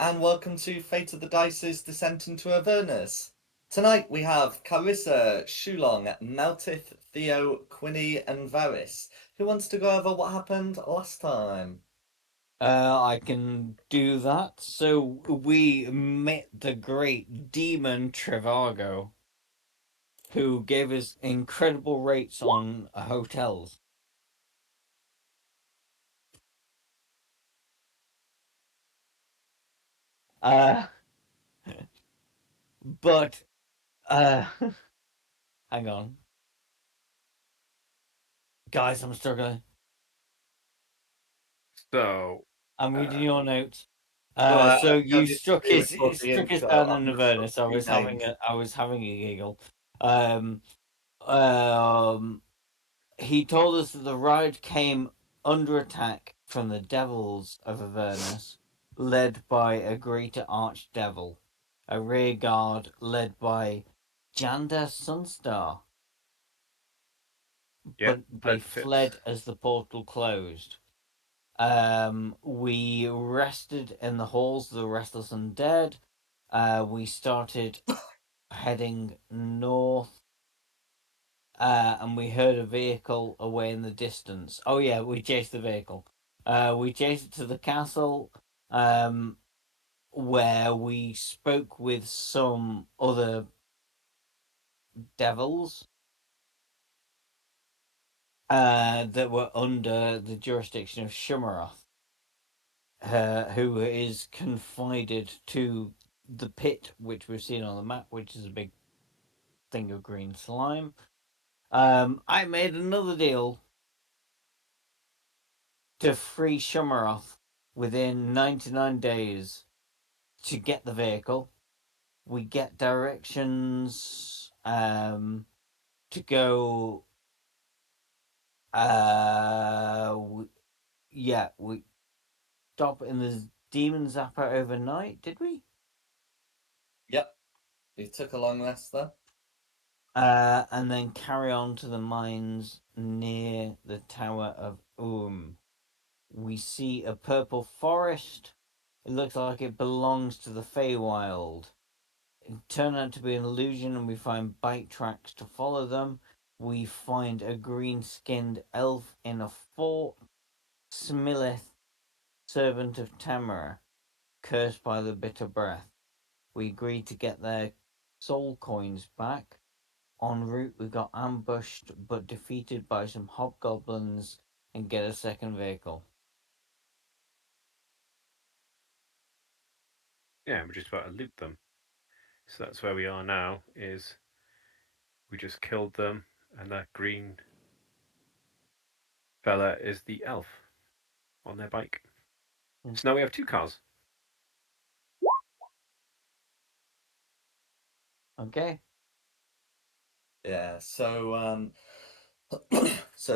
and welcome to Fate of the Dice's Descent into Avernus. Tonight we have Carissa, Shulong, Meltith, Theo, Quinny, and Varys. Who wants to go over what happened last time? I can do that. So we met the great demon Trivago, who gave us incredible rates on hotels. Uh, but uh, hang on, guys, I'm struggling. So, I'm reading your notes. Well, So you I'm struck to his record the struck his intro down on in the first Avernus. I few was having names. a giggle. Um, um, he told us that the ride came under attack from the devils of Avernus, led by a greater archdevil, a rear guard led by Janda Sunstar, yeah, but they that fits. fled as the portal closed. We rested in the halls of the Restless Undead. We started heading north, and we heard a vehicle away in the distance. Oh yeah, we chased the vehicle. We chased it to the castle, um, where we spoke with some other devils that were under the jurisdiction of Shumaroth, who is confided to the pit, which we've seen on the map, which is a big thing of green slime. I made another deal to free Shumaroth within 99 days to get the vehicle. We get directions to go. We stop in the Demon Zapper overnight, did we? Yep, you took a long rest there. And then carry on to the mines near the Tower of We see a purple forest. It looks like it belongs to the Feywild. It turned out to be an illusion, and we find bike tracks to follow them. We find a green-skinned elf in a fort. Smilith, servant of Tamara, cursed by the bitter breath. We agreed to get their soul coins back. En route, we got ambushed but defeated by some hobgoblins and get a second vehicle. Yeah, we're just about to loot them. So that's where we are now, is we just killed them, and that green fella is the elf on their bike. So now we have two cars. Okay. Yeah, so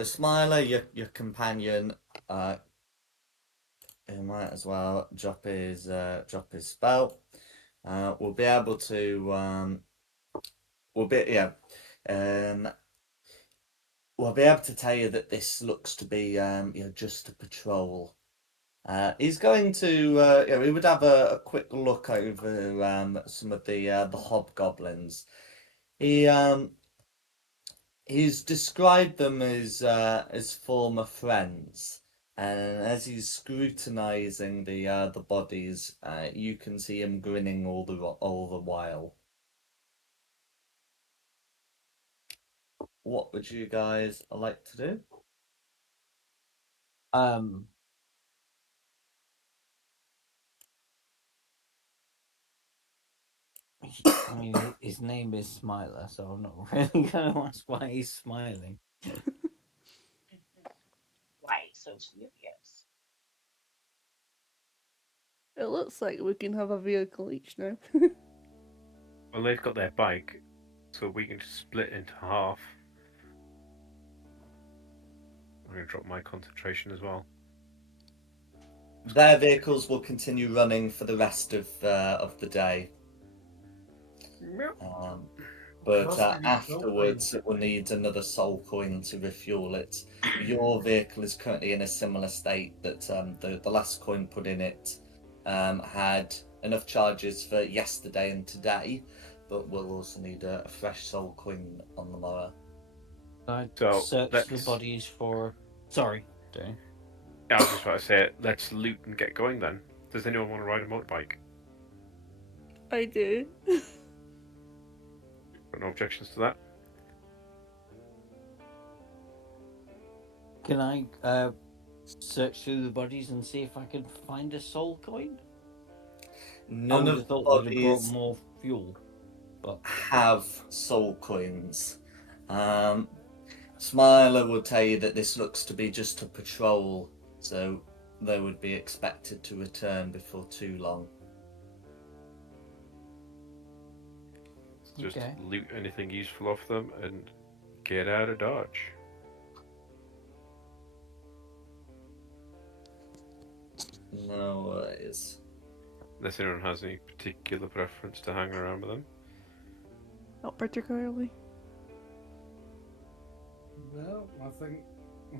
Smiler, your companion, he might as well drop his spell. We'll be able to we'll be yeah um we'll be able to tell you that this looks to be just a patrol. He's going to we would have a quick look over some of the hobgoblins. He he's described them as former friends, and as he's scrutinizing the bodies, you can see him grinning all the while. What would you guys like to do? Um, I mean, his name is Smiler, so I'm not really going to ask why he's smiling. Why so serious? It looks like we can have a vehicle each now. Well, they've got their bike, so we can just split into half. I'm going to drop my concentration as well. Their vehicles will continue running for the rest of the day. But afterwards, it will need another soul coin to refuel it. Your vehicle is currently in a similar state that the last coin put in it had enough charges for yesterday and today, but we'll also need a fresh soul coin on the morrow. I So, search the let's- bodies for. Sorry, Danny. I was just about to say, let's loot and get going then. Does anyone want to ride a motorbike? I do. Got no objections to that? Can I search through the bodies and see if I can find a soul coin? None I would of have the thought they'd have brought bodies more fuel, but have soul coins. Smiler will tell you that this looks to be just a patrol, so they would be expected to return before too long. Just okay. loot anything useful off them and get out of Dodge. No worries. Unless anyone has any particular preference to hang around with them. Not particularly. Well, I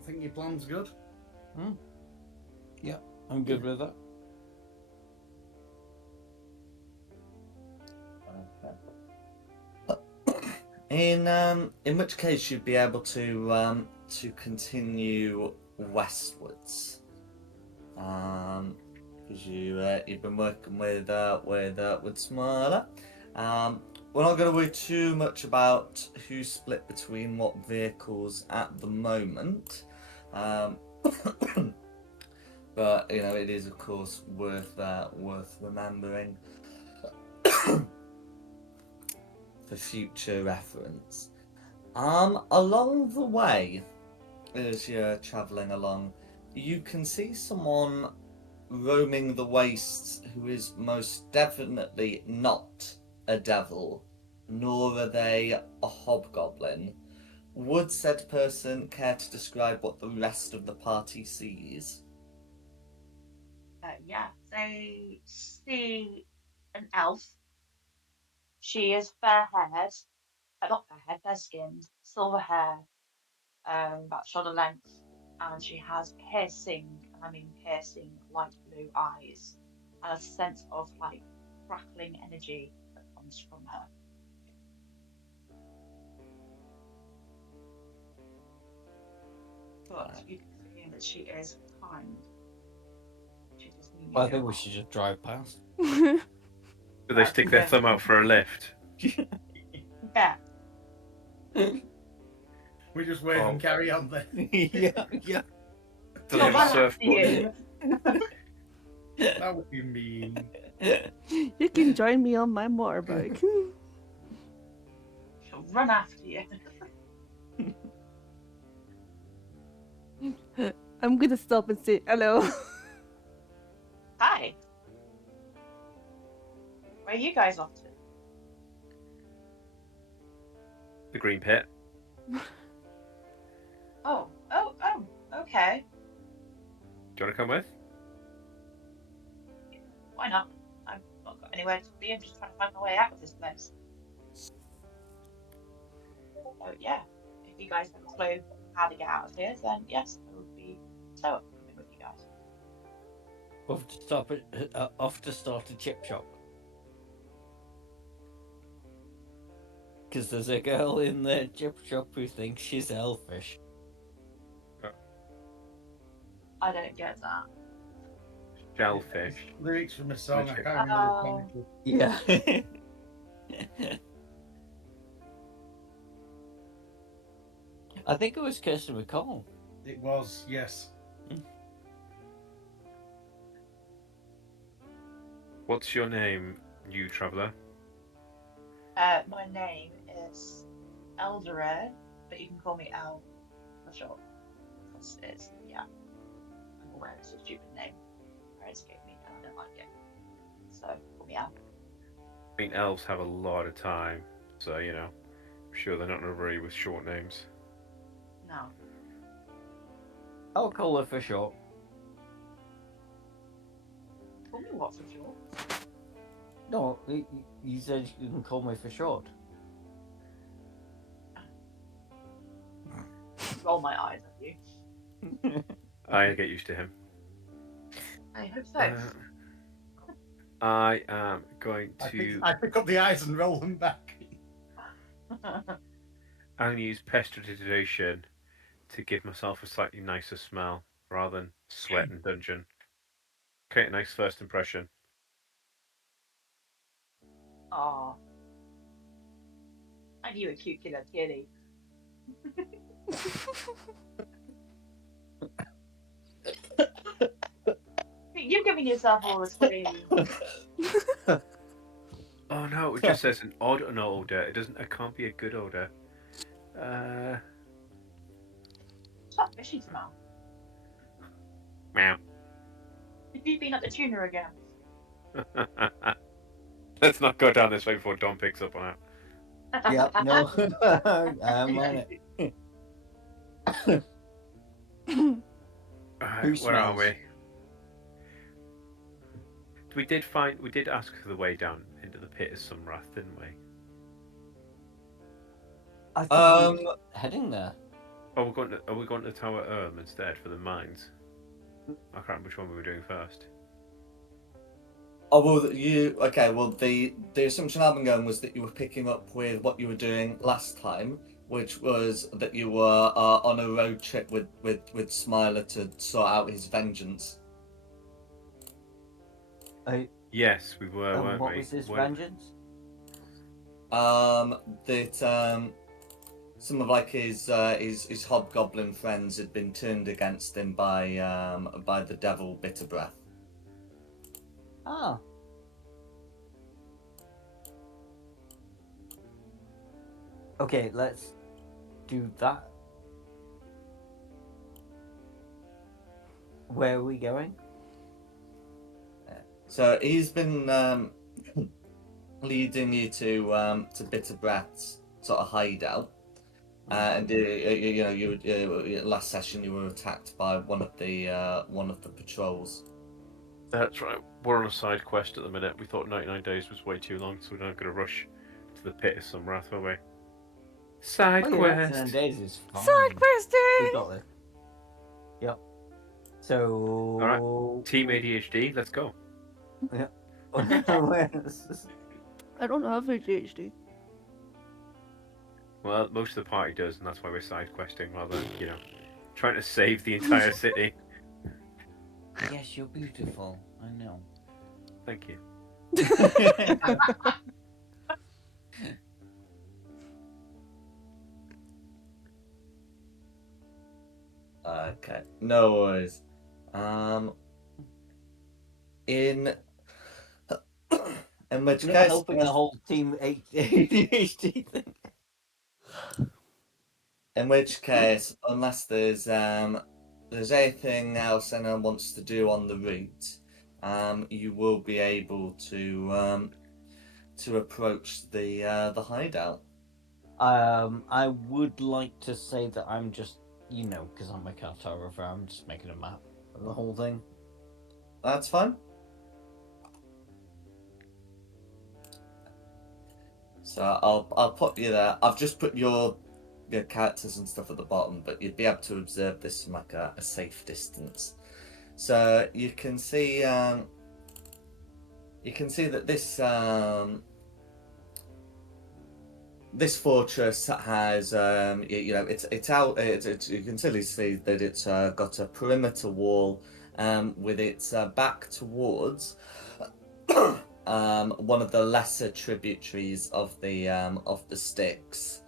think your plan's good. Yeah, I'm good with that. In which case you'd be able to continue westwards. Because you've been working with Smiler. We're not going to worry too much about who's split between what vehicles at the moment. But it is of course worth remembering for future reference. Along the way, as you're travelling along, you can see someone roaming the wastes who is most definitely not a devil, nor are they a hobgoblin. Would said person care to describe what the rest of the party sees? Yeah, they see an elf. She is fair-haired, not fair-haired, fair-skinned, silver hair, about shoulder length, and she has piercing, and I mean piercing, light blue eyes, and a sense of like crackling energy that comes from her. But you can see that she is kind. She doesn't mean you Well, I no think we harm. should just drive past. Do they Right, stick their yeah. thumb out for a lift? Yeah. We just wave and carry on then. yeah. Do they She'll have run a after surfboard? you. That would be mean. You can join me on my motorbike. She'll run after you. I'm gonna stop and say hello. Hi. Where are you guys off to? The green pit. Oh, okay. Do you want to come with? Why not? I've not got anywhere to be. I'm just trying to find my way out of this place. So yeah, if you guys have a clue how to get out of here, then yes, I would be so up for coming with you guys. Off to start a chip shop. Because there's a girl in the chip shop who thinks she's elfish. I don't get that. Shellfish. Lyrics from a song, I Which- can't remember the title. Yeah. I think it was Kirsten McCall. It was, yes. What's your name, you traveller? My name is Eldred, but you can call me El for short. Because it's, yeah, I'm aware it's a stupid name. Parents gave me and I don't like it. So call me El. I mean, elves have a lot of time, so I'm sure they're not in a hurry with short names. No. I'll call her for short. Call me what for short? No, you said you can call me for short. Roll my eyes at you. I get used to him. I hope so. I am going to. I pick up the eyes and roll them back. I'm going to use prestidigitation to give myself a slightly nicer smell rather than sweat and dungeon. Create a nice first impression. Aw. I knew a cute killer kitty. You're giving yourself all the scream. Oh no, it just says an odd an odor. It can't be a good odor. What's that fishy smell? Meow. Have you been at the tuner again? Let's not go down this way before Don picks up on it. Yep, no. I'm on it. Alright, Who where are smells? we? We did ask for the way down into the pit of Sumrath, didn't we? I think we're heading there. Are we going to Tower instead for the mines? I can't remember which one we were doing first. Oh well, okay? Well, the assumption I've been going was that you were picking up with what you were doing last time, which was that you were on a road trip with Smiler to sort out his vengeance. Yes, we were, weren't What we? was his vengeance? That some of like his hobgoblin friends had been turned against him by the devil Bitterbreath. Ah. Okay, let's do that. Where are we going? So he's been leading you to Bitterbreath's sort of hideout, and last session you were attacked by one of the patrols. That's right. We're on a side quest at the minute. We thought 99 days was way too long, so we're not going to rush to the pit of Sumrath, are we? Side quest. 99 days is fine. Side We questing! got this. Yep. So. Alright. Team ADHD, let's go. Yeah. I don't have ADHD. Well, most of the party does, and that's why we're side questing rather than, trying to save the entire city. Yes, you're beautiful. I know. Thank you. Okay, no worries. In which You're case, helping the whole team ADHD thing. in which case, unless there's anything else anyone wants to do on the route, you will be able to approach the hideout. I would like to say that I'm just, because I'm a cartographer, I'm just making a map of the whole thing. That's fine. So I'll put you there. I've just put your characters and stuff at the bottom, but you'd be able to observe this from like a safe distance. So you can see that this fortress has it's out. You can clearly see that it's got a perimeter wall with its back towards one of the lesser tributaries of the Styx.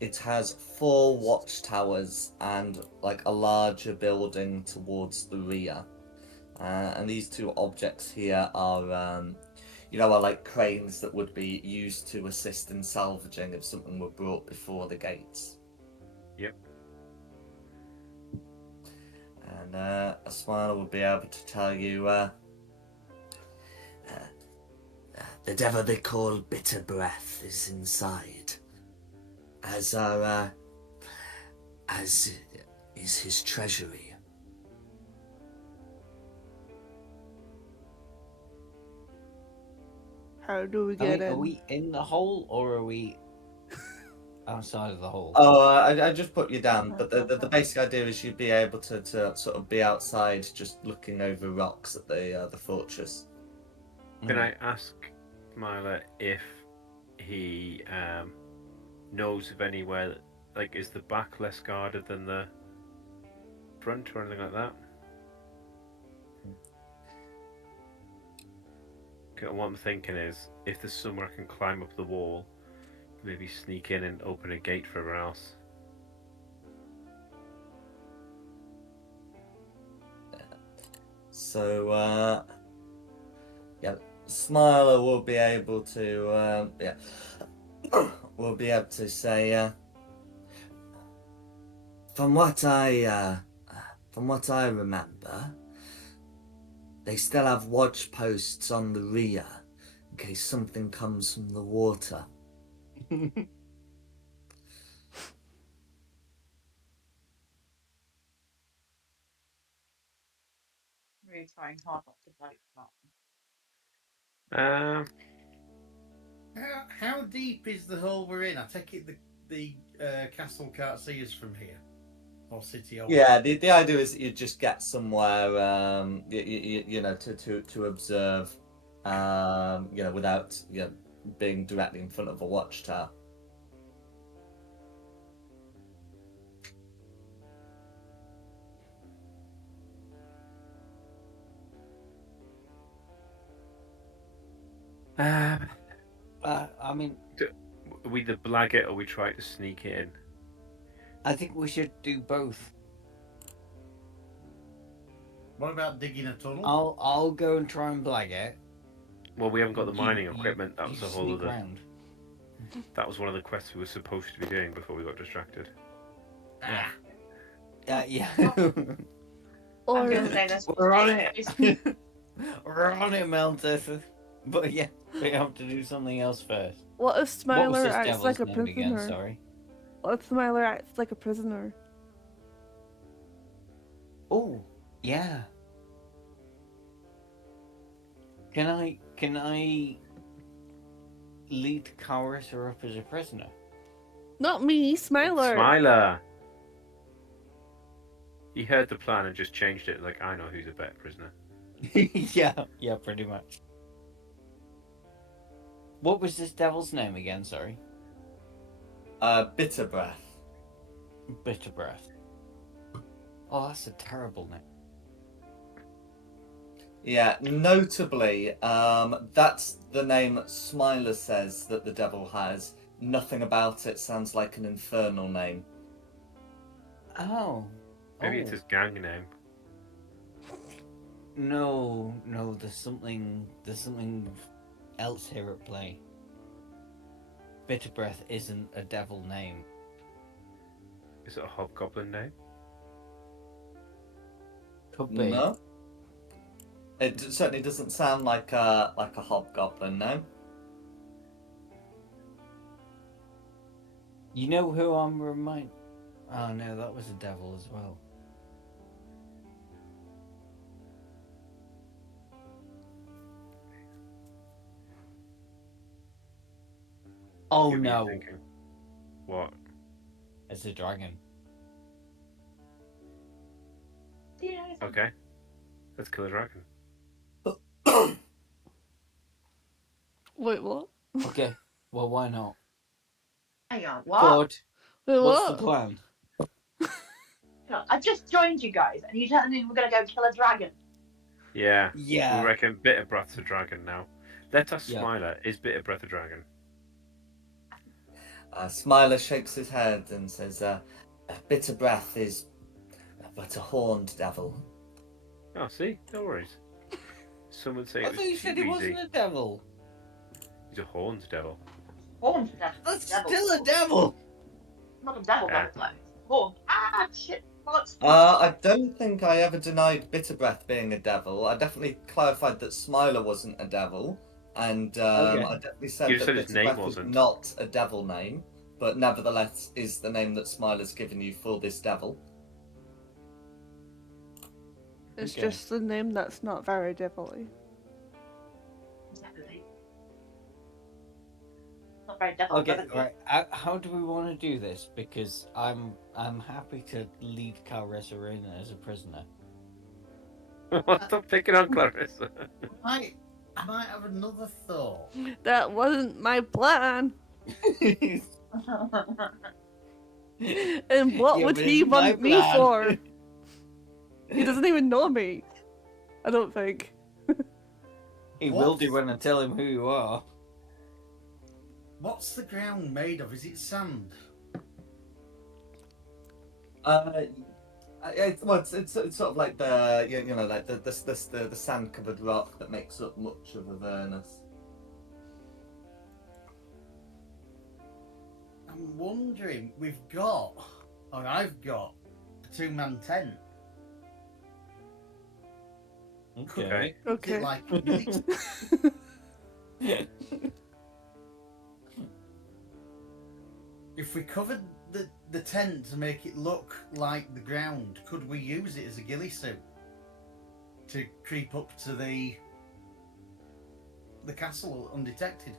It has 4 watchtowers and like a larger building towards the rear. And these 2 objects here are, are like cranes that would be used to assist in salvaging if something were brought before the gates. Yep. And a Smiler will be able to tell you, the devil they call Bitterbreath is inside. As is his treasury. How do we get in? Are we in the hole or are we outside of the hole? Oh, I just put you down, but the basic idea is you'd be able to sort of be outside, just looking over rocks at the fortress. Can I ask Smiler if he knows of anywhere that, like, is the back less guarded than the front or anything like that? What I'm thinking is, if there's somewhere I can climb up the wall, maybe sneak in and open a gate for everyone else. So, yeah, Smiler will be able to, will be able to say, from what I remember, they still have watch posts on the rear in case something comes from the water. Really trying hard not to bite that. How deep is the hole we're in? I take it the castle can't see us from here, or city. Or Yeah, the idea is that you just get somewhere, you know, to observe, you know, without being directly in front of a watchtower. I mean, We either blag it or we try to sneak in. I think we should do both. What about digging a tunnel? I'll go and try and blag it. Well, we haven't got the You- mining you- equipment. That you was a whole sneak other. round. That was one of the quests we were supposed to be doing before we got distracted. Yeah. Yeah. I'm Or going to say this. We're on it. We're on it, Meltis. But yeah, we have to do something else first. what if What was Smiler this acts devil's like a name prisoner? again? Sorry. What if Smiler acts like a prisoner? Oh, yeah. Can I lead Carissa up as a prisoner? Not me, Smiler. Smiler! He heard the plan and just changed it. Like, I know who's a better prisoner. yeah, pretty much. What was this devil's name again? Sorry. Bitter breath. Bitter breath. Oh, that's a terrible name. Yeah, notably, that's the name Smiler says that the devil has. Nothing about it sounds like an infernal name. Oh. Maybe it's his gang name. No, there's something else here at play. Bitter breath isn't a devil name. Is it a hobgoblin name? Could be. No, it certainly doesn't sound like a hobgoblin name. You know who I'm remind? Oh no, that was a devil as well. Oh Get me no, thinking. What? it's a dragon. Yeah, Okay. Let's kill a dragon. Wait, what? Okay, well why not? hang on, what? God, Wait, what's what? the plan? Hang on, I just joined you guys, and you telling me we're going to go kill a dragon? Yeah. Yeah. We reckon Bitter Breath's a dragon now. Let us Yeah. Smiler. Is Bitter Breath a dragon? Smiler shakes his head and says, Bitter breath is but a horned devil. Oh, see? No worries. Someone say I it was thought you too said he easy. wasn't a devil. He's a horned devil. Horned devil. That's devil. still a devil. Not a devil, Yeah. devil, like horned. Ah, shit. Bollocks. I don't think I ever denied Bitter breath being a devil. I definitely clarified that Smiler wasn't a devil, and Okay. I definitely said You that said his Bitter name breath was wasn't. not a devil name, but nevertheless is the name that Smiler's given you for this devil. It's Okay. just a name that's not very devilly. Exactly. Not very devil. Okay, but right. How do we want to do this? Because I'm happy to lead Carissa in as a prisoner. Stop picking on Clarissa. I might have another thought. That wasn't my plan. And what Yeah, would but he it's my want me plan. for? He doesn't even know me. I don't think. He will do when I tell him who you are. What's the ground made of? Is it sand? It's sort of like the you know like the sand covered rock that makes up much of Avernus. I'm wondering, I've got a 2-man tent. Okay. Is it like if we covered the tent to make it look like the ground, could we use it as a ghillie suit to creep up to the castle undetected?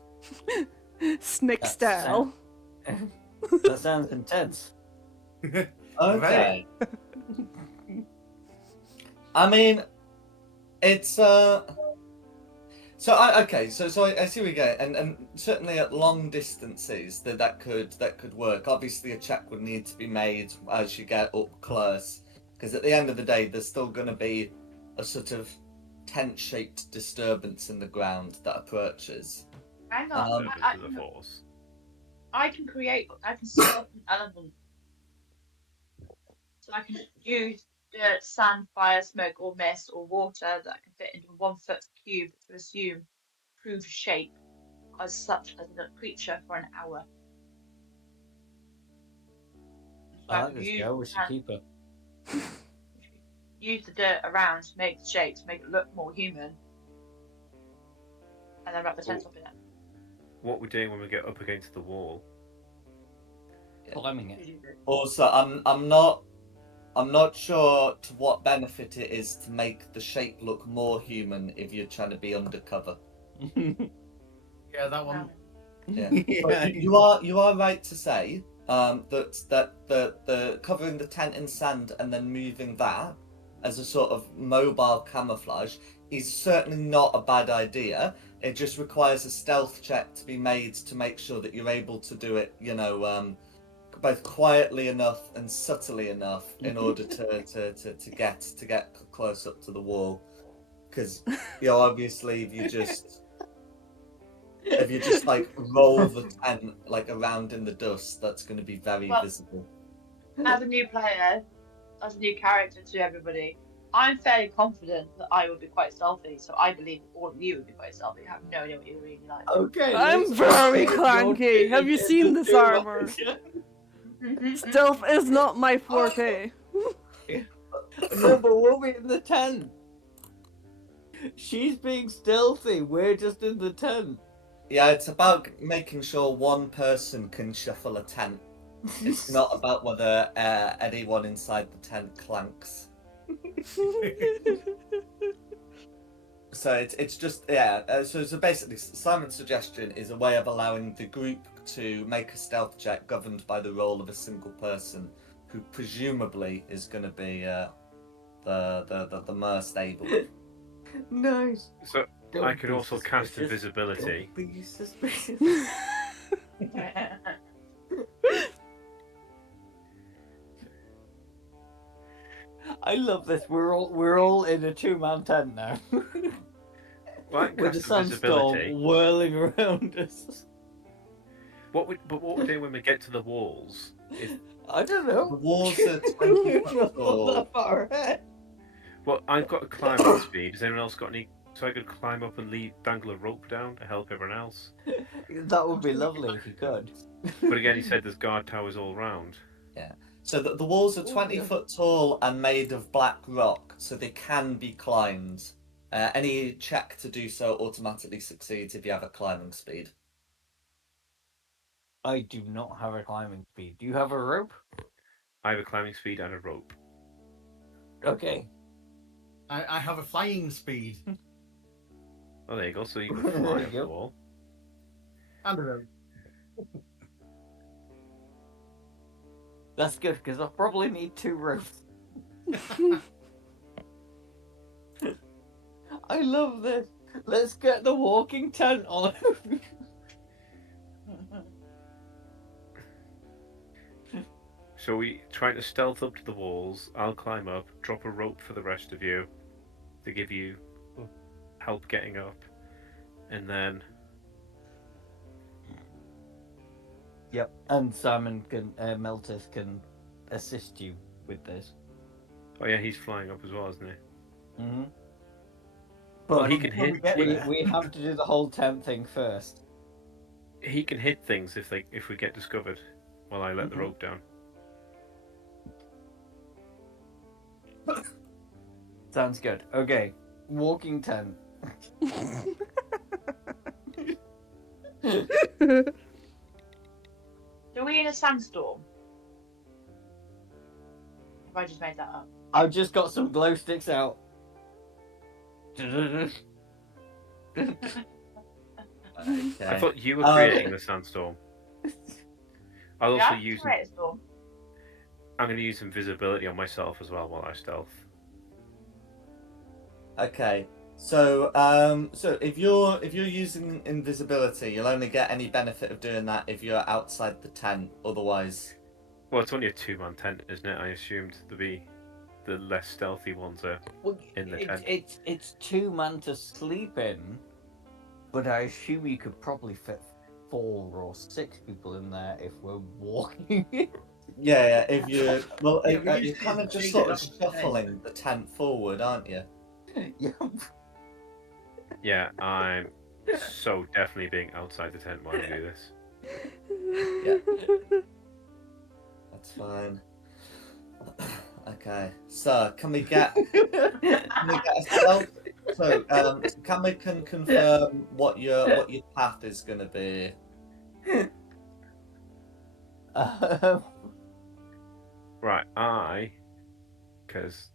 Snake That style. That sounds intense. Okay. I mean, it's So I see where you go, and certainly at long distances that could work. Obviously, a check would need to be made as you get up close, because at the end of the day, there's still going to be a sort of tent-shaped disturbance in the ground that approaches. Hang on. To the force. I can sculpt an element. So I can use dirt, sand, fire, smoke, or mist, or water that I can fit into a 1-foot cube to assume prove shape as such as a creature for an hour. So I like this girl. We should keep her. use the dirt around to make the shape, to make it look more human, and then wrap the tent up in it. What we're doing when we get up against the wall. Climbing it. Also, I'm not sure to what benefit it is to make the shape look more human if you're trying to be undercover. Yeah, that one. Yeah. But you are right to say that the covering the tent in sand and then moving that as a sort of mobile camouflage is certainly not a bad idea. It just requires a stealth check to be made to make sure that you're able to do it, both quietly enough and subtly enough in order to get close up to the wall. Because obviously if you just like roll the tent like around in the dust, that's going to be very visible. As a new player, as a new character to everybody, I'm fairly confident that I would be quite stealthy, so I believe all of you would be quite stealthy. I have no idea what you're really like. Okay. I'm very clanky. Have you seen this armor? Stealth is not my forte. No, but we'll be in the tent. She's being stealthy. We're just in the tent. Yeah, it's about making sure one person can shuffle a tent. It's not about whether anyone inside the tent clanks. So it's just so basically Simon's suggestion is a way of allowing the group to make a stealth check governed by the role of a single person, who presumably is going to be the most able. Nice. So I could also cast invisibility. Don't be suspicious. I love this. We're all in a 2-man tent now. Well, With the sandstorm whirling around us. What we're doing when we get to the walls is I don't know. The walls are 20 foot Not tall. that far ahead. well, I've got a climbing speed. Has anyone else got any? So I could climb up and dangle a rope down to help everyone else. That would be lovely if you could. But again, he said there's guard towers all around. Yeah. So the walls are 20 foot tall and made of black rock, so they can be climbed. Any check to do so automatically succeeds if you have a climbing speed. I do not have a climbing speed. Do you have a rope? I have a climbing speed and a rope. Okay. I have a flying speed. Oh, there you go. So you can fly up the wall. And a rope. That's good, because I'll probably need 2 ropes. I love this. Let's get the walking tent on. So we trying to stealth up to the walls. I'll climb up, drop a rope for the rest of you to give you help getting up, and then Yep. And Simon can, Meltis can assist you with this. oh yeah, he's flying up as well, isn't he? Mm-hmm. Well, But he can hit. we have to do the whole tent thing first. He can hit things if we get discovered, while I let the rope down. Sounds good. Okay. Walking tent. Are we in a sandstorm? Have I just made that up? I've just got some glow sticks out. Okay. I thought you were creating the sandstorm. I'll also Yeah, use. create a storm. I'm going to use invisibility on myself as well while I stealth. Okay. So, so if you're using invisibility, you'll only get any benefit of doing that if you're outside the tent. Otherwise, Well, it's only a 2-man tent, isn't it? I assumed the less stealthy ones are Well, in the tent. it's 2 man to sleep in, but I assume you could probably fit 4 or 6 people in there if we're walking. yeah. If you Yeah, but you you're see kind of the just change sort of up the tent. shuffling the tent forward, aren't you? Yeah. Yeah, I'm so definitely being outside the tent while I do this. That's fine. Okay. So, can we get a stealth? So, can we confirm what your path is going to be? Right, because,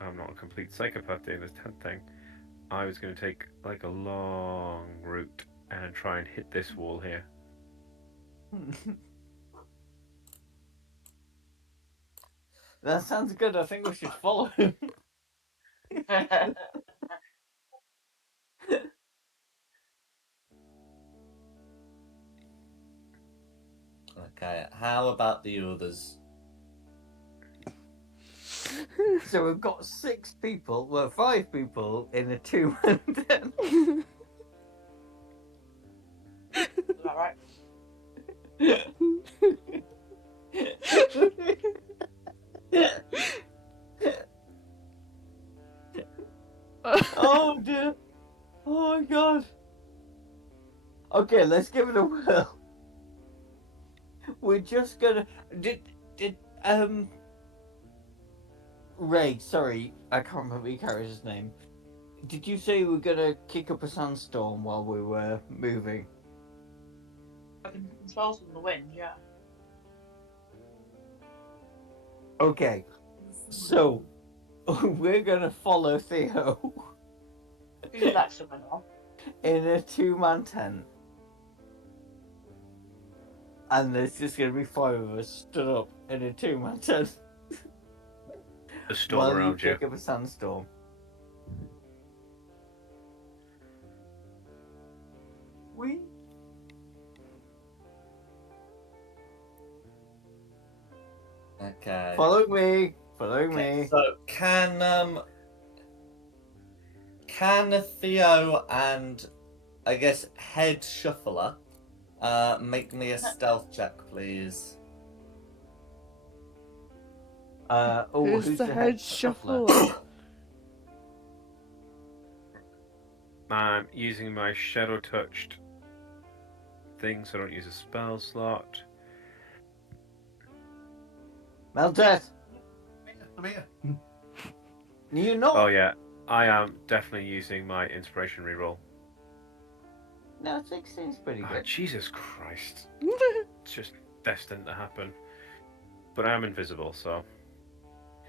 I'm not a complete psychopath doing this tent thing, I was going to take, like, a long route and try and hit this wall here. That sounds good. I think we should follow him. Okay. How about the others? So we've got 6 people, well, 5 people in a 2-man tent. Is that right? Oh dear. Oh my god. Okay, let's give it a whirl. We're just gonna Ray, sorry, I can't remember your character's name. Did you say we were gonna kick up a sandstorm while we were moving? I can control some of the wind, yeah. Okay, so we're gonna follow Theo Who's that someone on? in a 2-man tent. And there's just gonna be 5 of us stood up in a 2-man tent. A storm While around you you. kick up a sandstorm. We. Okay. Follow me. Follow Okay, me. so can Theo and I guess Head Shuffler make me a stealth check, please? Who's the head shuffler? I'm using my shadow touched thing, so I don't use a spell slot. Meldeath, I'm here. you not? Oh yeah, I am definitely using my inspiration reroll. No, 16's pretty Ah, good. Jesus Christ. It's just destined to happen. But I am invisible, so.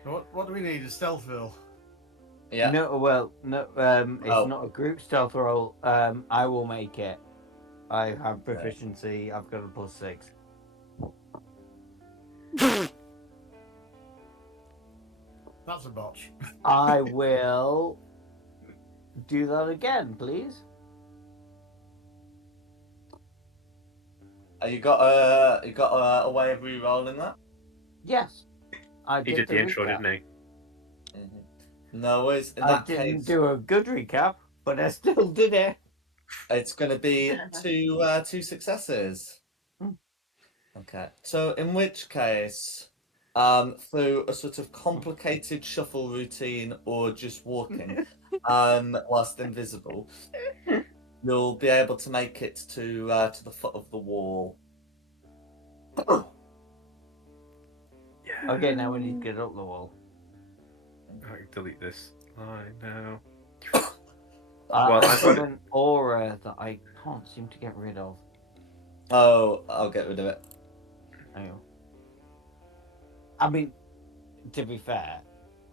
What do we need? A stealth roll? Yeah. No, well, no. It's Oh. not a group stealth roll. I will make it. I have proficiency. I've got a +6. That's a botch. I will do that again, please? You got a way of re-rolling that? Yes. I He did the intro, recap. didn't he? No worries. In I that didn't case, do a good recap, but I still did it. it's going to be two successes. Mm. Okay. So in which case, through a sort of complicated shuffle routine or just walking, whilst invisible, you'll be able to make it to the foot of the wall. Yeah. Okay, now we need to get up the wall. I can delete this line now. Well, I've I've got got it. an aura that I can't seem to get rid of. Oh, I'll get rid of it. Oh. I mean, to be fair,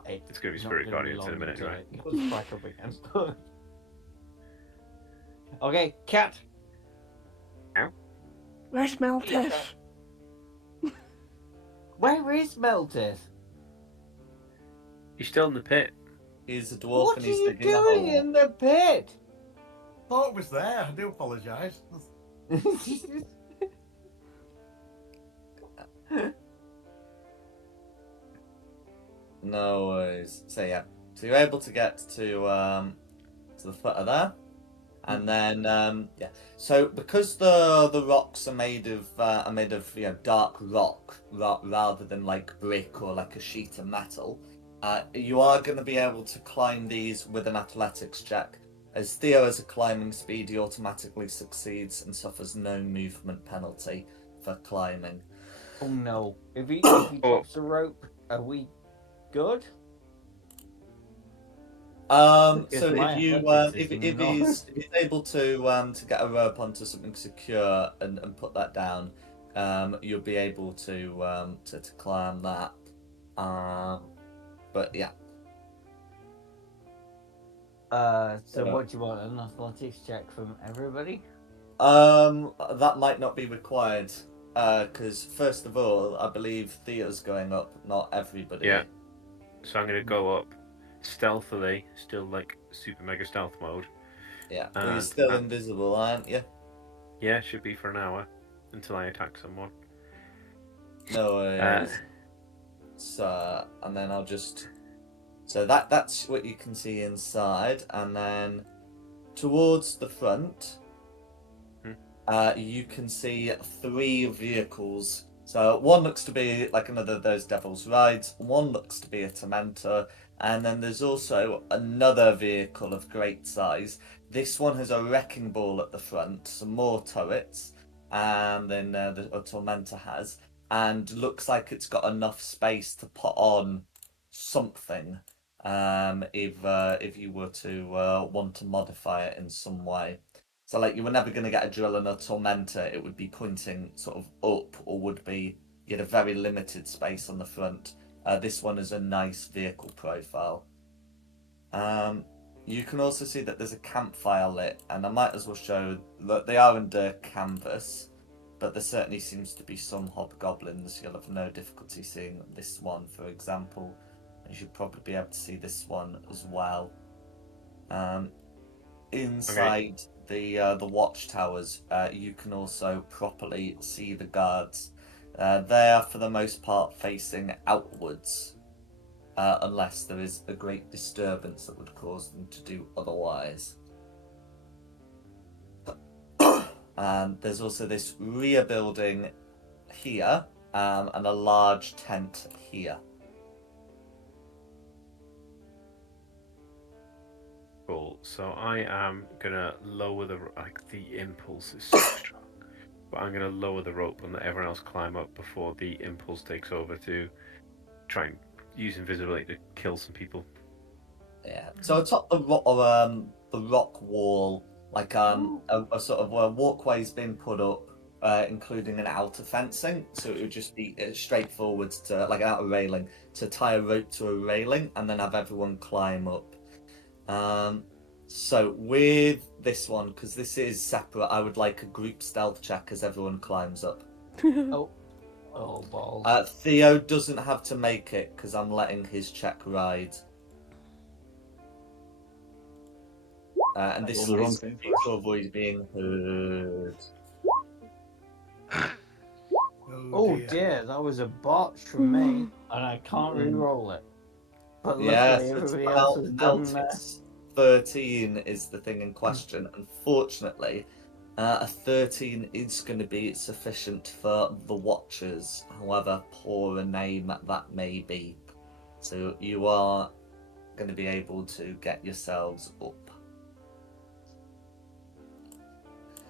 It's going to be not Spirit gonna be Guardians in a long minute, until right? it goes back up again. Okay, cat. Where's Meltis? Where is Meltis? He's still in the pit. He's a dwarf What and are he's you digging a doing hole. in the pit? Thought it was there. I do apologise. No worries. So yeah, so you're able to get to the foot of there, and then yeah. So because the rocks are made of dark rock rather than like brick or like a sheet of metal, you are going to be able to climb these with an athletics check. As Theo has a climbing speed, he automatically succeeds and suffers no movement penalty for climbing. Oh no! If he Oh. drops the rope, are we good? So Because my if you athletics is if not- he's able to get a rope onto something secure and put that down, you'll be able to climb that. But yeah. So what do you want? An athletics check from everybody? That might not be required. Because first of all, I believe Thea's going up, not everybody. Yeah. So I'm going to go up stealthily, still like super mega stealth mode. Yeah. Well, you're And still invisible, aren't you? yeah, should be for an hour until I attack someone. No worries. So, and then I'll just. So that's what you can see inside, and then towards the front, you can see 3 vehicles. So one looks to be like another of those Devil's Rides, one looks to be a Tormentor, and then there's also another vehicle of great size. This one has a wrecking ball at the front, some more turrets, and then the Tormentor has, and looks like it's got enough space to put on something. If you were to want to modify it in some way. So like you were never going to get a drill and a tormentor, it would be pointing sort of up, or would be, you had a very limited space on the front. This one is a nice vehicle profile. You can also see that there's a campfire lit, and I might as well show that they are under canvas, but there certainly seems to be some hobgoblins. You'll have no difficulty seeing this one, for example. You should probably be able to see this one as well. Inside the watchtowers, you can also properly see the guards. They are for the most part facing outwards, unless there is a great disturbance that would cause them to do otherwise. And there's also this rear building here, and a large tent here. Cool. So I am gonna lower the impulse is so strong, but I'm gonna lower the rope and let everyone else climb up before the impulse takes over to try and use invisibility to kill some people. Yeah. So atop the rock wall, like a sort of a walkway's been put up, including an outer fencing. So it would just be straightforward to like an outer railing to tie a rope to a railing and then have everyone climb up. So with this one, because this is separate, I would like a group stealth check as everyone climbs up. Oh balls. Theo doesn't have to make it because I'm letting his check ride. And this All is the wrong thing to avoid being heard. Oh dear, that was a botch from me, and I can't re-roll it. But luckily, Yes, it's everybody else has done. Meltix 13 is the thing in question. Unfortunately, a 13 is going to be sufficient for the Watchers, however poor a name that may be. So you are going to be able to get yourselves up.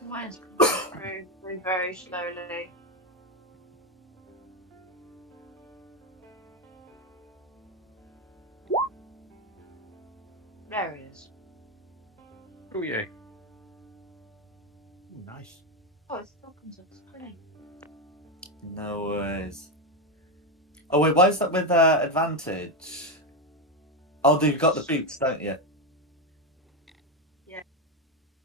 Mine's coming through very, very slowly. There it is. Oh yeah. Nice. Oh, it still comes up as Quinny. No worries. Oh wait, why is that with advantage? Oh, you've got the boots, don't you? Yeah.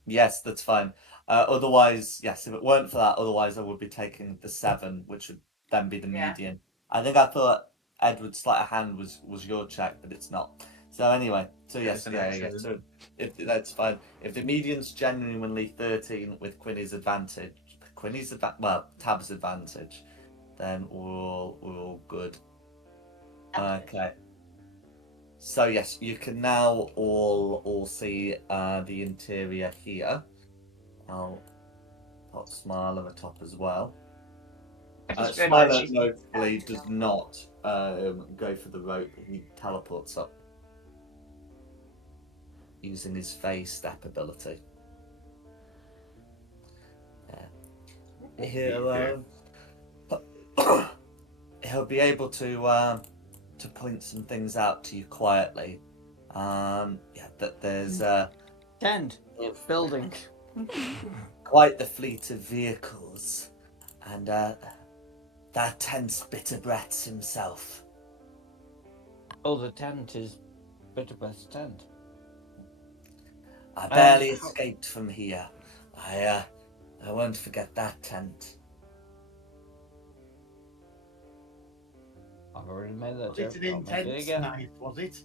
Yes, that's fine. Otherwise, yes, if it weren't for that, otherwise I would be taking the 7, which would then be the Yeah. median. I think I thought Edward's sleight of hand was your check, but it's not. So anyway, so yes, It's an yeah. accident. So if that's fine. If the median's genuinely 13 with Quinny's advantage, Tab's advantage, then we're all good. Okay. So yes, you can now all see the interior here. I'll put Smiler atop as well. I just realised Smiler she's notably does not go for the rope. He teleports up using his phase step ability. He'll he'll be able to point some things out to you quietly. Yeah, that there's Tend building. quite the fleet of vehicles, and that tents Bitterbrett's himself. Oh, the tent is Bitterbrett's tent. I barely escaped from here. I won't forget that tent. I've already made that Was joke. it an I'll make it intense again. night, was it?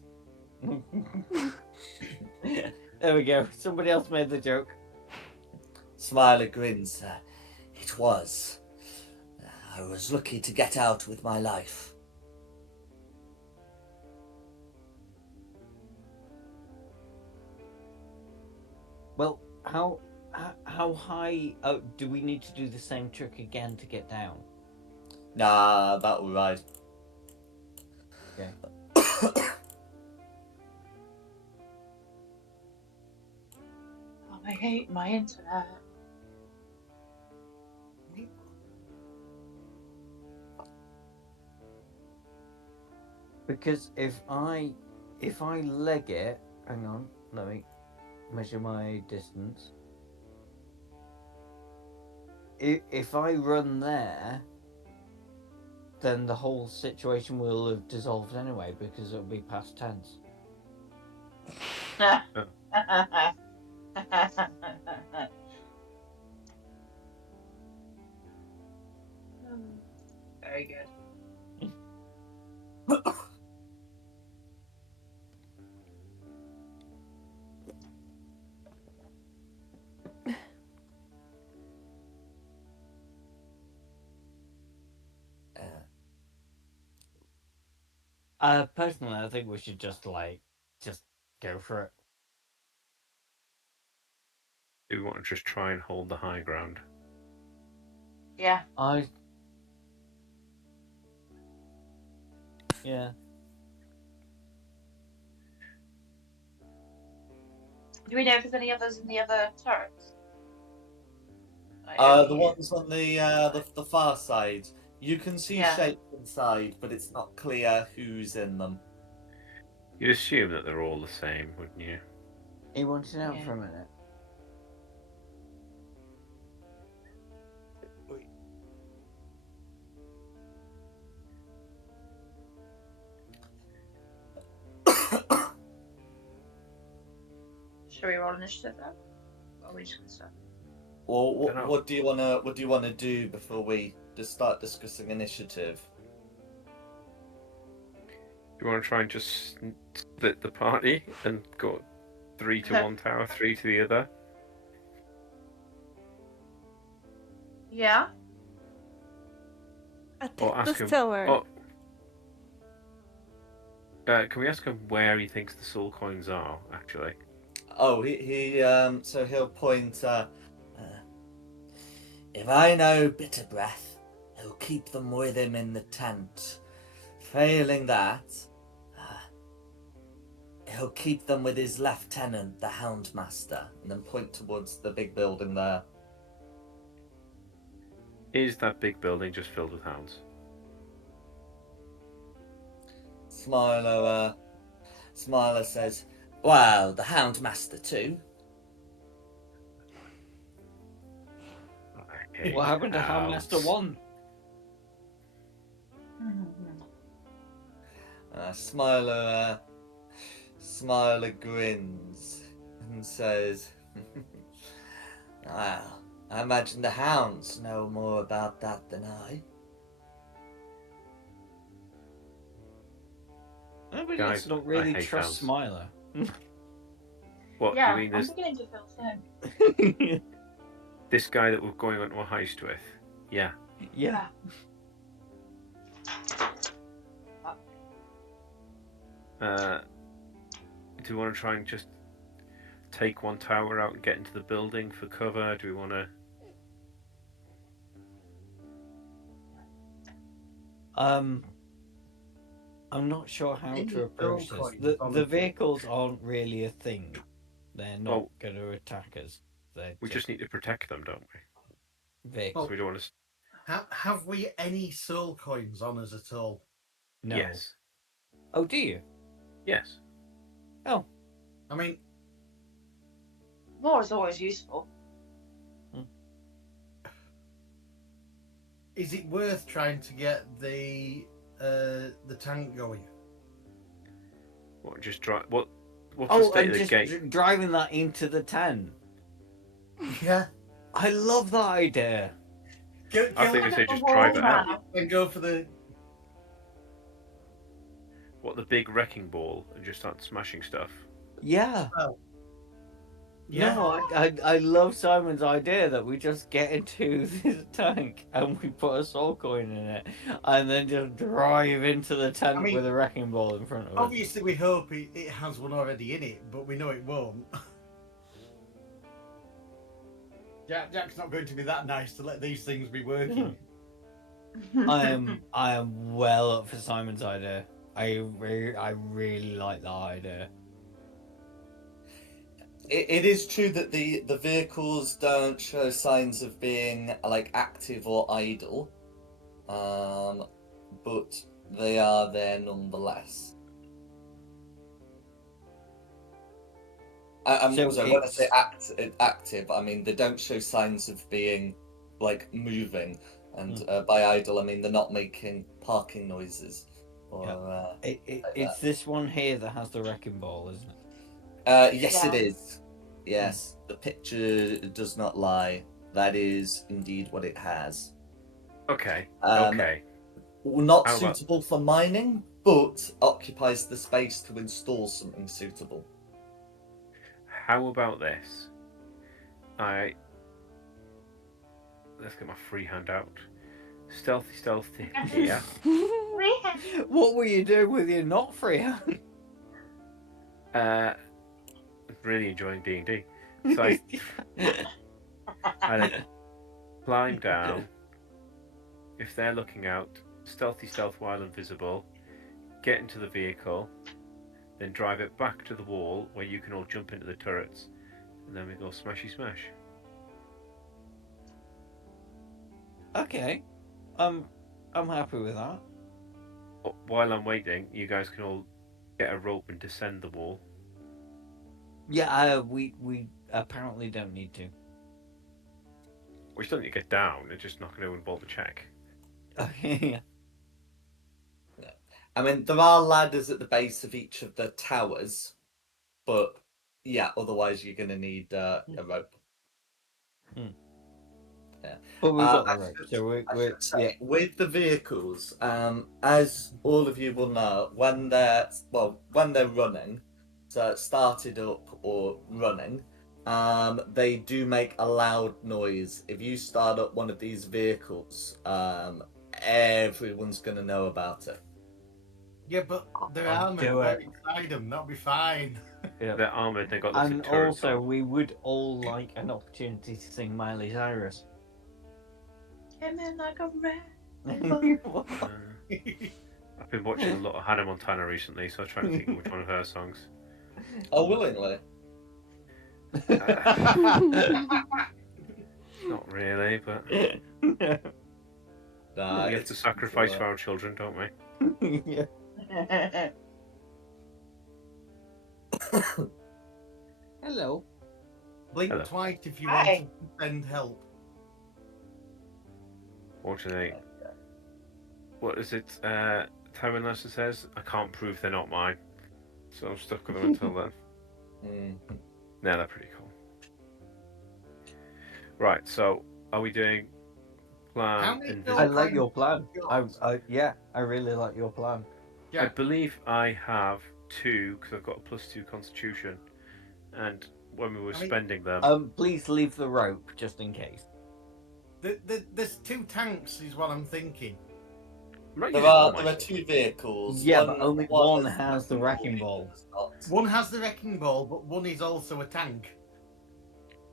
There we go. Somebody else made the joke. Smiler grins. It was. I was lucky to get out with my life. Well, how high do we need to do the same trick again to get down? Nah, that will rise. Okay. Oh, I hate my internet. Because if I leg it, hang on, let me measure my distance. If I run there, then the whole situation will have dissolved anyway because it'll be past tense. Very good. Personally, I think we should just go for it. Do we want to just try and hold the high ground? Yeah. Yeah. Do we know if there's any others in the other turrets? Like, The ones on the far side. You can see Yeah. shapes inside, but it's not clear who's in them. You'd assume that they're all the same, wouldn't you? He wanted out Yeah. for a minute. Should we roll initiative then? Or are we just gonna start? Well, Dunno. what do you wanna do before we just start discussing initiative? Do you want to try and just split the party and go 3 to one tower, 3 to the other. Yeah. I Or take ask the him. tower. Oh, can we ask him where he thinks the soul coins are? Actually, Oh, so he'll point. If I know Bitterbreath, he'll keep them with him in the tent. Failing that, he'll keep them with his lieutenant, the Houndmaster, and then point towards the big building there. is that big building just filled with hounds? Smiler says, "Well, the Houndmaster too." I hate What happened to hounds. Houndmaster 1? Smiler grins and says, "Well, I imagine the hounds know more about that than I." Nobody Guys, not I really hate trust hounds. Smiler. What Yeah, do you mean? I'm This beginning to feel the same. this guy that we're going on to a heist with? Yeah. Yeah. Do we want to try and just take one tower out and get into the building for cover? Do we want to? I'm not sure how Any to approach gold this. coins on The the- vehicles aren't really a thing. They're not Well, going to attack us. They're we just need to protect them, don't we? vehicles. So we don't want to. Have we any soul coins on us at all? No. Yes. Oh, do you? Yes. Oh. I mean, More is always useful. is it worth trying to get the tank going? What? Just drive. What's the Oh, state and of the just gate? driving that into the tent. Yeah. I love that idea. I think we say Look at just the drive wall it out. now. And go for the. What, the big wrecking ball and just start smashing stuff? Yeah. Yeah. No, I love Simon's idea that we just get into this tank and we put a soul coin in it and then just drive into the tent I mean, with a wrecking ball in front of us. Obviously, we hope it has one already in it, but we know it won't. Jack's not going to be that nice to let these things be working. I am well up for Simon's idea. I really like that idea. It is true that the vehicles don't show signs of being like active or idle, but they are there nonetheless. So when I say active, I mean they don't show signs of being like moving, and by idle I mean they're not making parking noises. Or It's this one here that has the wrecking ball, isn't it? yes, Yeah. it is. Yes, the picture does not lie. That is indeed what it has. Okay. Um, Okay. Not How about- suitable for mining, but occupies the space to install something suitable. How about this? Let's get my free hand out. Stealthy here. What were you doing with your not free hand? Really enjoying D&D. So I then climb down. If they're looking out, stealth while invisible. Get into the vehicle, then drive it back to the wall where you can all jump into the turrets, and then we go smashy smash. Okay, I'm happy with that. While I'm waiting, you guys can all get a rope and descend the wall. Yeah, we apparently don't need to. We still need to get down. It's just not going to involve a check. Okay. I mean, there are ladders at the base of each of the towers, but yeah, otherwise you're going to need a rope. Yeah. But we've got I the rope, should- so I we're should say, yeah. with the vehicles, as all of you will know, when they're running, started up or running, they do make a loud noise. If you start up one of these vehicles, everyone's gonna know about it. Yeah, but they're I'll armored. do We're it. inside them. That'll be fine. Yeah. They're armored. They've got lots And of turrets also, on. we would all like an opportunity to sing Miley Cyrus. Came in like a red. Uh, I've been watching a lot of Hannah Montana recently, so I was trying to think of which one of her songs. Oh, willingly. Not really, but Nah, we have to sacrifice for our children, don't we? Yeah. Hello. Blink Hello. twice if you Hi. want to send help. Fortunately, what is it? Tywin Lannister says, "I can't prove they're not mine," so I'm stuck with them until then. Mm. No, they're pretty cool. Right, so are we doing How plan many invisible? I like your Coins plan. I really like your plan. I Yeah. believe I have 2 because I've got a +2 Constitution, and when we were I mean- spending them, Please leave the rope just in case. There's 2 tanks, is what I'm thinking. I'm not There using all are my there are stuff. 2 vehicles. Yeah, but only one is has the wrecking ball. One has the wrecking ball, but one is also a tank.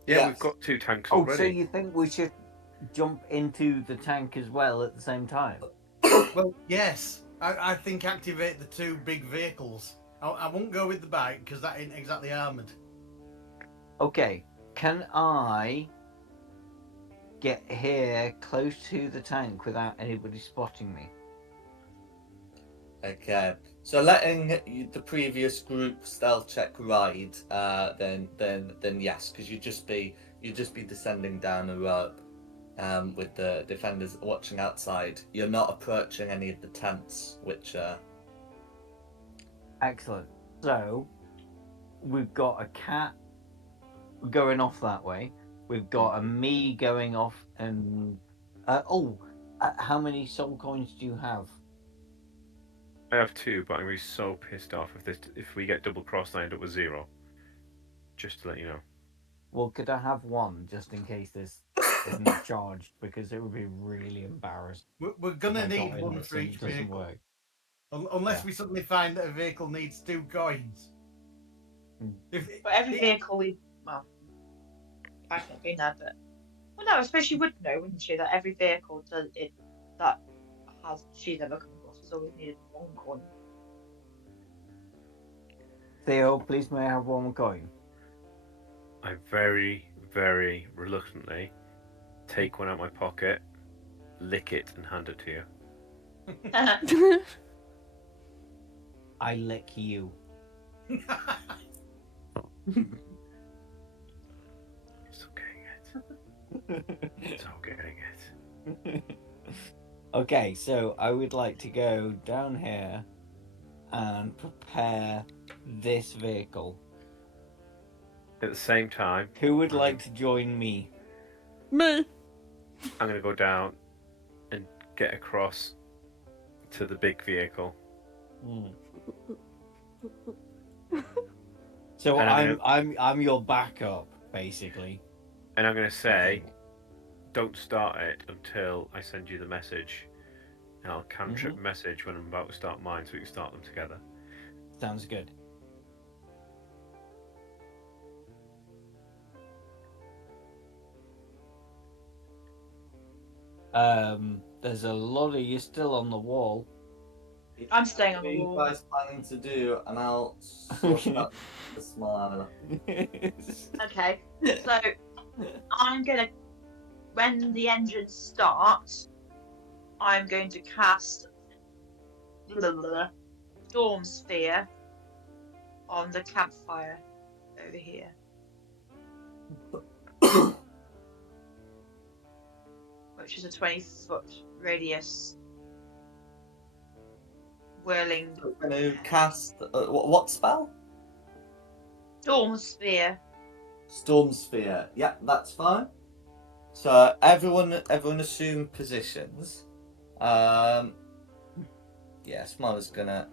Yeah, Yes. we've got 2 tanks Oh, already. so you think we should jump into the tank as well at the same time? Well, yes. I think activate the 2 big vehicles. I won't go with the bike because that ain't exactly armored. Okay, can I get here close to the tank without anybody spotting me? Okay, so letting the previous group stealth check ride, then yes, because you'd just be descending down a rope, with the defenders watching outside. You're not approaching any of the tents, which Excellent. So, we've got a cat going off that way. We've got a me going off and... how many soul coins do you have? I have 2, but I'm gonna be so pissed off if we get double crossed and I end up with 0. Just to let you know. Well, could I have 1 just in case this isn't charged? Because it would be really embarrassing. We're gonna if I got need in one this for and each it doesn't vehicle. work. Unless Yeah. we suddenly find that a vehicle needs 2 coins. Mm. But every vehicle I've not been there, but well, no, I suppose you would know, wouldn't you, that every vehicle that she's ever come across has always needed 1 coin. Theo, please may I have 1 coin? I very, very reluctantly take one out of my pocket, lick it, and hand it to you. I lick you. Still getting it. Still getting it. Okay, so I would like to go down here and prepare this vehicle. At the same time, Who would like to join me? Me. I'm going to go down and get across to the big vehicle. So And I'm your backup, basically. And I'm going to say, don't start it until I send you the message. And I'll cantrip message when I'm about to start mine so we can start them together. Sounds good. There's a lot of you still on the wall. I'm staying on what the are you wall. guys planning to do, and I'll sort out the smile. Okay, so I'm gonna, when the engines start, I'm going to cast Storm Sphere on the campfire over here. Which is a 20-foot radius whirling Going to cast what spell? Storm Sphere. Storm Sphere. Yeah, that's fine. So everyone assume positions. Yeah, Smiley's gonna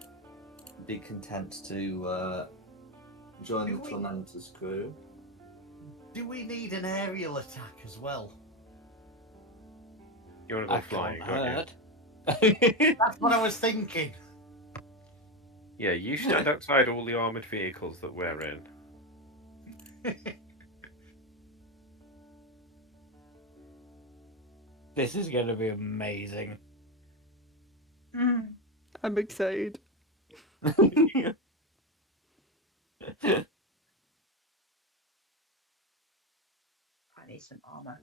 be content to join Do the we- Tormentor's crew. Do we need an aerial attack as well? You want to I go flying, can't don't you? hurt. That's what I was thinking. Yeah, you stand outside all the armoured vehicles that we're in. This is going to be amazing. I'm excited. I need some armor.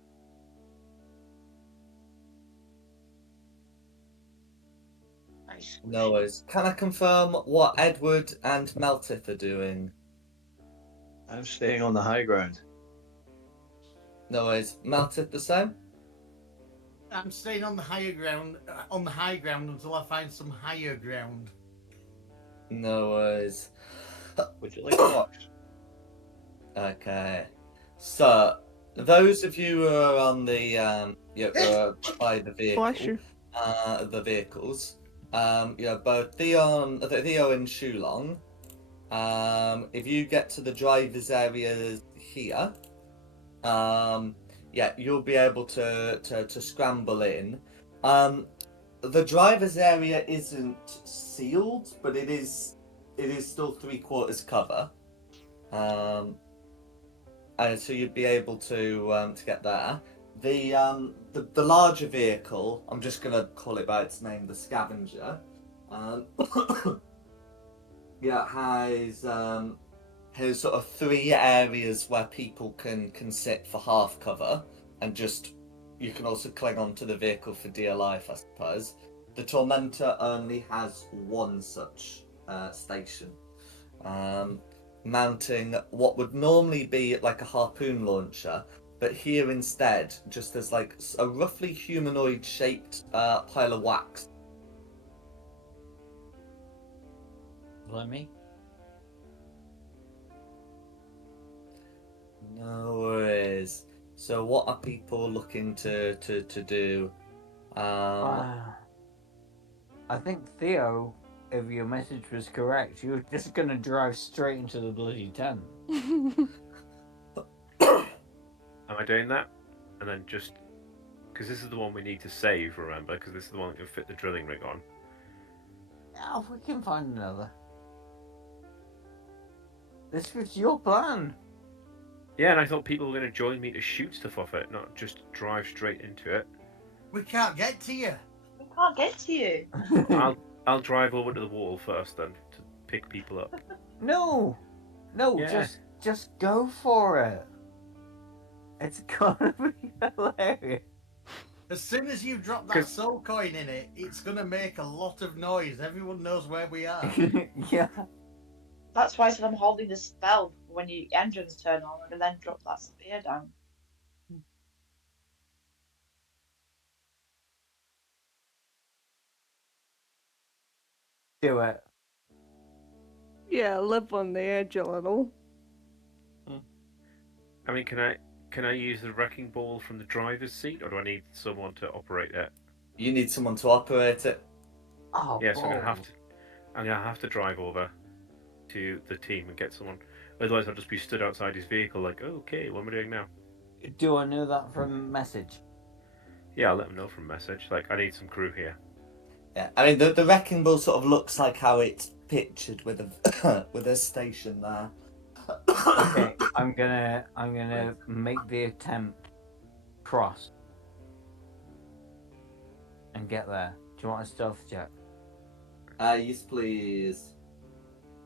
Nice. No worries. Can I confirm what Edward and Meltith are doing? I'm staying on the high ground. No worries. Meltith the same? I'm staying on the high ground until I find some higher ground. No worries. Would you like a box? Okay. So, those of you who are on the by the Bless vehicle, you. the vehicles, both Theo and Shulong. If you get to the driver's area here, you'll be able to scramble in. The driver's area isn't sealed, but it is still 3/4 cover. And so you'd be able to get there. The larger vehicle, I'm just gonna call it by its name, the Scavenger. Has sort of 3 areas where people can sit for half cover, and just you can also cling onto the vehicle for dear life, I suppose. The Tormentor only has 1 such station. Mounting what would normally be like a harpoon launcher, but here instead just there's like a roughly humanoid shaped pile of wax. Let me. No worries. So what are people looking to do? I think Theo, if your message was correct, you're just going to drive straight into the bloody tent. Am I doing that? And then just... Because this is the one we need to save, remember? Because this is the one that can fit the drilling rig on. Oh, we can find another. This was your plan. Yeah, and I thought people were going to join me to shoot stuff off it, not just drive straight into it. We can't get to you. We can't get to you. I'll drive over to the wall first then to pick people up. No, Yeah. just go for it. It's gonna be hilarious. As soon as you drop that 'Cause- soul coin in it, it's gonna make a lot of noise. Everyone knows where we are. Yeah. That's why I said I'm holding the spell for when your engines turn on and then drop that spear down. Do it. Yeah, live on the edge a little. I mean, can I use the wrecking ball from the driver's seat, or do I need someone to operate it? You need someone to operate it. Oh, Yes, I'm balls. gonna have to drive over to the team and get someone. Otherwise, I'll just be stood outside his vehicle, like, okay, what am I doing now? Do I know that from message? Yeah, I'll let them know from message. Like, I need some crew here. Yeah, I mean the wrecking ball sort of looks like how it's pictured with a with a station there. Okay, I'm gonna make the attempt cross and get there. Do you want a stealth check? Yes, please.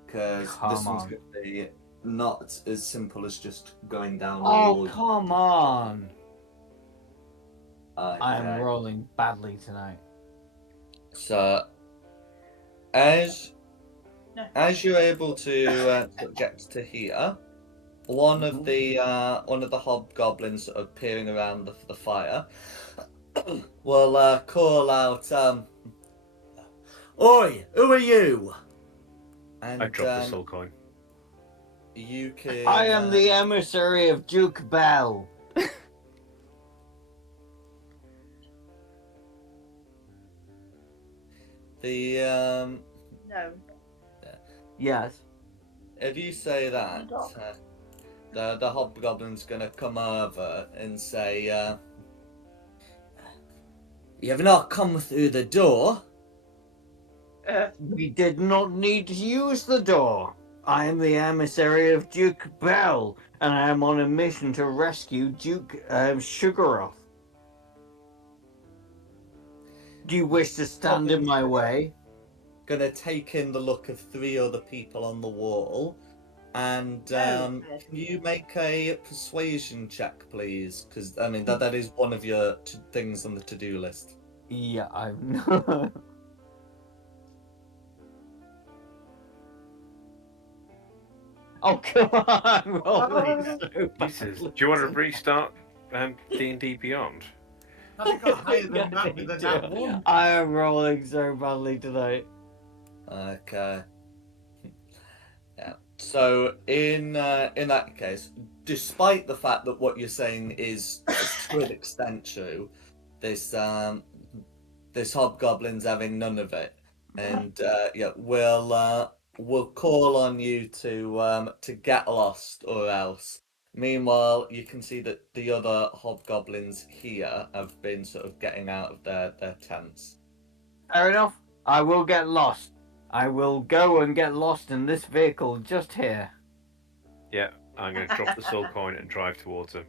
Because Come this one's on. going to be not as simple as just going down a Oh, wall. come on! Okay. I am rolling badly tonight. So, as No. you're able to get to here, one of the hobgoblins sort of peering around the fire will call out, "Oi, who are you?" And I dropped the soul coin. you can. I am the emissary of Duke Bell. the No. Yes. if you say that, dog. the hobgoblin's gonna come over and say, "You have not come through the door." We did not need to use the door. I am the emissary of Duke Bell, and I am on a mission to rescue Duke Sugaroff. Do you wish to stand in my way? Gonna take in the look of 3 other people on the wall. And can you make a persuasion check, please? Because I mean that is one of your things on the to-do list. Yeah, I'm not. Oh, come on! Rolling so Jesus, badly. do you want to restart D&D Beyond? Have you got higher than that with a nat 1? I am rolling so badly tonight. Okay. Yeah. So in that case, despite the fact that what you're saying is to an extent true, this this hobgoblin's having none of it, and yeah, we'll call on you to get lost or else. Meanwhile, you can see that the other hobgoblins here have been sort of getting out of their tents. Fair enough. I will get lost. I will go and get lost in this vehicle just here. Yeah, I'm going to drop the soul coin and drive towards him.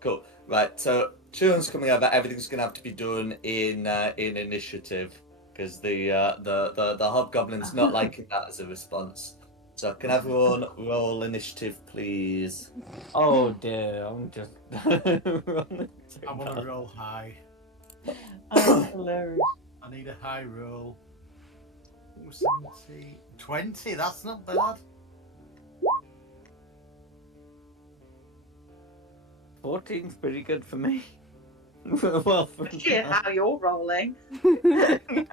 Cool. Right. So children's coming over. Everything's going to have to be done in initiative because the hobgoblin's not liking that as a response. So can everyone roll initiative, please? Oh dear, I'm just rolling so I want to bad. roll high. Oh, hilarious. I need a high roll. Ooh, 70. 20, that's not bad. 14's pretty good for me. Well, for Shit, how you're rolling. 15.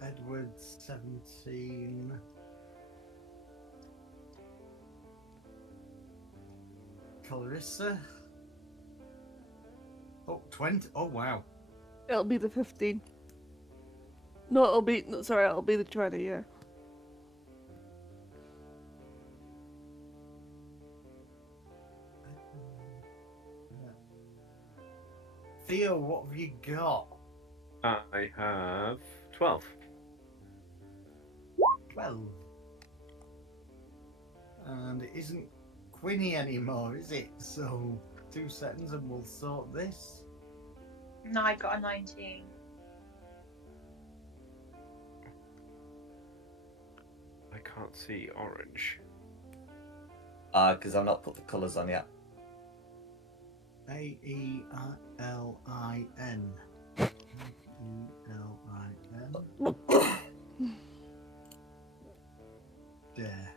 Edward, 17. Clarissa. Oh, 20. Oh, wow. It'll be the 15. No, it'll be. No, sorry, it'll be the 20, yeah. Theo, what have you got? I have 12. 12. And it isn't Quinny anymore, is it? So, 2 seconds and we'll sort this. No, I got a 19. I can't see orange. Because I've not put the colours on yet. Aelin. Aelin. There.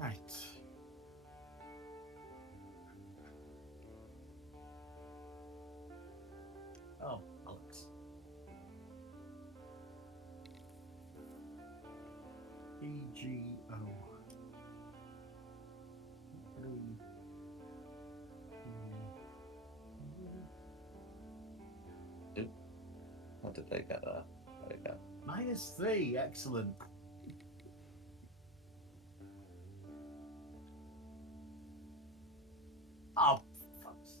Right. Oh, Alex. EGO. How did they get there? There we go. -3, excellent. Oh, fucks.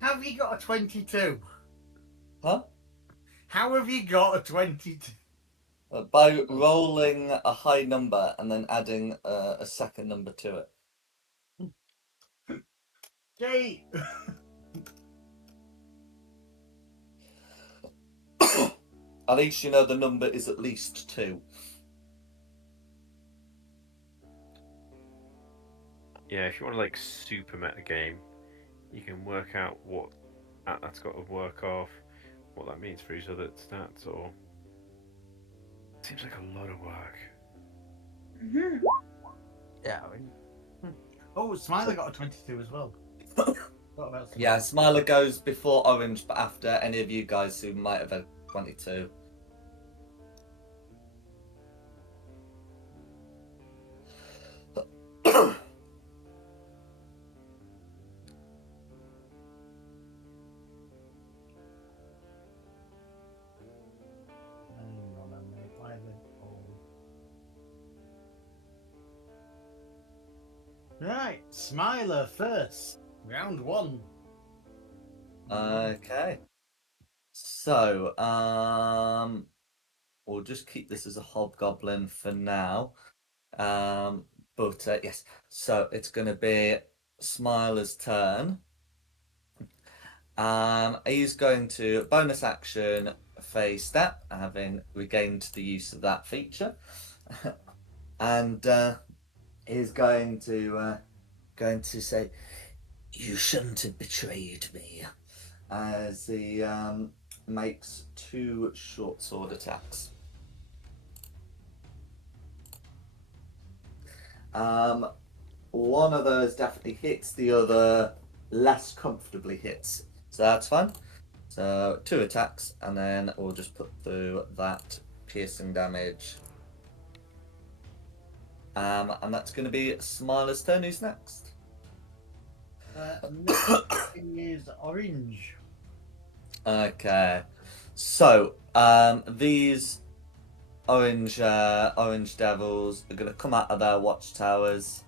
Have you got a 22? Huh? How have you got a 22? By rolling a high number and then adding a second number to it. Gee. At least you know the number is at least 2. Yeah, if you want to like super meta game, you can work out what that's got to work off, what that means for each other stats, or seems like a lot of work. Mm-hmm. Yeah. Oh, Smiley got a 22 as well. What about Smiley? Yeah, Smiler goes before Orange, but after any of you guys who might have had 22. Right, Smiler first. Round 1. Okay. So, we'll just keep this as a hobgoblin for now. But yes, so it's going to be Smiler's turn. He's going to bonus action phase step, having regained the use of that feature, and he's going to say, "You shouldn't have betrayed me," as he makes 2 short sword attacks. One of those definitely hits, the other less comfortably hits. So that's fine. So 2 attacks, and then we'll just put through that piercing damage. And that's going to be Smiler's turn. Who's next? Next is Orange. Okay. So these orange devils are going to come out of their watchtowers.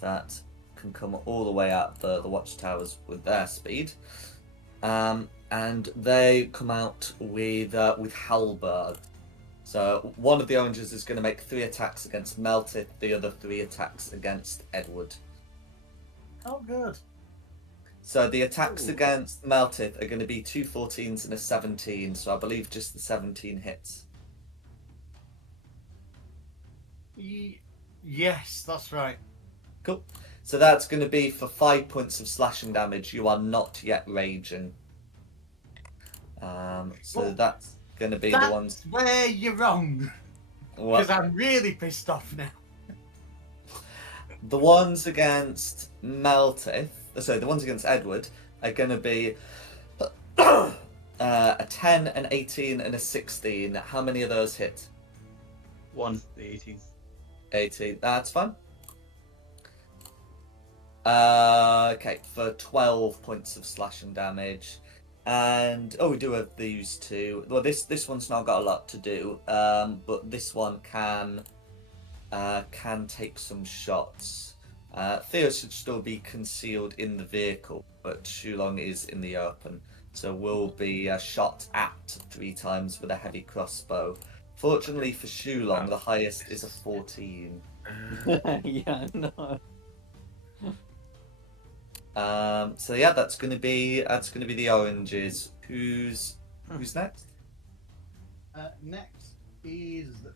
That can come all the way out the watchtowers with their speed. And they come out with halberd. So one of the oranges is going to make 3 attacks against Meltith, the other 3 attacks against Edward. Oh, good. So the attacks against Meltith are going to be 2 14s and a 17. So I believe just the 17 hits. Yes, that's right. Cool. So that's going to be for 5 points of slashing damage. You are not yet raging. So that's going to be the ones. That's where you're wrong. Because I'm really pissed off now. The ones against Meltith, sorry, the ones against Edward are going to be a 10, an 18, and a 16. How many of those hit? 1, the 18th. 18. That's fine. Okay, for 12 points of slashing damage. And we do have these 2. Well, this one's not got a lot to do, but this one can take some shots. Theo should still be concealed in the vehicle, but Shulong is in the open, so will be shot at 3 times with a heavy crossbow. Fortunately for Shulong, the highest is a 14. Yeah, no. So yeah, that's gonna be the oranges. Who's next? Next is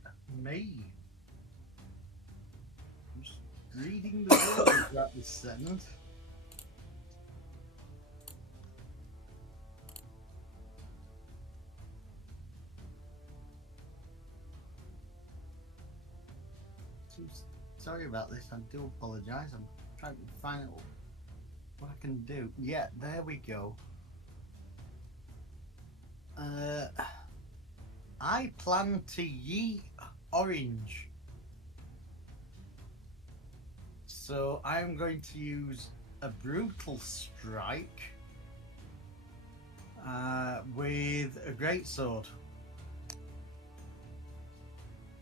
me. I'm just reading the words at this sentence. Sorry about this. I do apologise. I'm trying to find out what I can do. Yeah, there we go. I plan to yeet Orange. So I'm going to use a brutal strike with a greatsword.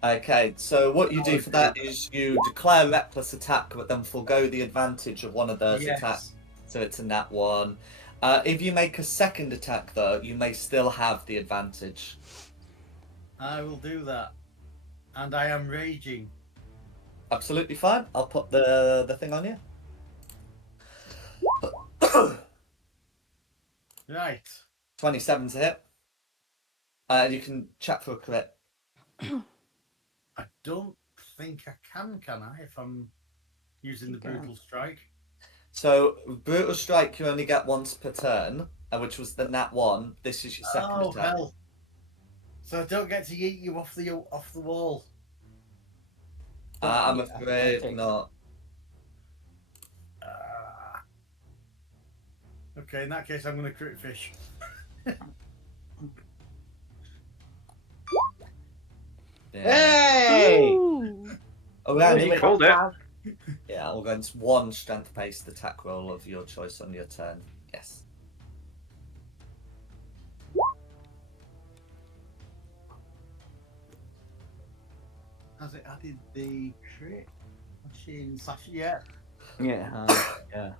Okay, so what you do for that is you declare reckless attack, but then forego the advantage of one of those attacks. So it's a nat 1. If you make a second attack, though, you may still have the advantage. I will do that. And I am raging. Absolutely fine. I'll put the thing on you. Right. 27 to hit. You can chat for a crit. I don't think I can I, if I'm using the brutal strike? So, brutal strike you only get once per turn, which was the nat 1. This is your second attack. Hell. So I don't get to yeet you off the wall. I'm afraid not. Okay, in that case, I'm going to crit fish. Hey! Ooh. Oh, yeah, You called it. Yeah, we'll go into 1 strength-based attack roll of your choice on your turn. Yes. Has it added the crit? Machine slash, yeah. Yeah.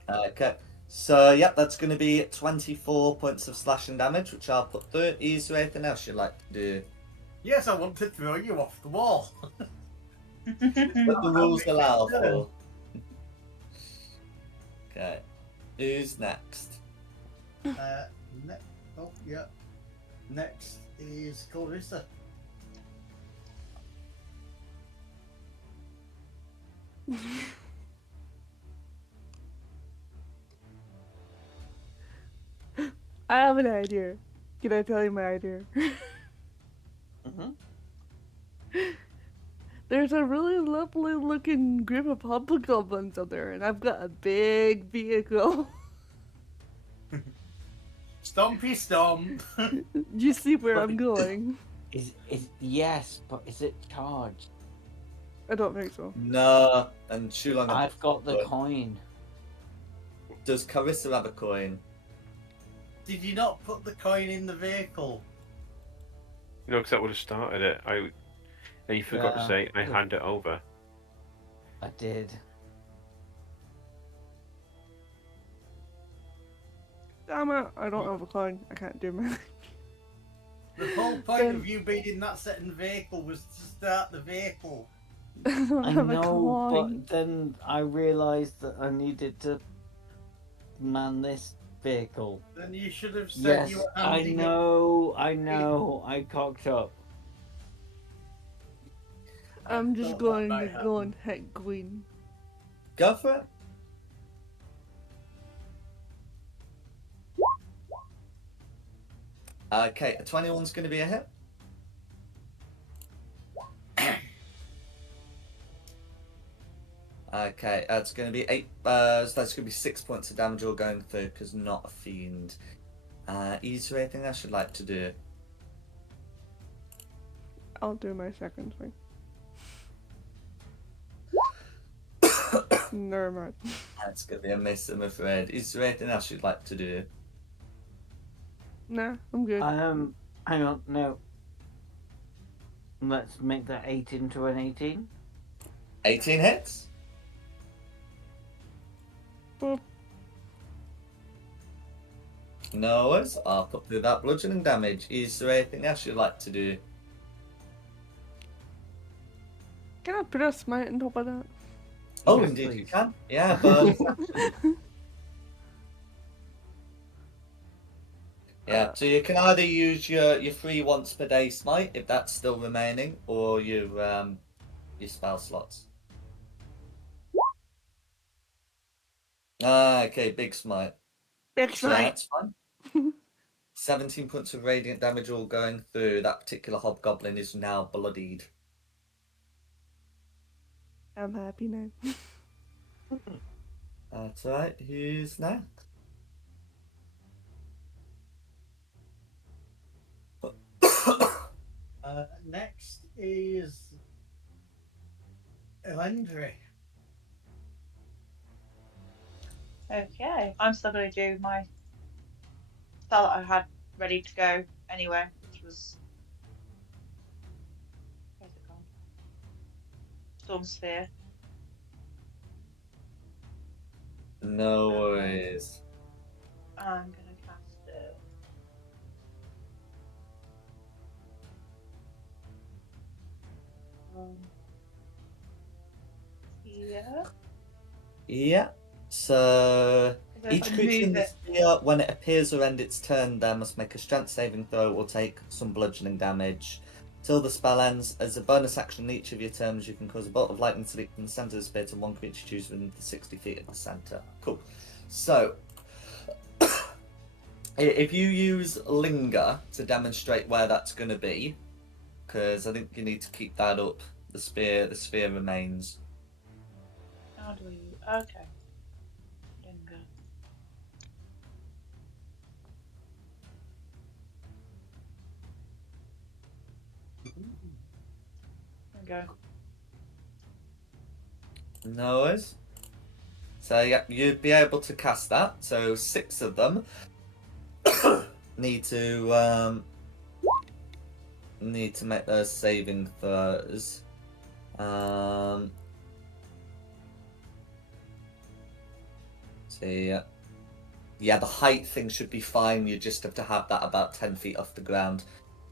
Okay. So, yep, that's going to be 24 points of slashing damage, which I'll put through. Is there anything else you'd like to do? Yes, I want to throw you off the wall. What the rules allow for. Okay. Who's next? Oh, yeah. Next is Clarissa. I have an idea. Can I tell you my idea? Mhm. There's a really lovely looking group of hobgoblins out there, and I've got a big vehicle. Stompy stomp. Do you see where I'm going? Is yes, but is it charged? I don't think so. No, and Shulong. I've got the coin. Does Carissa have a coin? Did you not put the coin in the vehicle? No, because that would have started it. And you forgot to Yeah. say I hand it over. I did. Damn it, I don't have a coin. I can't do my. The whole point of you being in that second vehicle was to start the vehicle. I don't I have a know, coin. but then I realised that I needed to man this vehicle. Then you should have said Yes, you were I handing it. know, I cocked up. I'm just thought that going might to happen. go and hit Queen. Go for it. Okay, a 21's going to be a hit. Okay, it's going to be 8. So that's going to be 6 points of damage all going through because not a fiend. Is there anything I should like to do? I'll do my second thing. Never mind. That's going to be a miss, I'm afraid. Is there anything else you'd like to do? Nah, I'm good. Hang on, no. Let's make that 8 into an 18. 18 hits? Boop. No worries. I'll put through that bludgeoning damage. Is there anything else you'd like to do? Can I put a smite on top of that? Oh, Yes, indeed you please. can. Yeah, but... Yeah, so you can either use your free once per day smite if that's still remaining, or your spell slots. Okay, big smite. Big So smite. that's fine. 17 points of radiant damage all going through. That particular hobgoblin is now bloodied. I'm happy now. That's right. Who's next? Next is Elendry. Okay, I'm still going to do my spell that I had ready to go anyway, which was. Where's it gone? Storm Sphere. No worries. I'm going to cast it. Here. Yeah. So I don't know if each I creature in move the it. sphere, when it appears or ends its turn, there must make a strength saving throw or take some bludgeoning damage. Till the spell ends, as a bonus action in each of your turns, you can cause a bolt of lightning to leap from the centre of the sphere to one creature choose within the 60 feet of the centre. Cool. So, if you use Linger to demonstrate where that's going to be, because I think you need to keep that up, the sphere remains. How do we. Okay. Linger. There we go. No worries. So yeah, you'd be able to cast that. So 6 of them need to make those saving throws. So yeah, the height thing should be fine. You just have to have that about 10 feet off the ground.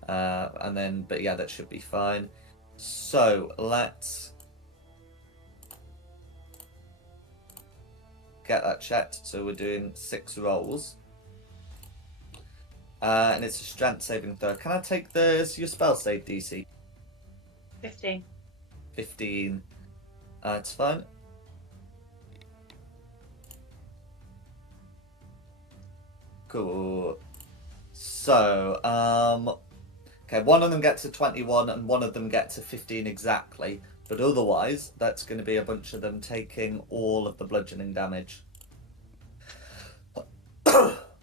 And then, but yeah, that should be fine. So let's get that checked. So we're doing 6 rolls. And it's a strength saving throw. Can I take your spell save DC? 15. 15. It's fine. Cool. So, okay, one of them gets to 21 and one of them gets to 15 exactly. But otherwise, that's going to be a bunch of them taking all of the bludgeoning damage.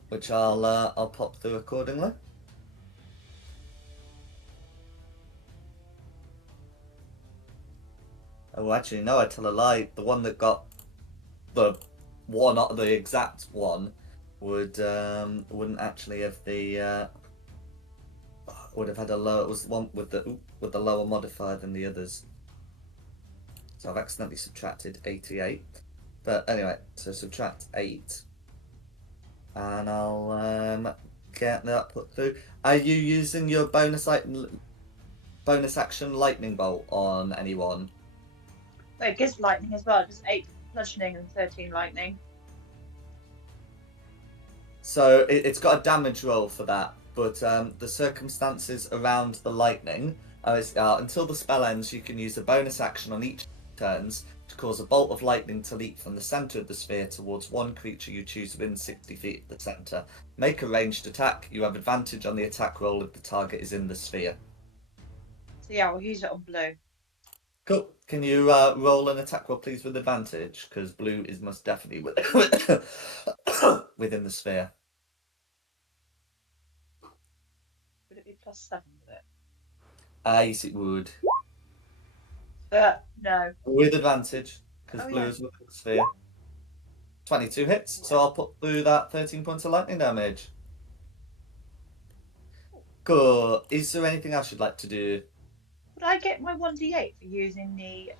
Which I'll pop through accordingly. Oh, actually, no, I tell a lie. The one that got the one, not the exact one, wouldn't actually have the would have had a lower. It was the one with the lower modifier than the others. So I've accidentally subtracted 88. But anyway, so subtract 8, and I'll get that put through. Are you using your bonus action lightning bolt on anyone? Well, it gives lightning as well. Just 8 bludgeoning and 13 lightning. So it's got a damage roll for that, but the circumstances around the lightning is until the spell ends, you can use a bonus action on each turns to cause a bolt of lightning to leap from the center of the sphere towards one creature you choose within 60 feet of the center. Make a ranged attack. You have advantage on the attack roll if the target is in the sphere. So yeah, we'll use it on blue. Cool. Can you roll an attack roll, please, with advantage? Because blue is most definitely within the sphere. Would it be +7 with it? Yes, it would. No. With advantage, because blue is within the sphere. 22 hits, so I'll put through that 13 points of lightning damage. Cool. Is there anything else you'd like to do? Would I get my 1d8 for using the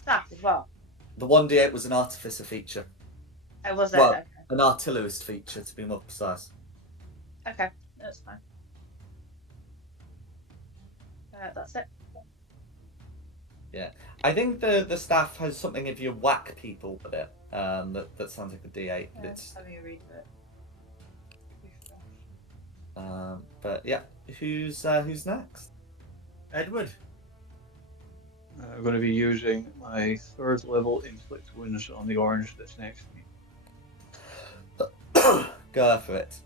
staff as well? The 1d8 was an artificer feature. Oh, was it? Well, Okay. an artillerist feature, to be more precise. Okay, that's fine. That's it. Yeah. I think the staff has something if you whack people with it. That sounds like a d8. But it's Having a read of it. but yeah, who's next? Edward. I'm going to be using my 3rd level inflict wounds on the orange that's next to me. Go for it.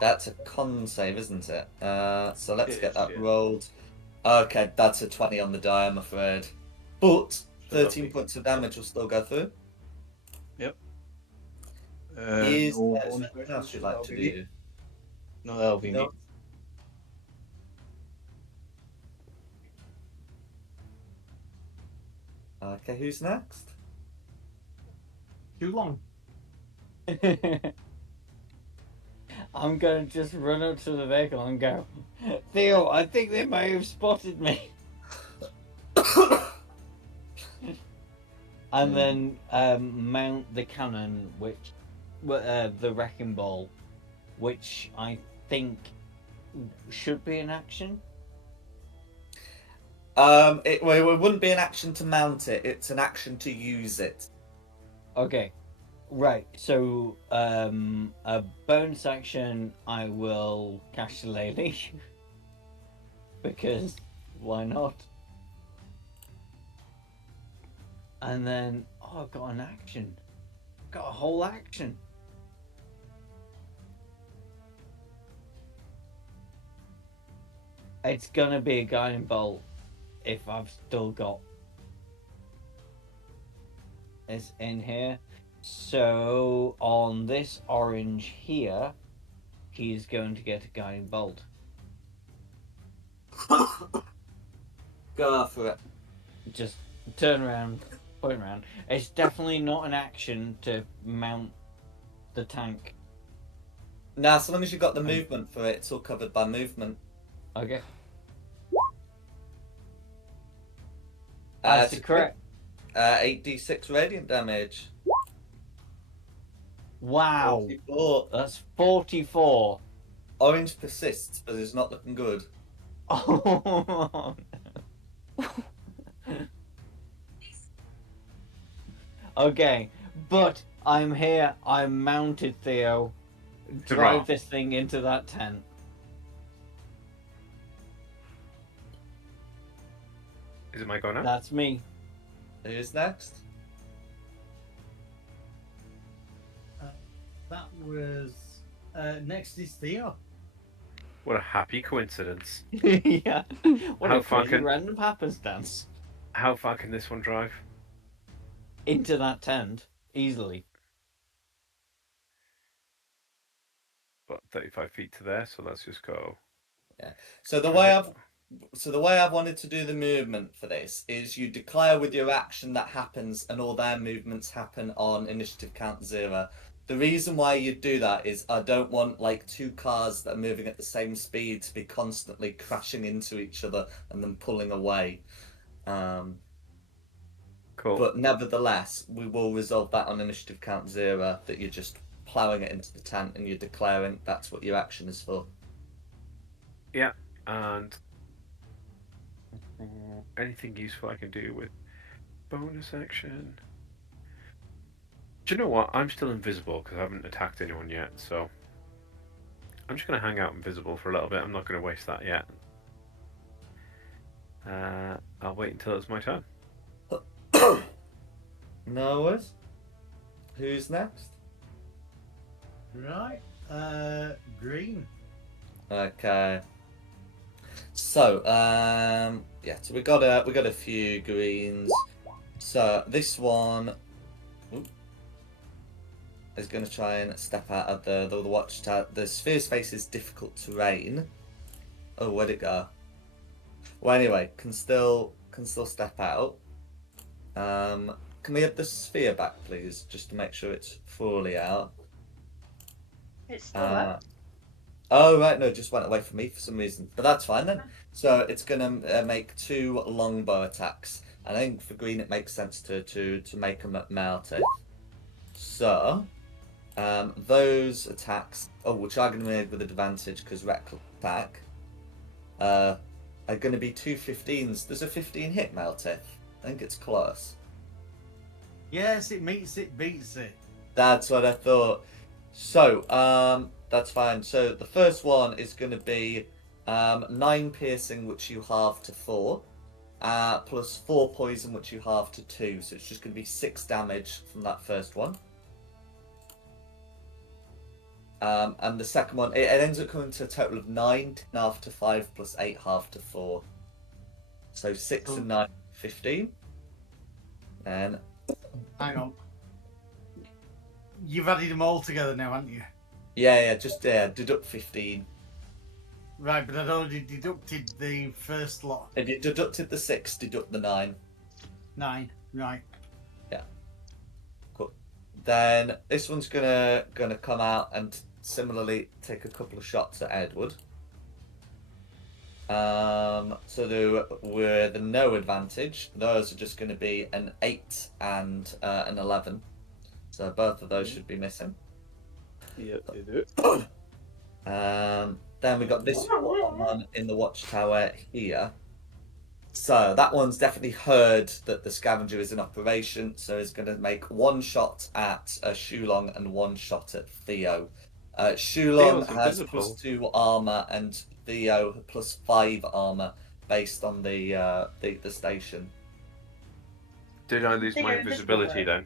That's a con save, isn't it? So let's It get is, that yeah. rolled. Okay, that's a 20 on the die, I'm afraid. But So that'll 13 be- points of damage will still go through. Yep. Is No there bonus anything else actions, you'd like that'll to be me. do? No, that'll be me. No? Okay, who's next? Too long. I'm gonna just run up to the vehicle and go, Theo, I think they may have spotted me. And then mount the cannon, which, the wrecking ball, which I think should be an action. It wouldn't be an action to mount it. It's an action to use it. Okay, right. So a bonus action, I will cast Shillelagh because why not? And then I've got an action. Got a whole action. It's gonna be a guiding bolt if I've still got this in here. So on this orange here, he's going to get a guiding bolt. Go for it. Just turn around, point around. It's definitely not an action to mount the tank. Now, so long as you've got the movement for it, it's all covered by movement. Okay. That's to the correct. 8d6 radiant damage. Wow. 44. That's 44. Orange persists, but it's not looking good. Oh. Okay, but I'm here. I'm mounted, Theo. Drive Hurrah. this thing into that tent. Is it my go now? That's me. Who's next? That was. Next is Theo. What a happy coincidence. Yeah. What How a far crazy can- random happenstance. How far can this one drive? Into that tent. Easily. About 35 feet to there, so let's just go. So the way I've wanted to do the movement for this is you declare with your action that happens, and all their movements happen on initiative count 0. The reason why you do that is I don't want like two cars that are moving at the same speed to be constantly crashing into each other and then pulling away. Cool. But nevertheless, we will resolve that on initiative count 0, that you're just ploughing it into the tent and you're declaring that's what your action is for. Yeah, and anything useful I can do with bonus action. Do you know what? I'm still invisible because I haven't attacked anyone yet, so I'm just going to hang out invisible for a little bit. I'm not going to waste that yet. I'll wait until it's my turn. No worries. Who's next? Right. Green. Okay. So, yeah, so we got a few greens. So this one is going to try and step out of the watchtower. The sphere's face is difficult terrain. Oh, where'd it go? Well, anyway, can still step out. Can we have the sphere back, please, just to make sure it's fully out? It's still there. Oh, right, no, it just went away from me for some reason. But that's fine then. So it's going to make 2 longbow attacks. And I think for green it makes sense to make them at melted. So, those attacks, which are going to be made with advantage because reckless attack, are going to be 2 15s. Does a 15 hit Meltith? I think it's close. Yes, it meets it, beats it. That's what I thought. So, that's fine. So the first one is going to be 9 piercing, which you halve to 4, plus 4 poison, which you halve to 2. So it's just going to be 6 damage from that first one. And the second one, it ends up coming to a total of 9, 10 half to 5, plus 8 half to 4. So 6 and 9, 15. And Hang on. You've added them all together now, haven't you? yeah, just deduct 15. Right, but I'd already deducted the first lot. If you deducted the 6, deduct the 9. 9, right. Yeah. Cool. Then this one's gonna come out and similarly take a couple of shots at Edward. So there were the no advantage. Those are just going to be an 8 and an 11. So both of those should be missing. Yep, they do. Then we got this one in the watchtower here. So that one's definitely heard that the scavenger is in operation, so it's going to make 1 shot at Shulong and 1 shot at Theo. Shulong Theo's has invisible. +2 armor and Theo +5 armor based on the station. Did I lose Think my of this invisibility one.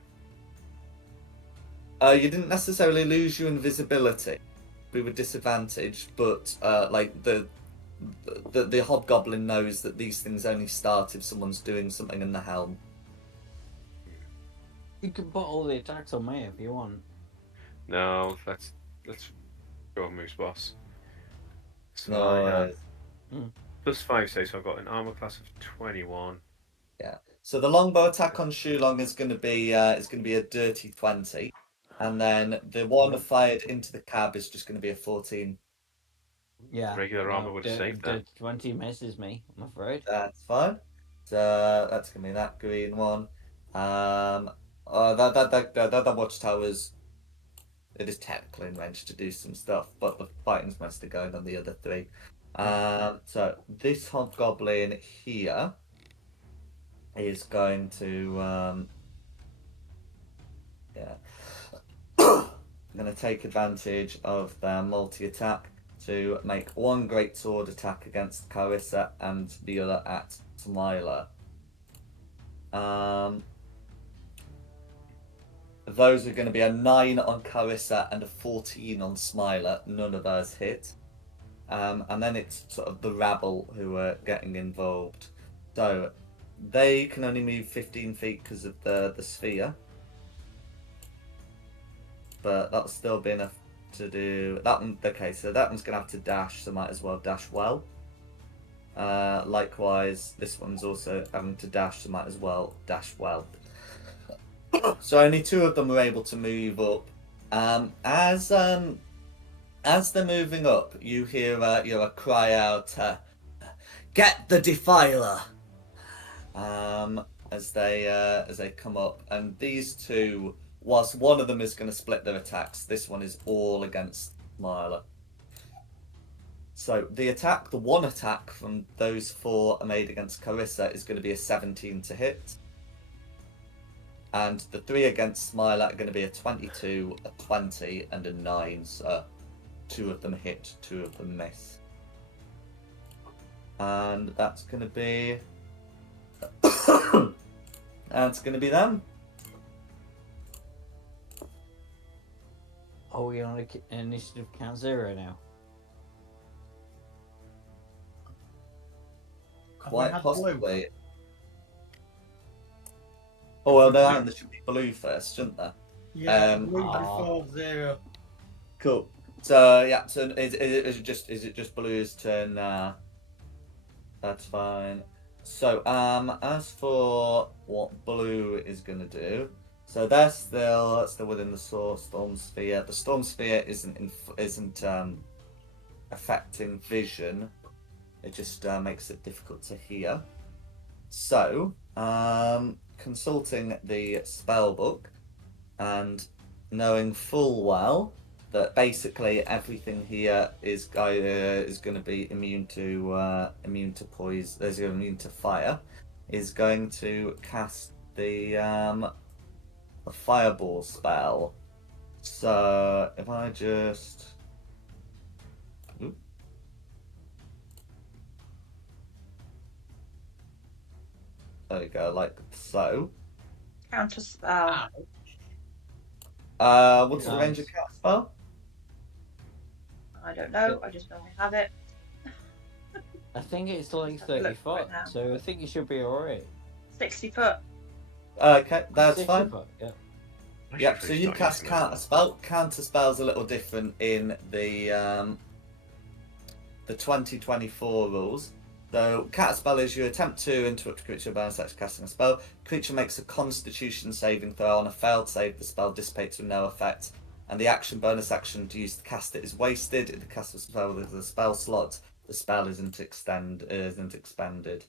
then? You didn't necessarily lose your invisibility. We were disadvantaged, but like the hobgoblin knows that these things only start if someone's doing something in the helm. You can put all the attacks on me if you want. No, let's go Moose Boss. So No, I have Mm. +5 save, so I've got an armor class of 21. So the longbow attack on Shulong is going to be a dirty 20, and then the one fired into the cab is just going to be a 14. Yeah. Regular armor would have saved that. 20 misses me, I'm afraid. That's fine. that's gonna be that green one. That watchtower's, it is technically in range to do some stuff, but the fighting's mostly going on the other three. So this hobgoblin here is going to yeah. I'm going to take advantage of their multi-attack to make one great sword attack against Carissa and the other at Smiler. Those are going to be a 9 on Carissa and a 14 on Smiler. None of those hit. And then it's sort of the rabble who are getting involved. So they can only move 15 feet because of the sphere. But that'll still be enough to do that one. Okay, so that one's gonna have to dash, so might as well dash well. Likewise, this one's also having to dash, so might as well dash well. So only 2 of them are able to move up. As they're moving up, you hear a cry out, "Get the Defiler!" As they come up, and these 2. Whilst one of them is going to split their attacks, this one is all against Smiler. So the one attack from those 4 made against Carissa is going to be a 17 to hit. And the 3 against Smiler are going to be a 22, a 20, and a 9. So 2 of them hit, 2 of them miss. And that's going to be... that's going to be them. Oh, we're on an initiative count 0 now. Quite possibly. Oh well, no, there should be blue first, shouldn't there? Yeah, blue before 0. Cool. So yeah, so is it just blue's turn? That's fine. So as for what blue is gonna do, so they're still within the storm sphere. The storm sphere isn't affecting vision. It just makes it difficult to hear. So consulting the spell book and knowing full well that basically everything here is going to be immune to poison, is immune to fire, is going to cast the fireball spell. So if I just there you go, like so. Counter spell. What's the range of cast spell? I don't know. I just know I have it. I think it's like 30 foot, so I think you should be alright. 60 foot. Okay, that's 60 fine. foot, yeah. Yep, so you cast counter spell. Counter spell's a little different in the 2024 rules. So counter spell is you attempt to interrupt a creature by casting a spell. Creature makes a Constitution saving throw. On a failed save, the spell dissipates with no effect, and the bonus action to use to cast it is wasted. If the cast of spell with the spell slot, the spell isn't expanded.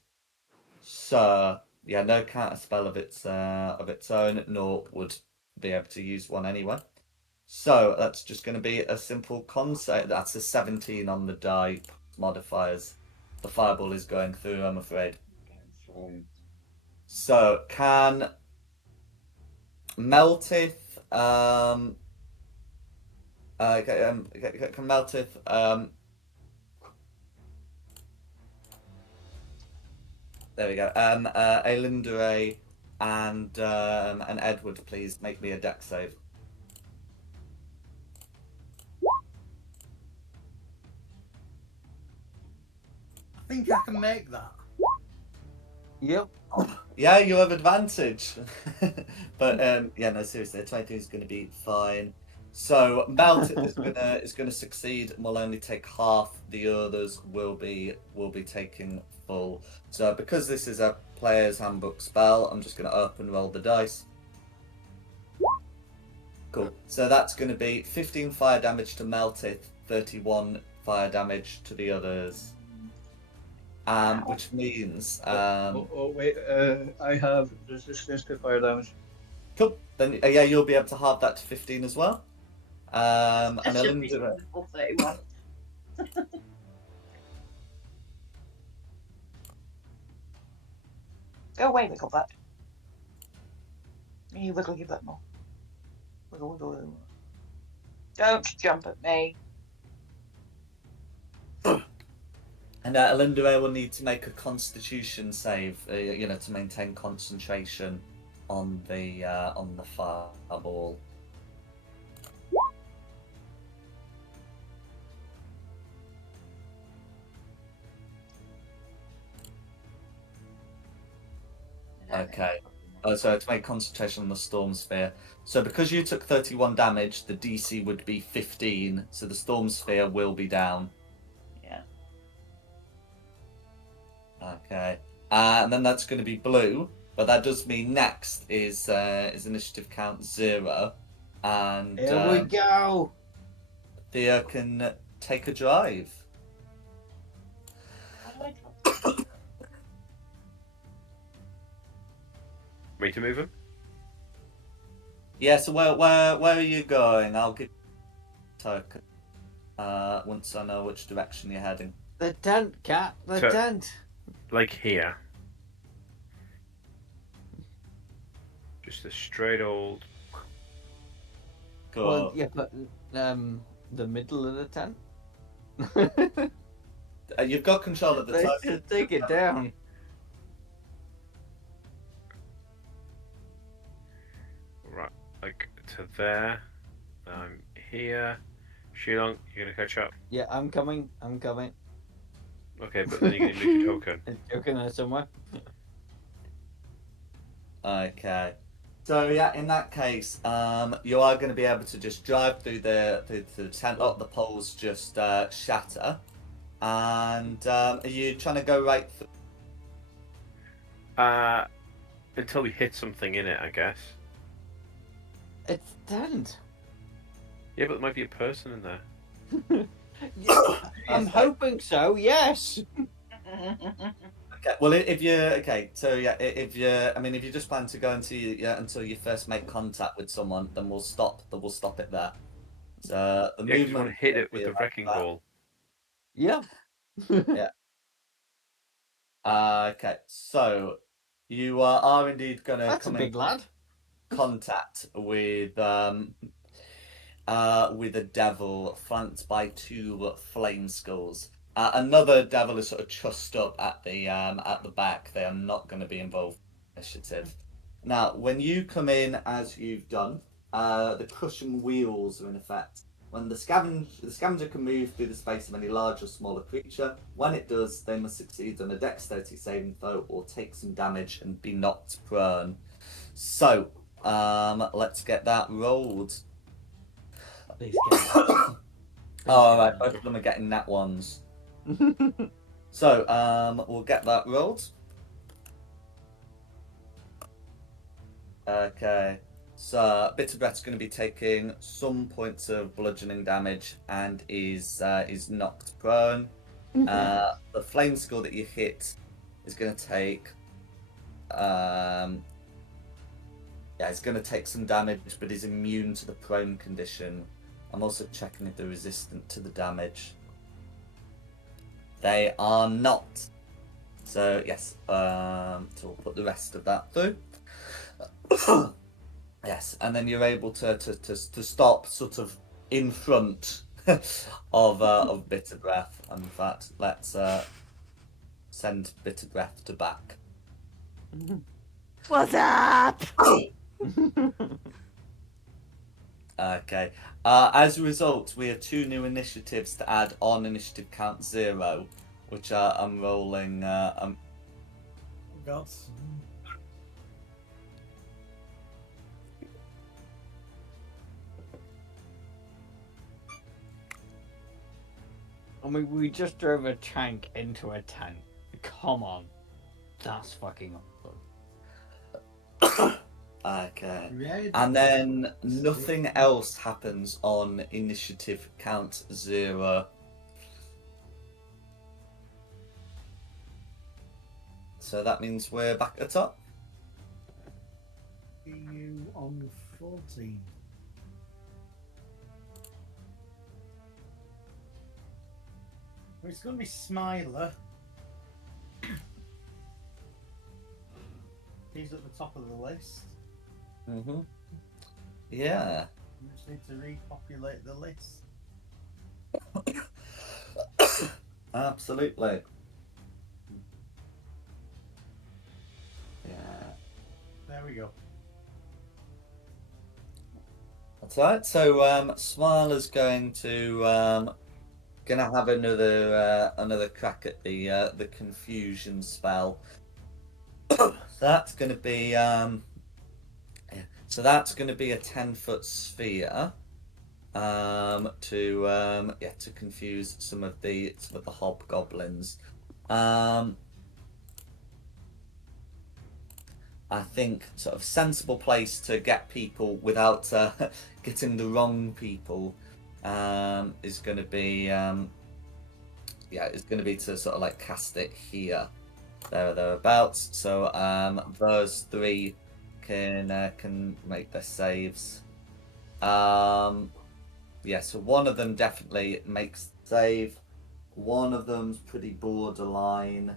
So yeah, no counter spell of its own, nor would be able to use one anyway. So that's just going to be a simple concept. That's a 17 on the die modifiers. The fireball is going through, I'm afraid. So can Meltith can Meltith there we go. Elindure and Edward, please make me a dex save. I think I can make that. Yep. Yeah, you have advantage. But yeah, no, seriously, 23 is going to be fine. So Meltith is gonna succeed and will only take half. The others will be taking full. So because this is a player's handbook spell, I'm just going to open roll the dice. Cool. So that's going to be 15 fire damage to Meltith, 31 fire damage to the others. which means Wait, I have resistance to fire damage. cool. Then yeah, you'll be able to halve that to 15 as well. And That should be Elinda, full 31. Go away, Wigglebutt. You wiggle your butt more. Wiggle, wiggle, wiggle. Don't jump at me. and Elinda will need to make a Constitution save, to maintain concentration on the fireball. Okay. So to make concentration on the storm sphere. So because you took 31 damage, the DC would be 15. So the storm sphere will be down. Yeah. Okay. And then that's going to be blue. But that does mean next is initiative count 0. And Here we go. Thea can take a drive. How do I drop? Me to move him? Yeah, so where are you going? I'll give token once I know which direction you're heading. The tent, cat. The So- tent. Like here. Just a straight old. Cool. Well, yeah, but the middle of the tent. You've got control at the They time. should take it down. Right, like to there. I'm here. Shilong, you're gonna catch up. Yeah, I'm coming. I'm coming. Okay, but then you're gonna lose your token. It's joking there somewhere. Okay. So yeah, in that case, you are going to be able to just drive through the tent. Lot the poles just shatter, and are you trying to go right through? Until we hit something in it, I guess. It's tent. Yeah, but there might be a person in there. Yeah, I'm hoping so. Yes. Okay. Well, if you okay, so yeah, if you just plan to go until you first make contact with someone, then we'll stop. We'll stop it there. So the Yeah, 'cause you want movement to hit will it with be the about wrecking that. ball. Yeah. Okay, so you are indeed going to That's a come big in lad. contact with a devil flanked by 2 flame skulls. Another devil is sort of trussed up at the back. They are not going to be involved in initiative. Now, when you come in as you've done, the crushing wheels are in effect. When the scavenger can move through the space of any large or smaller creature. When it does, they must succeed on a dexterity saving throw or take some damage and be knocked prone. So, let's get that rolled. These guys. Alright, both of them are getting nat ones. So, we'll get that rolled. Okay. So, Bitter Breath's going to be taking some points of bludgeoning damage and is knocked prone. The flame skull that you hit is going to take it's going to take some damage, but is immune to the prone condition. I'm also checking if they're resistant to the damage. They are not. So yes, so we'll put the rest of that through. Yes, and then you're able to stop sort of in front of Bitter Breath. And in fact, let's send Bitter Breath to back. What's up? Okay. As a result, we have 2 new initiatives to add on initiative count 0, which I'm rolling. Gods. I mean, we just drove a tank into a tent. Come on. That's fucking awesome. Okay. Red. And then nothing else happens on initiative count 0. So that means we're back at the top. You on 14. Well, it's going to be Smiler. He's at the top of the list. Mm-hmm. Yeah. We just need to repopulate the list. Absolutely. Yeah. There we go. That's right. So Smiler's going to gonna have another crack at the confusion spell. That's gonna be so that's gonna be a 10-foot sphere to confuse some of the hobgoblins. I think sort of sensible place to get people without getting the wrong people is going to be to sort of like cast it here, there or thereabouts. So those three can make their saves. Yeah, so one of them definitely makes the save. One of them's pretty borderline.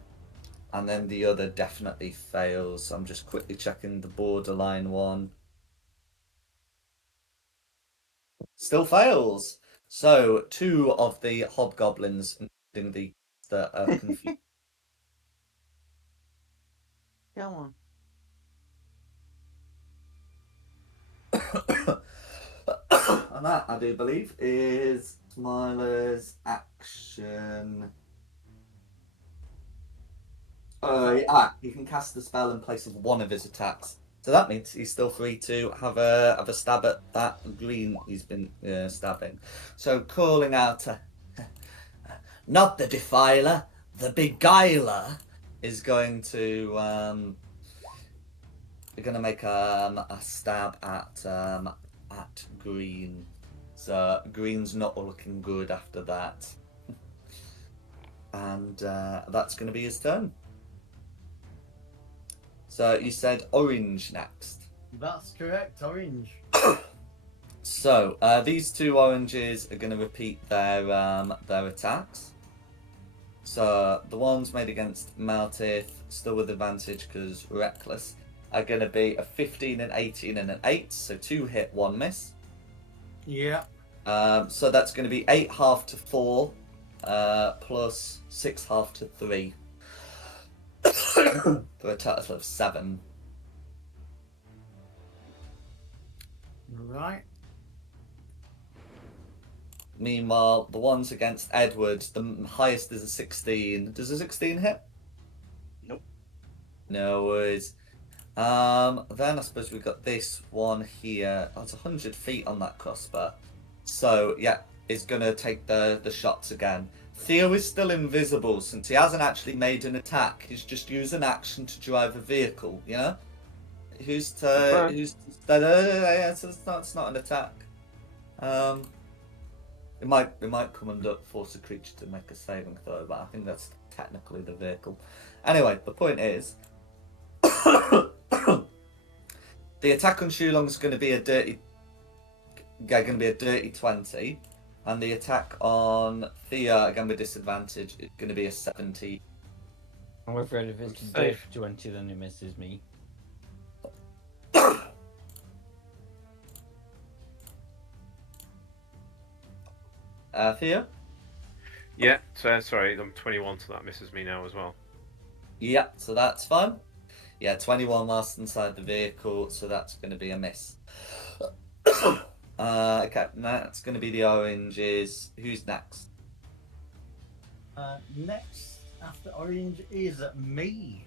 And then the other definitely fails. So I'm just quickly checking the borderline one. Still fails. So 2 of the hobgoblins, including the that are confused. Come on. And that, I do believe, is Smiler's action. He can cast the spell in place of one of his attacks. So that means he's still free to have a stab at that green he's been stabbing. So calling out, not the Defiler, the Beguiler, is going to make a stab at green. So green's not looking good after that, and that's going to be his turn. So you said orange next. That's correct, orange. So these 2 oranges are going to repeat their attacks. So the ones made against Maltith, still with advantage because reckless, are going to be a 15, an 18, and an 8. So 2 hit, 1 miss. Yeah. So that's going to be 8 half to 4, plus 6 half to 3. For a total of 7. Right. Meanwhile, the ones against Edward, the highest is a 16. Does a 16 hit? Nope. No worries. Then I suppose we've got this one here. Oh, it's 100 feet on that crossbow. So, yeah, it's going to take the shots again. Theo is still invisible since he hasn't actually made an attack. He's just used an action to drive a vehicle, you know? So it's not an attack. It might come under force a creature to make a saving throw, but I think that's technically the vehicle. Anyway, the point is, the attack on Shulong is going to be a dirty 20, and the attack on Thea, again with disadvantage, is going to be a 17. I'm afraid if it's a 20, then it misses me. Thea? Yeah, so sorry, I'm 21, so that misses me now as well. Yeah, so that's fine. Yeah, 21 whilst inside the vehicle, so that's going to be a miss. Okay, that's going to be the oranges. Who's next? Next, after orange, is me.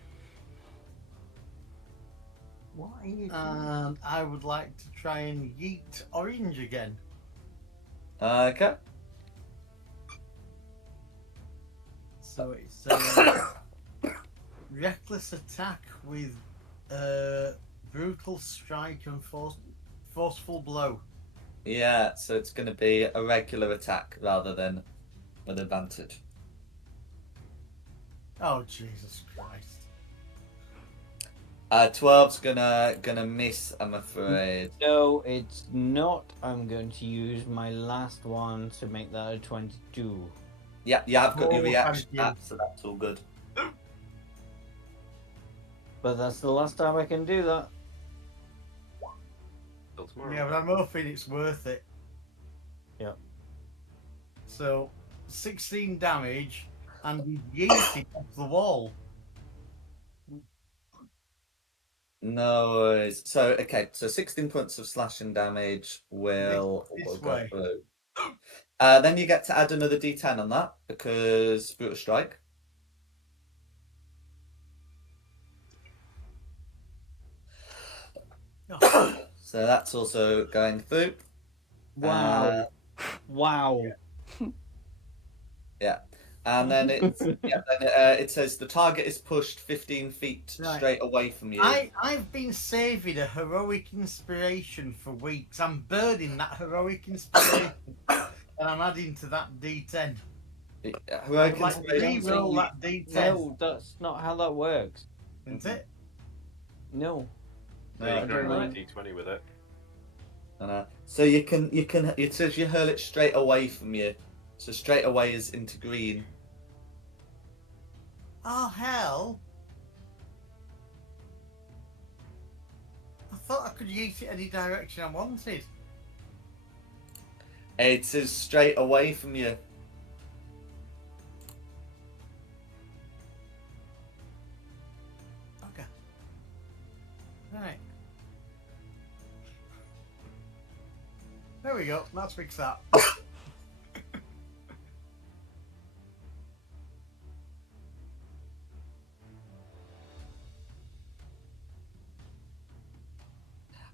What are you doing? And I would like to try and yeet orange again. Okay. So it's reckless attack with brutal strike and forceful blow. Yeah, so it's going to be a regular attack rather than with advantage. Oh, Jesus Christ. 12's gonna miss, I'm afraid. No, it's not. I'm going to use my last one to make that a 22. Yeah, you have got your Oh, reaction thank you. back, so that's all good. But that's the last time I can do that. Till tomorrow. Yeah, but I'm hoping it's worth it. Yep. So, 16 damage, and you yeeted off the wall. No worries. So, okay, so 16 points of slashing damage will This go way. through. Then you get to add another d10 on that because brutal strike. So that's also going through. Wow. Wow. Yeah. And then it says the target is pushed 15 feet Right. straight away from you. I've been saving a heroic inspiration for weeks. I'm burning that heroic inspiration, and I'm adding to that D10. Heroic I'd like to inspiration. re-roll that D10, No, that's not how that works. isn't it? No. No, No, you can roll a don't d20 with it. So you can it says you hurl it straight away from you. So straight away is into green. Oh hell! I thought I could yeet it any direction I wanted. It says straight away from you. Okay. Right. There we go. Let's fix that.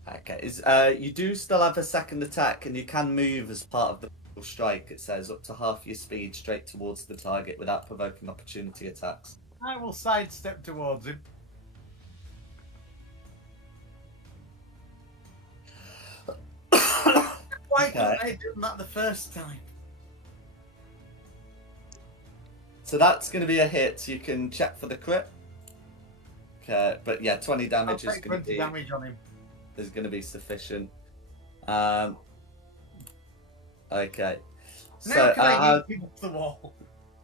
Okay, you do still have a second attack, and you can move as part of the strike. It says up to half your speed straight towards the target without provoking opportunity attacks. I will sidestep towards him. Why couldn't I have done that the first time? So that's going to be a hit. You can check for the crit. Okay, but yeah, 20 I'll damage is take going 20 damage on him. to be sufficient. Okay. So Now can I yeet him off the wall?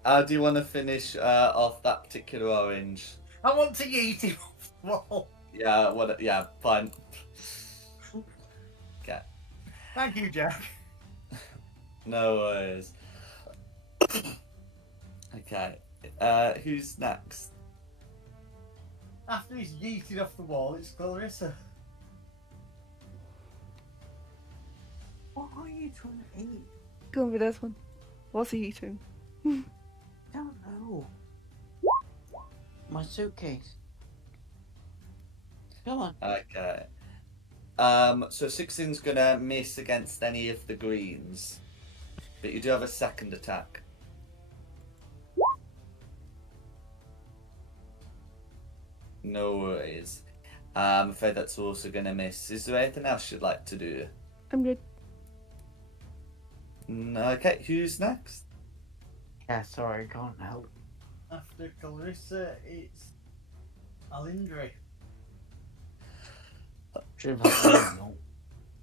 how do you want to finish off that particular orange? I want to yeet him off the wall. Yeah, fine. Okay. Thank you, Jack. No worries. Okay. Who's next? After he's yeeted off the wall, it's Clarissa. What are you trying to eat? Go with this one. What's he eating? I don't know. My suitcase. Come on. Okay. So 16's gonna miss against any of the greens, but you do have a second attack. No worries. I'm afraid that's also gonna miss. Is there anything else you'd like to do? I'm good. Okay, who's next? Yeah, sorry, I can't help. After Clarissa, it's Alindri. Should have had not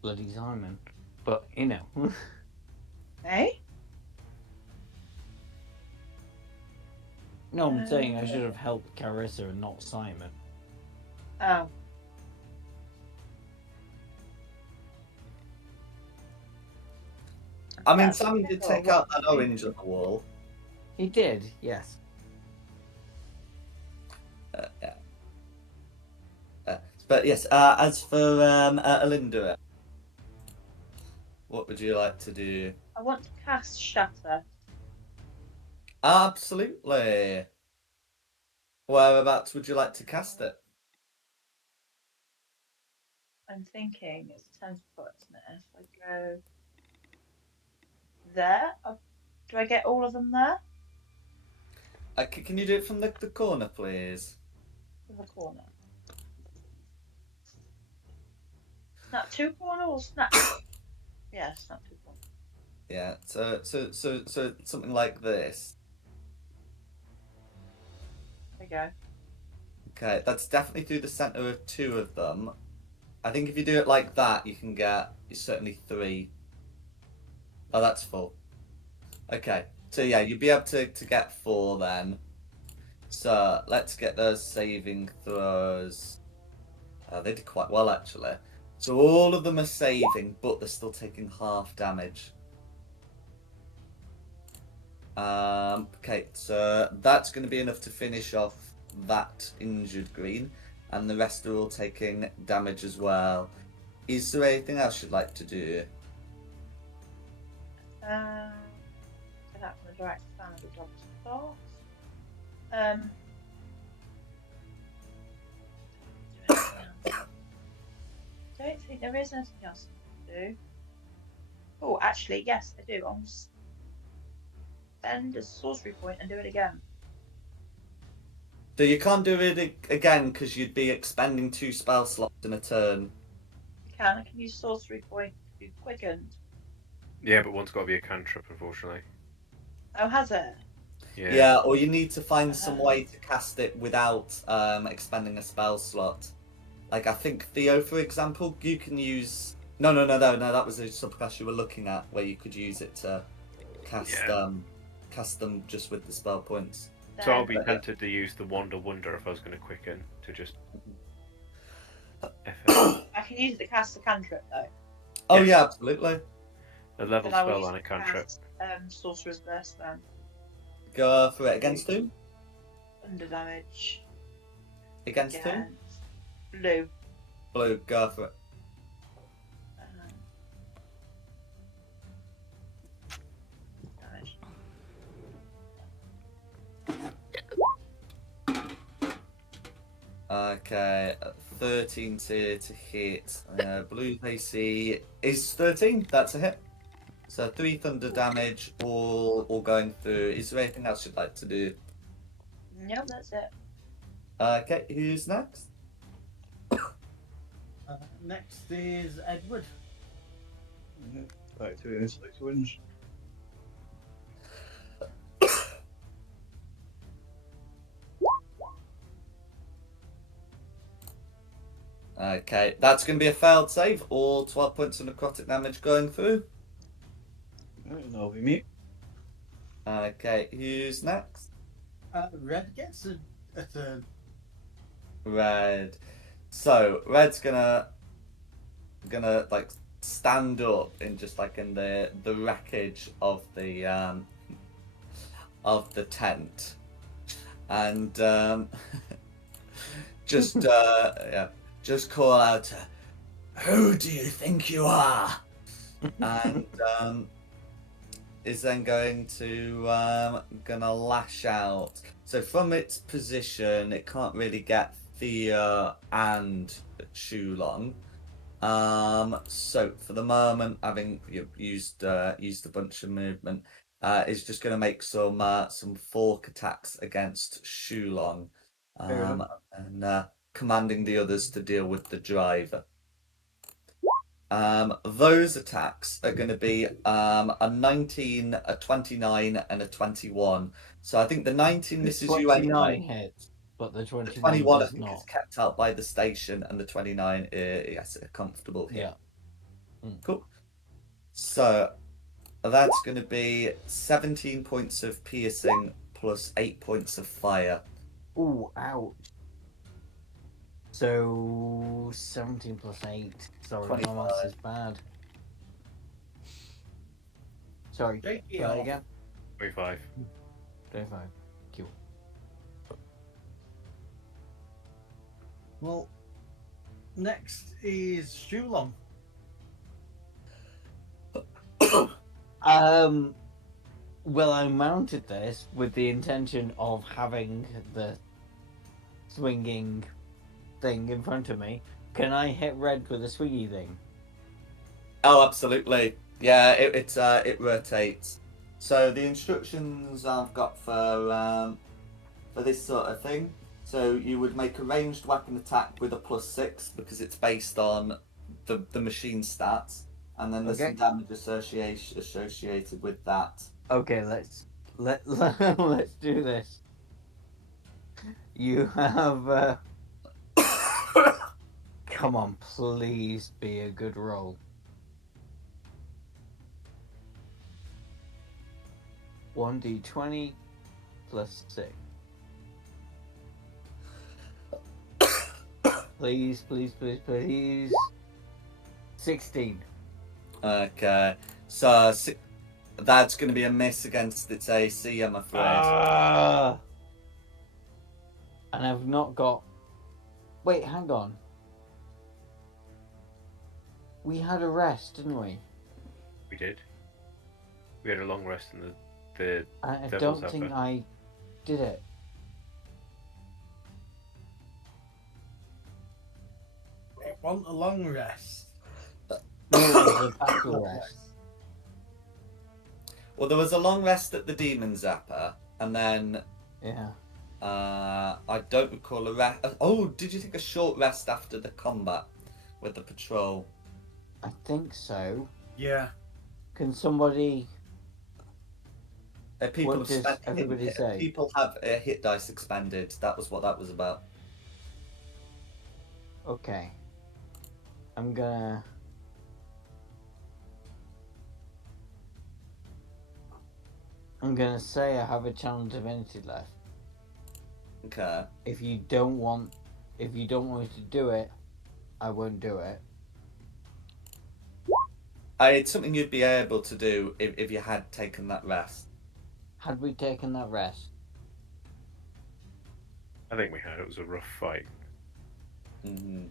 bloody Simon. But, you know. Hey? No, I'm saying I should have helped Carissa and not Simon. Oh. I mean, That's Simon did take out that orange on the wall. He did, yes. Yeah. But yes, as for Alinda, what would you like to do? I want to cast Shatter. Absolutely. Whereabouts would you like to cast it? I'm thinking it's 10 foot, isn't it? If I go there, do I get all of them there? Can you do it from the corner, please? In the corner. Snap two corner or snap? Yeah, snap two corner. Yeah. So something like this. There we go. Okay, that's definitely through the center of 2 of them. I think if you do it like that, you can get certainly 3. Oh, that's full. Okay, so yeah, you'll be able to get 4 then. So let's get those saving throws. They did quite well actually. So all of them are saving, but they're still taking half damage. Okay, so that's going to be enough to finish off that injured green, and the rest are all taking damage as well. Is there anything else you'd like to do? So that from the direct fan of the dog's thoughts. Don't think there is anything else to do. Oh, actually, yes, I do. I'll spend a sorcery point and do it again. So you can't do it again because you'd be expending 2 spell slots in a turn. I can use sorcery point to be quickened. Yeah, but one's got to be a cantrip, unfortunately. Oh, has it? Yeah, or you need to find some way to cast it without expending a spell slot. Like, I think Theo, for example, you can use... No, that was a subclass you were looking at, where you could use it to cast them just with the spell points. So I'll be tempted to use the Wander Wonder if I was going to quicken, to just... I can use it to cast a cantrip, though. Oh, Yes. yeah, absolutely. A level Then I will spell use and a it to cantrip. cast, Sorcerer's Burst, then. Go for it. Against who? Thunder damage. Against who? Against blue. Blue, go for it. Damage. Okay, 13 to hit. Blue's AC is 13. That's a hit. So 3 thunder damage, all going through. Is there anything else you'd like to do? Nope, that's it. Okay, who's next? Next is Edward. Back to inflict wounds. Okay, that's going to be a failed save. All 12 points of necrotic damage going through. Right, and that'll be me. Okay, who's next? Red gets a turn. Red. So Red's gonna like stand up in just like in the wreckage of the tent, and just just call out, "Who do you think you are?" and is then going to gonna lash out. So from its position, it can't really get Thea and Shulong. So for the moment, having used a bunch of movement, is just going to make some fork attacks against Shulong, and commanding the others to deal with the driver. Those attacks are going to be a 19, a 29, and a 21. So I think the 19 misses you anyway. 29 hits, but the 29 The 21 I does think not. is kept out by the station, and the 29 yes, a comfortable hit. Yeah. Cool. So that's going to be 17 points of piercing plus 8 points of fire. Ooh, ouch. So 17 plus 8. Sorry, my 25. maths is bad. Sorry, Take it try off. again. 25. 25. Cool. Well, next is Shulong. Well, I mounted this with the intention of having the swinging thing in front of me. Can I hit Red with a swingy thing? Oh, absolutely. Yeah, it rotates. So the instructions I've got for this sort of thing. So you would make a ranged weapon attack with a +6 because it's based on the machine stats, and then there's some damage associated with that. Okay, let's do this. You have Come on, please be a good roll. 1d20 plus 6. Please, please, please, please. 16. Okay. So that's going to be a miss against its AC, I'm afraid. And I've not got. Wait, hang on. We had a rest, didn't we? We did. We had a long rest in the I Devil's don't think Upper. I did it. We want a long rest. No, it was a battle rest. Well, there was a long rest at the Demon Zapper, and then Yeah. I don't recall a rest. Oh, did you take a short rest after the combat with the patrol? I think so. Yeah. Can somebody. People What have does everybody say? People have hit dice expended. That was what that was about. Okay. I'm gonna. Say I have a channel divinity left. Okay. If you don't want me to do it, I won't do it. It's something you'd be able to do if you had taken that rest. Had we taken that rest? I think we had. It was a rough fight. Mm-hmm.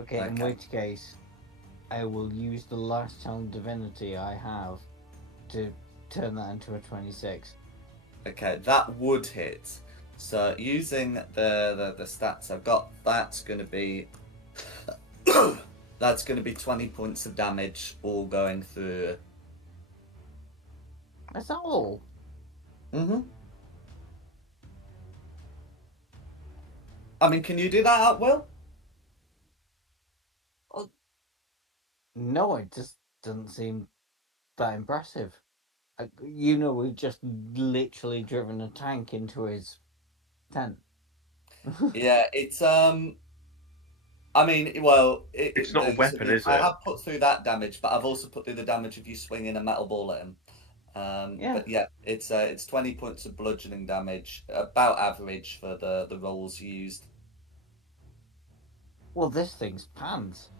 Okay, in Okay. which case, I will use the last channel divinity I have to turn that into a 26. Okay, that would hit. So using the stats I've got, that's going to be 20 points of damage, all going through. That's all. Mm-hmm. I mean, can you do that at will? No, it just doesn't seem that impressive. We've just literally driven a tank into his tent. Yeah, it's I mean, well, It's not a weapon, is I it? have put through that damage, but I've also put through the damage of you swinging a metal ball at him. Yeah. But yeah, it's 20 points of bludgeoning damage, about average for the rolls used. Well, this thing's pants.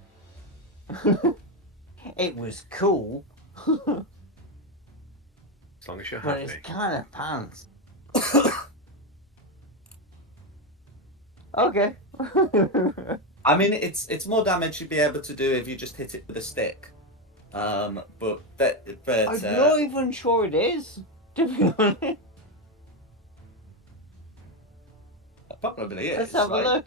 It was cool, As long as you're but happy. it's kind of pants. Okay. I mean, it's more damage you'd be able to do if you just hit it with a stick. But I'm not even sure it is, to be honest. probably is. Let's have right? a look.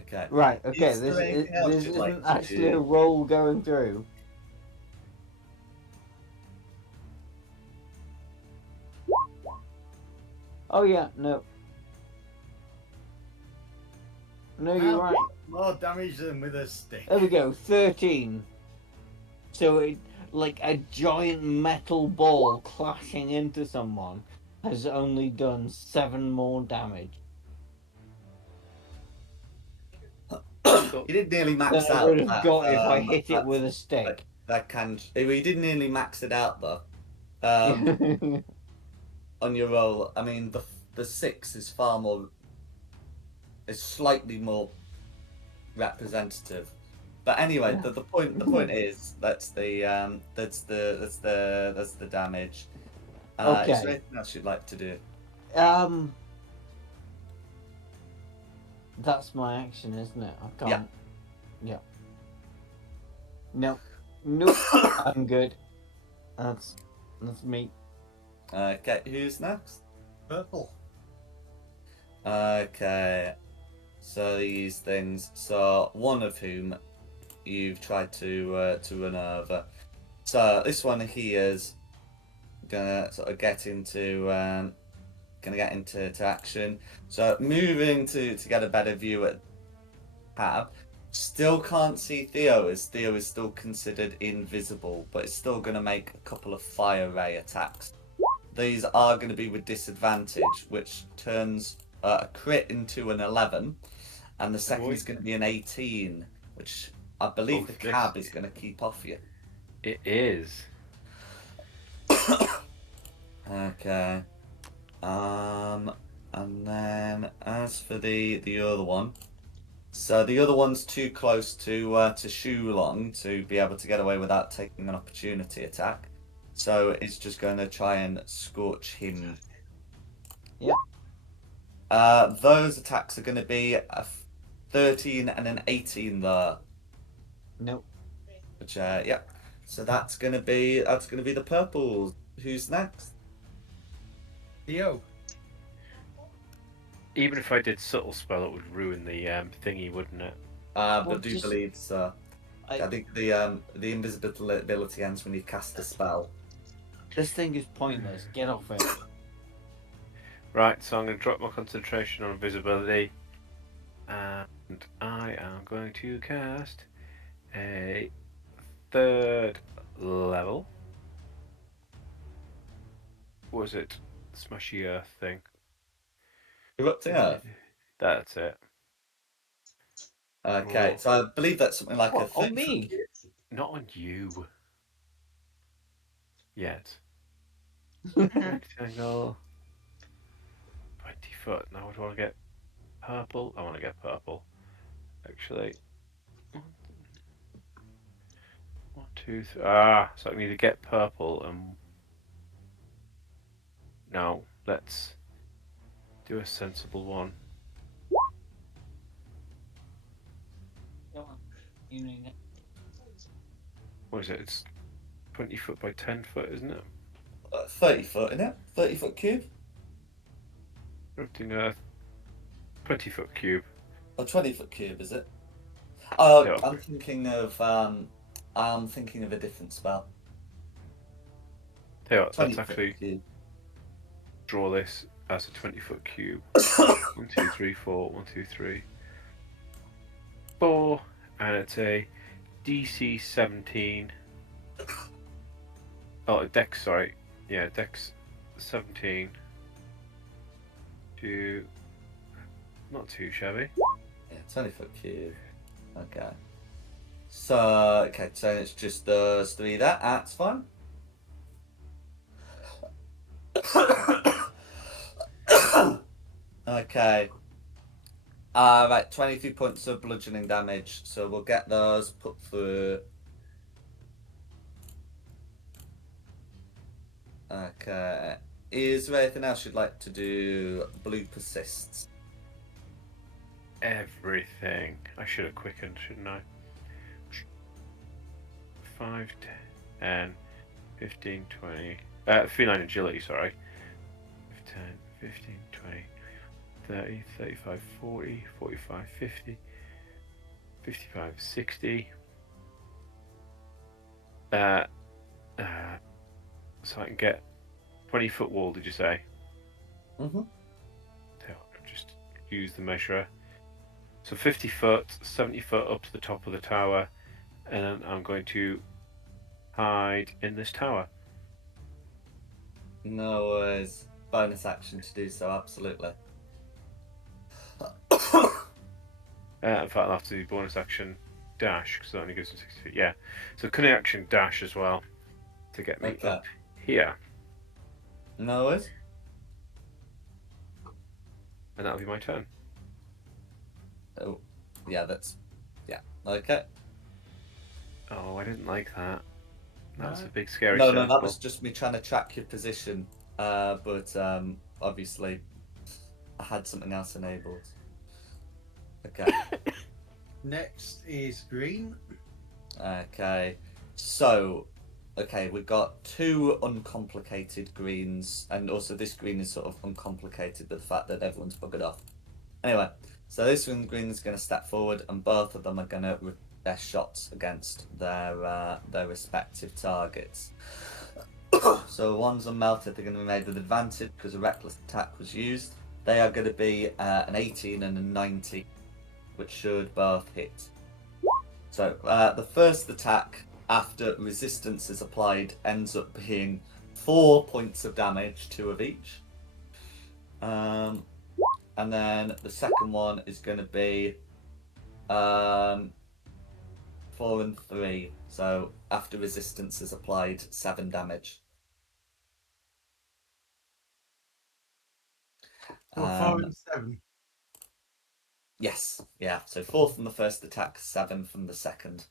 Okay. Right, okay, Is there anything else this you'd like isn't to actually a do? roll going through. Oh yeah, no. No, you're right. More damage than with a stick. There we go, 13. So it, like a giant metal ball clashing into someone has only done 7 more damage. You did nearly max That I out. would have that, got if I hit it with a that, stick. that can. You did nearly max it out though. On your roll, I mean the 6 is far more. It's slightly more representative. But anyway, the point is that's the damage. Is Okay. there anything else you'd like to do? That's my action, isn't it? I can't. Yeah. Yeah. No. Nope. I'm good. That's me. Okay, who's next? Purple. Okay, so these things. So one of whom you've tried to run over. So this one here is gonna sort of get into action. So moving to get a better view at Pab. Still can't see Theo, as Theo is still considered invisible, but it's still going to make a couple of fire ray attacks. These are going to be with disadvantage, which turns a crit into an 11, and the second boy. is going to be an 18, which I believe Both the cab is going to keep off you. It is. Okay. And then as for the other one, so the other one's too close to Shulong to be able to get away without taking an opportunity attack. So it's just going to try and scorch him. Yep. Those attacks are going to be a 13 and an 18 there. Nope. Which yeah. So that's going to be the purples. Who's next? Theo. Even if I did subtle spell, it would ruin the thingy, wouldn't it? But Well, do just- believe so. I think the invisibility ends when you cast a spell. This thing is pointless. Get off it. Right, so I'm going to drop my concentration on visibility, and I am going to cast a 3rd level. What was it? Smushy Earth thing. You're up to Earth. That's it. Okay, Oh. so I believe that's something like What, a 30 on me? Not on you. Yet. Mhm. Rectangle. 20 foot. Now, do I want to get purple? I want to get purple. Actually. 1, 2, 3. Ah, so I can either get purple and. No, let's do a sensible one. Come on. You need it. What is it? It's 20 foot by 10 foot, isn't it? 30 foot, isn't it? 30-foot cube? Drifting Earth. 20 foot cube. Or 20-foot cube, is it? Oh, Yeah. I'm thinking of a different spell. Tell you what, let's 20-foot actually cube. draw this as a 20 foot cube. 1, 2, 3, 4. 1, 2, 3, 4. And it's a DC 17. Oh, Dex, sorry. Yeah, Dex 17. Not too shabby. Yeah, 20-foot cube. Okay. So, okay, so it's just those three there. That's fine. Okay. Right, 23 points of bludgeoning damage. So we'll get those put through. Okay. Is there anything else you'd like to do? Blue persists. Everything. I should have quickened, shouldn't I? 5, 10, 15, 20. Feline agility, sorry. 10, 15, 20, 30, 35, 40, 45, 50, 55, 60. So I can get 20-foot wall, did you say? Mm-hmm. Just use the measurer. So 50 foot, 70 foot up to the top of the tower, and then I'm going to hide in this tower. No worries. Bonus action to do so, absolutely. In fact, I'll have to do bonus action dash because it only gives me 60 feet. Yeah. So cunning action dash as well to get me Okay. up here, No worries. and that'll be my turn. Oh, yeah, yeah. Okay. Oh, I didn't like that. That was No. a big scary No, circle. that was just me trying to track your position. But obviously, I had something else enabled. Okay. Next is green. Okay. So, okay, we've got two uncomplicated greens, and also this green is sort of uncomplicated with the fact that everyone's buggered off. Anyway, so this one green is going to step forward, and both of them are going to their shots against their respective targets. So one's unmelted, they're going to be made with advantage because a reckless attack was used. They are going to be an 18 and a 19, which should both hit. So the first attack, after resistance is applied, ends up being 4 points of damage, 2 of each. and then the second one is going to be 4 and 3. So after resistance is applied, 7 damage. So 4 and 7. Yes, yeah. So 4 from the first attack, 7 from the second.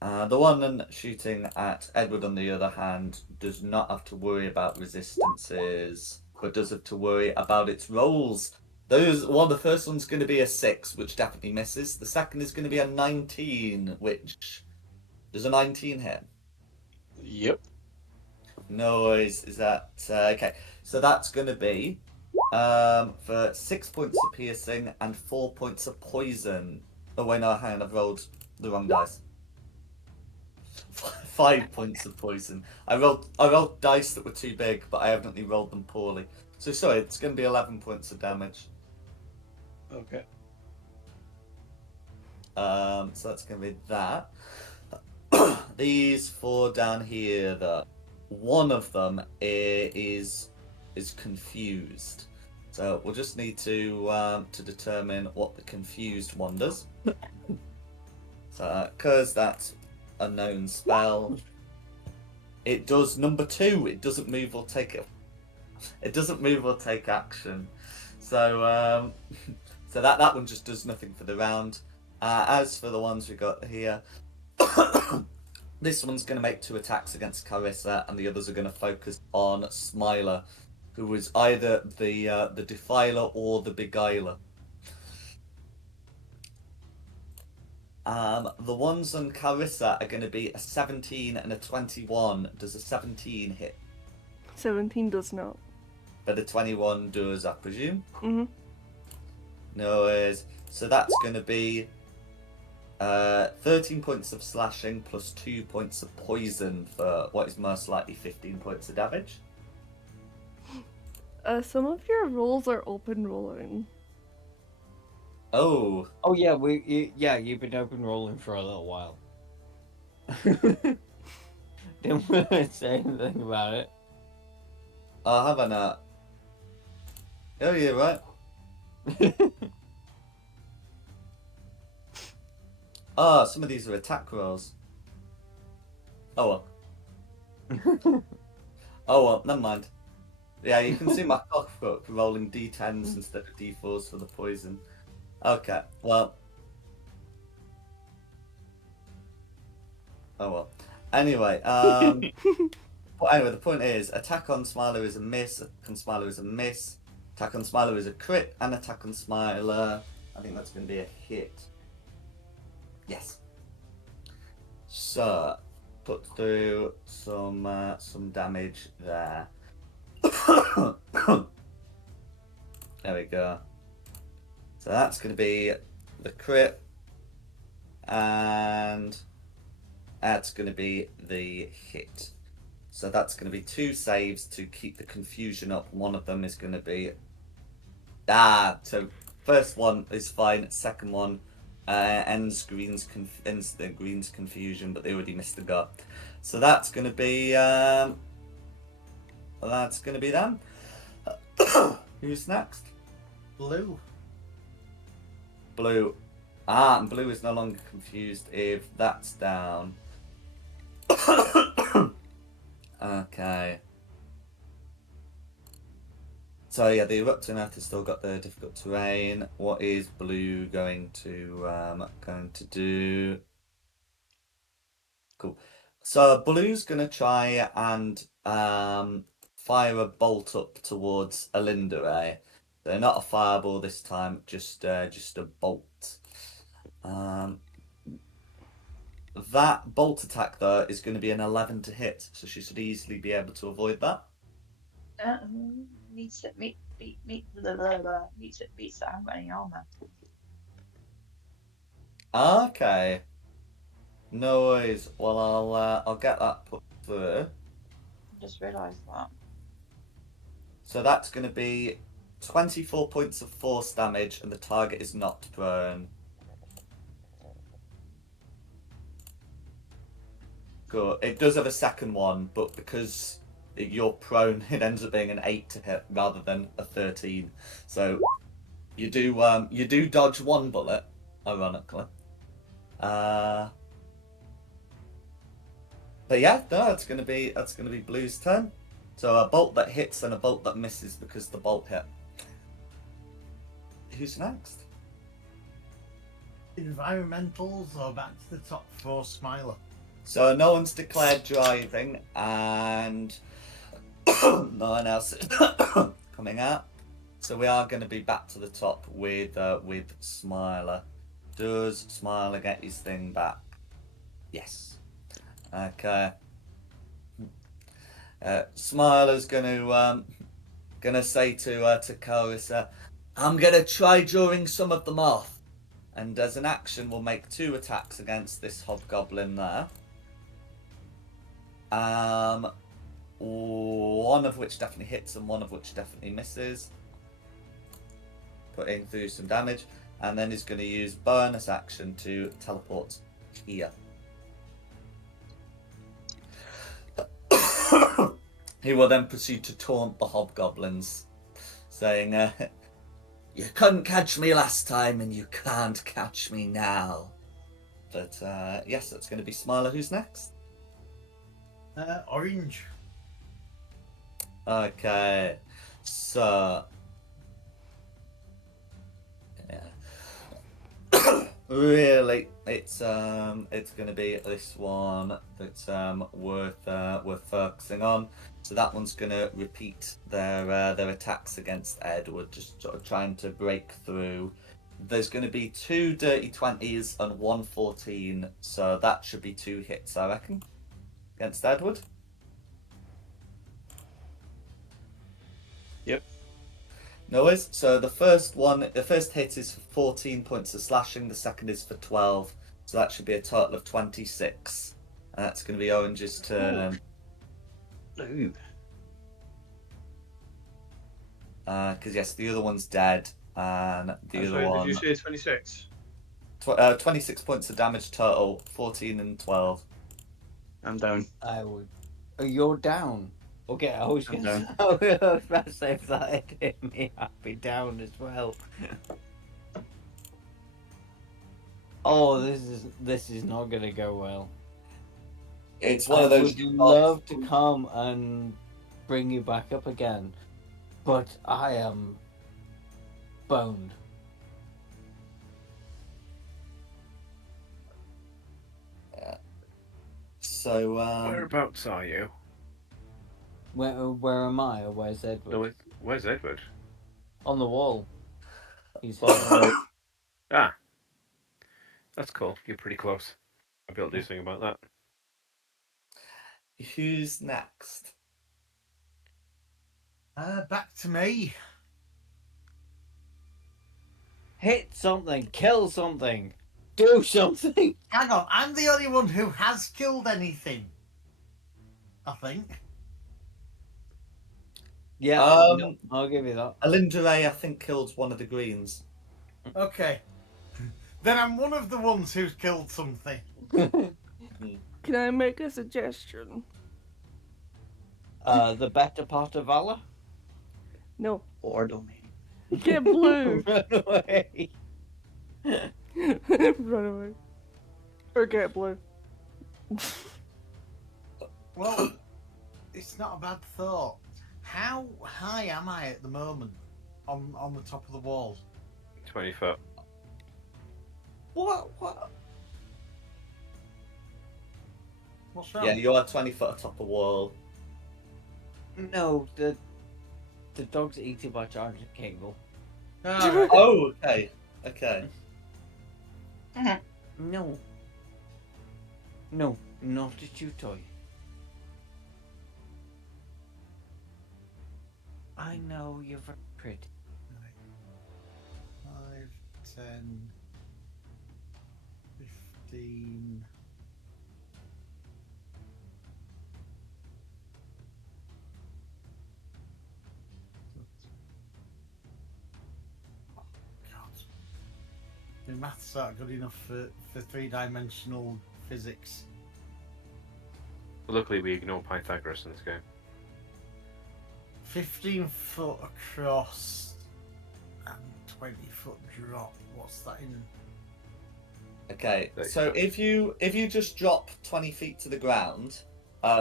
The one shooting at Edward, on the other hand, does not have to worry about resistances, but does have to worry about its rolls. The first one's going to be a 6, which definitely misses. The second is going to be a 19, which does a 19 hit. Yep. Noise is that okay? So that's going to be for 6 points of piercing and 4 points of poison. Oh wait, no, hang on, I've rolled the wrong dice. 5 points of poison. I rolled dice that were too big, but I evidently rolled them poorly. So sorry, it's going to be 11 points of damage. Okay. So that's going to be that. These 4 down here, though, one of them is confused. So we'll just need to determine what the confused one does. So because that's a known spell, it does number 2. It doesn't move or take it. It doesn't move or take action. So so that one just does nothing for the round. As for the ones we got here, this one's going to make 2 attacks against Carissa, and the others are going to focus on Smiler, who is either the Defiler or the Beguiler. The ones on Carissa are going to be a 17 and a 21. Does a 17 hit? 17 does not. But a 21 does, I presume? Mm-hmm. No worries. So that's going to be 13 points of slashing plus 2 points of poison for what is most likely 15 points of damage. Some of your rolls are open rolling. Oh. Oh yeah, you've been open rolling for a little while. Didn't want to say anything about it. I have a nut. Oh, yeah, right. Some of these are attack rolls. Oh well. Oh well, never mind. Yeah, you can see my cockbook rolling d10s instead of d4s for the poison. Okay, well. Oh well. Anyway, the point is, attack on Smiler is a miss, attack on Smiler is a miss, attack on Smiler is a crit, and attack on Smiler, I think that's going to be a hit. Yes. So, put through some damage there. There we go. So that's going to be the crit, and that's going to be the hit. So that's going to be 2 saves to keep the confusion up. One of them is going to be so first one is fine. Second one ends the green's confusion, but they already missed the gut. So that's going to be them. Who's next? Blue. Blue. And blue is no longer confused if that's down. Okay. So yeah, the erupting earth has still got the difficult terrain. What is blue going to do? Cool. So blue's gonna try and fire a bolt up towards Alinda, eh? They're not a fireball this time, just a bolt. That bolt attack though is going to be an 11 to hit, so she should easily be able to avoid that. Needs to meet. I haven't got any armor. Okay. No worries. Well, I'll get that put through. I just realised that. So that's going to be 24 points of force damage, and the target is not prone. Good. It does have a second one, but because you're prone. It ends up being an 8 to hit rather than a 13. So you do dodge one bullet, ironically. But yeah, no, that's gonna be Blue's turn. So a bolt that hits and a bolt that misses because the bolt hit. Who's next? Environmentals or back to the top for Smiler? So no one's declared driving, and no one else is coming out. So we are going to be back to the top with Smiler. Does Smiler get his thing back? Yes. Okay. Smiler's gonna say to Carissa, I'm gonna try drawing some of them off, and as an action, we'll make 2 attacks against this hobgoblin there. One of which definitely hits and one of which definitely misses, putting through some damage, and then he's going to use bonus action to teleport here. He will then proceed to taunt the hobgoblins, saying, you couldn't catch me last time and you can't catch me now. But yes, that's going to be Smiler. Who's next? Orange. Okay, so yeah, really, it's going to be this one that's worth focusing on. So that one's going to repeat their attacks against Edward, just sort of trying to break through. There's going to be 2 dirty 20s and 1 14, so that should be 2 hits, I reckon, against Edward. Yep. No worries. So the first hit is for 14 points of slashing, the second is for 12, so that should be a total of 26. And that's going to be Orange's turn. Ooh. Because yes, the other one's dead, and the other one. Did you say 26? 26 points of damage total, 14 and 12. I'm down. I would. Oh, you're down. Okay, I was I'm going down. I was about to say if that had hit me, I'd be down as well. Oh, this is not gonna go well. It's one of those. I would love to come and bring you back up again, but I am boned. So Whereabouts are you? Where am I, or where's Edward? No, where's Edward? On the wall. He's Ah, that's cool. You're pretty close. I'll be able to do something about that. who's next? Back to me. hit something, kill something, do something. Hang on, I'm the only one who has killed anything. I think. Yeah, Um, I'll give you that. Alinda Ray, I think, killed one of the greens. Okay. Then I'm one of the ones who's killed something. Can I make a suggestion? The better part of valor. No. Or domain. Get blue. Run away. Run away. Or get blue. Well, it's not a bad thought. How high am I at the moment on the top of the wall? 20 foot. What? What's wrong? Yeah, you are 20 foot atop a wall. No, the dog's eaten by Sergeant Kingle. Alright. Oh, okay. Okay. No. No, not a chew toy. I know you're very pretty. 5, 10, 15. Oh, God. My maths aren't good enough for 3-dimensional physics. Luckily, we ignore Pythagoras in this game. 15 foot across and 20 foot drop. What's that in? Okay, so 35. if you just drop 20 feet to the ground,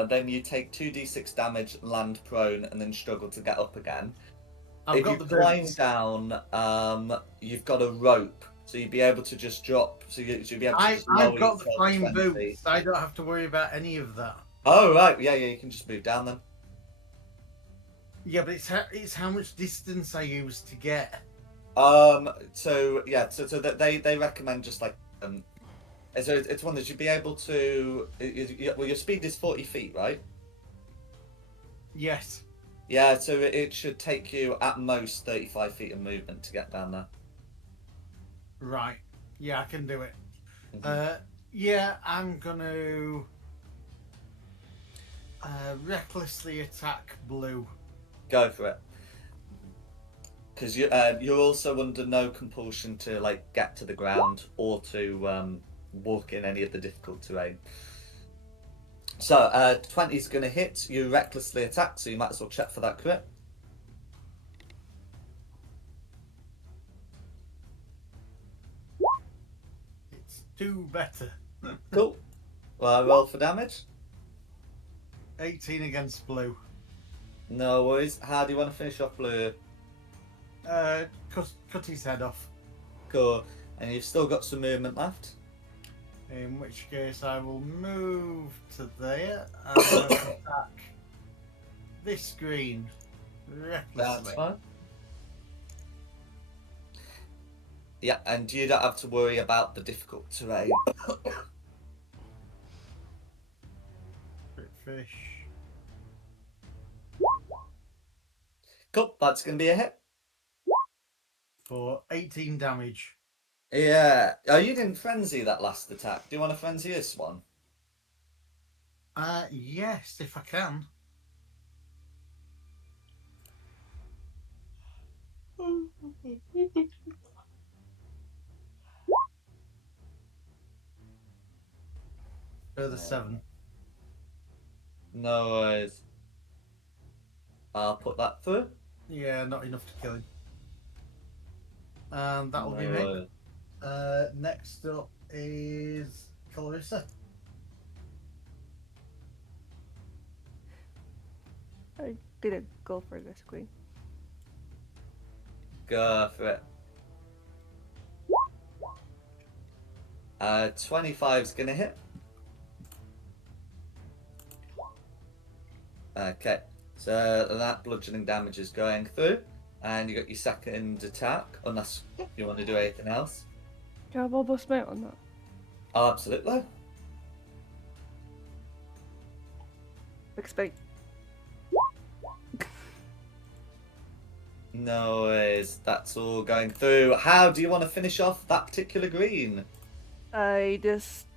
then you take 2d6 damage, land prone, and then struggle to get up again. I've If got you the climb boots. down, you've got a rope, so you'd be able to just drop. So you'd be able to just lower I've got the yourself flying 20 boots. feet. I don't have to worry about any of that. Oh right, yeah, you can just move down then. Yeah, but it's how much distance I use to get. So yeah, so that they recommend just like so it's one that you'd be able to. Well, your speed is 40 feet, right? Yes. Yeah, so it should take you at most 35 feet of movement to get down there. Right. Yeah, I can do it. Mhm. Yeah, I'm gonna recklessly attack blue. Go for it. Because you're also under no compulsion to like get to the ground or to walk in any of the difficult terrain. So 20 is going to hit. You recklessly attack, so you might as well check for that crit. It's 2 better. Cool. Well, I roll for damage. 18 against blue. No worries. How do you want to finish off blue? Cut his head off. Cool. And you've still got some movement left. In which case, I will move to there and attack this green That's recklessly. fine. Yeah, and you don't have to worry about the difficult terrain. Crit fish. Cool. That's going to be a hit. For 18 damage. Yeah. Oh, you didn't frenzy that last attack. Do you want to frenzy this one? Yes, if I can. Further 7. No worries. I'll put that through. Yeah, not enough to kill him. And that'll No be me. worries. Next up is Clarissa. I'm gonna go for this queen. Go for it. 25's gonna hit. Okay, so that bludgeoning damage is going through, and you got your second attack, unless you want to do anything else. Do you have elbow smite on that? Oh, absolutely. Expect. No worries, that's all going through. How do you want to finish off that particular green? I just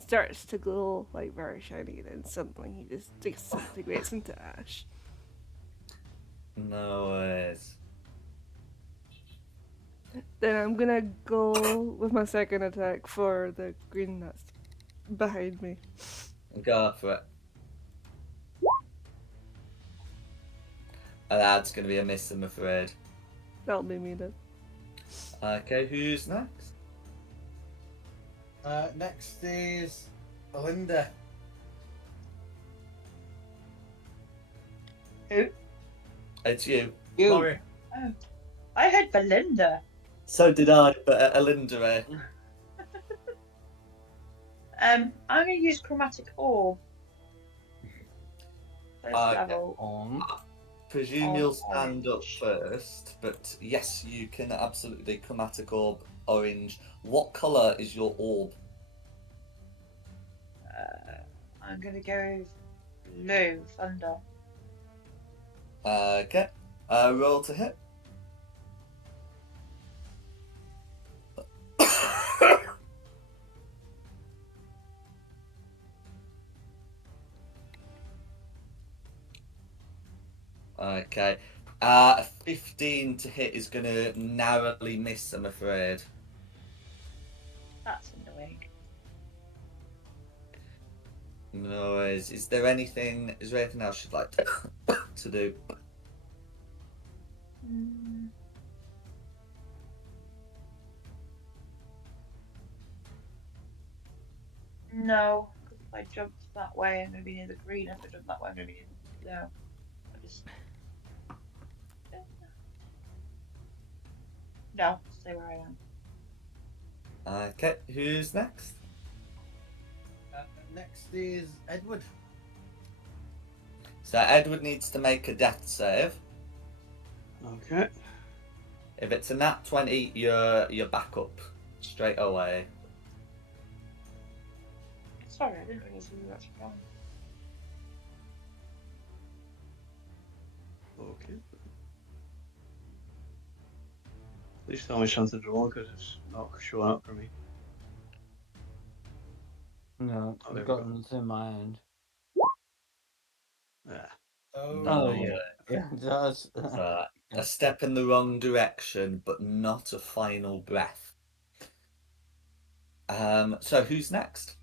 starts to glow like very shiny, and then suddenly he just disintegrates into ash. No worries. Then I'm gonna go with my second attack for the green that's behind me. Go for it. That's going to be a miss, I'm afraid. That'll be me then. Okay, who's next? Next is Belinda. Who? It's you. You. Laurie. Oh, I heard Belinda. So did I, but Alinda, eh? I'm going to use chromatic orb. First Okay. level. On. Presume Oh, you'll stand up orange. first, but yes, you can absolutely chromatic orb orange. What colour is your orb? I'm going to go with blue, thunder. Okay. Roll to hit. Okay. 15 to hit is going to narrowly miss, I'm afraid. That's annoying. No worries. Is there anything else you'd like to do? No, because if I jumped that way, I'm going to be near the green. If I jump that way, I'm going to be near. No, I just. No, stay where I am. Okay, who's next? Next is Edward. So Edward needs to make a death save. Okay. If it's a nat 20, you're back up straight away. Sorry, I didn't realise we were actually going. Okay. Please tell me something's wrong because it's not showing up for me. No, Oh, I've there we got go. nothing in my hand. Ah. Oh, Oh, yeah. yeah, it does. So, a step in the wrong direction, but not a final breath. So who's next?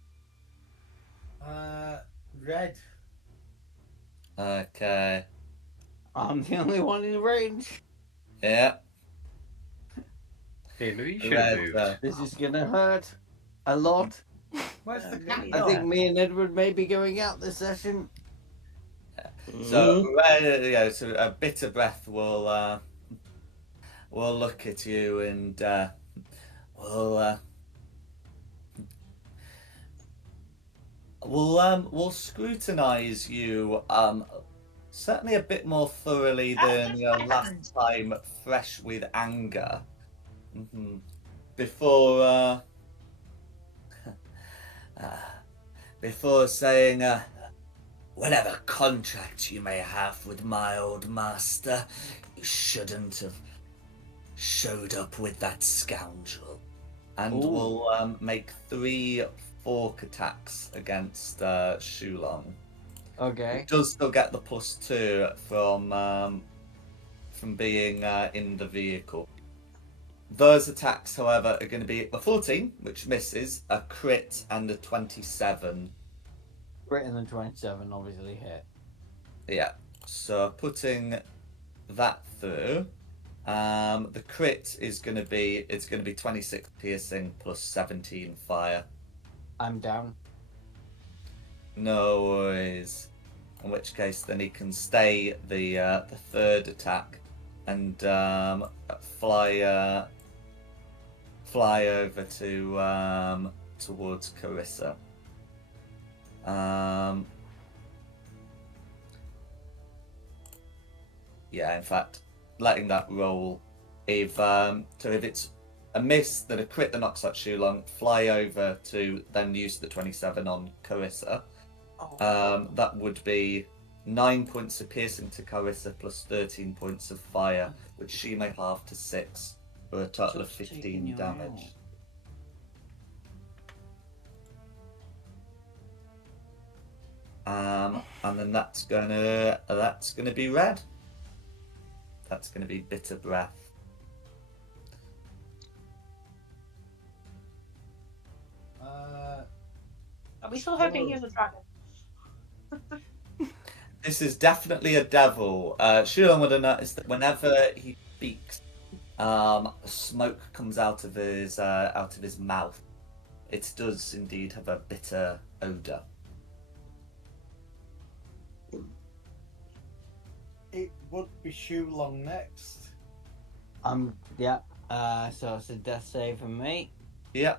Red. Okay. I'm the only one in range. Yeah. Hey, maybe you should have Red. moved. This is gonna hurt a lot. Where's the cat maybe I gone? think me and Edward may be going out this session. So Red, yeah. So a bitter breath will look at you and we'll scrutinize you certainly a bit more thoroughly That's than just last time, fresh with anger. Before before saying whatever contract you may have with my old master, you shouldn't have showed up with that scoundrel. And Ooh. we'll make 3 fork attacks against Shulong. Okay. It does still get the +2 from being in the vehicle. Those attacks, however, are going to be a 14, which misses, a crit, and a 27. Crit in the 27 obviously hit. Yeah. So putting that through, the crit is going to be 26 piercing plus 17 fire. I'm down. No worries. In which case, then he can stay the third attack and fly over to towards Carissa. Yeah, in fact, letting that roll. If it's a miss, then a crit that knocks out Shulong, fly over to then use the 27 on Carissa. That would be 9 points of piercing to Carissa plus 13 points of fire, which she may halve to 6 for a total of Just taking 15 you damage. And then that's gonna be red. That's gonna be bitter breath. Are we still hoping he was a dragon? This is definitely a devil. Shulong would have noticed that whenever he speaks, smoke comes out of his mouth. It does indeed have a bitter odor. It would be Shulong next. Yeah. So it's a death save for me. Yeah.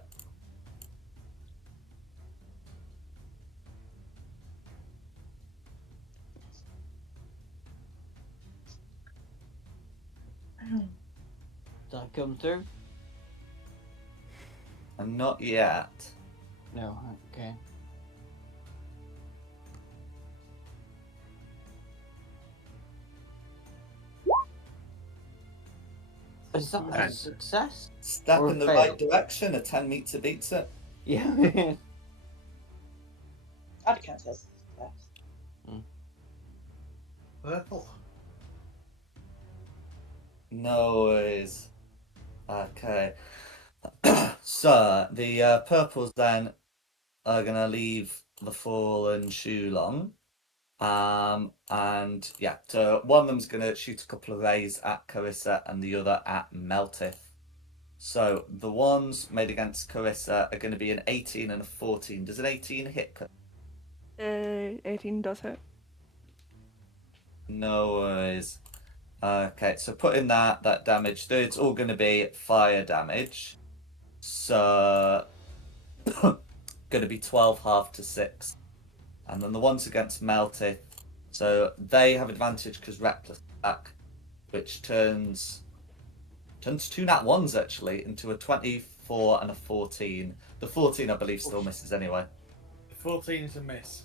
Does that come through? And not yet. No. Okay. Is that a success? Step Or in the fail. right direction. A 10 meter beats it. Yeah. I'd count as success. Purple. No worries. Okay. So the purples then are gonna leave the fallen Shulong. And yeah, so one of them's gonna shoot a couple of rays at Carissa and the other at Meltith. So the ones made against Carissa are going to be an 18 and a 14. Does an 18 hit? 18 does hit. No worries. Okay, so put in that damage. So it's all going to be fire damage. So going to be 12 half to 6. And then the ones against Meltith, so they have advantage because Reckless attack, which turns two nat ones actually into a 24 and a 14. The 14 I believe still misses anyway. 14 is a miss.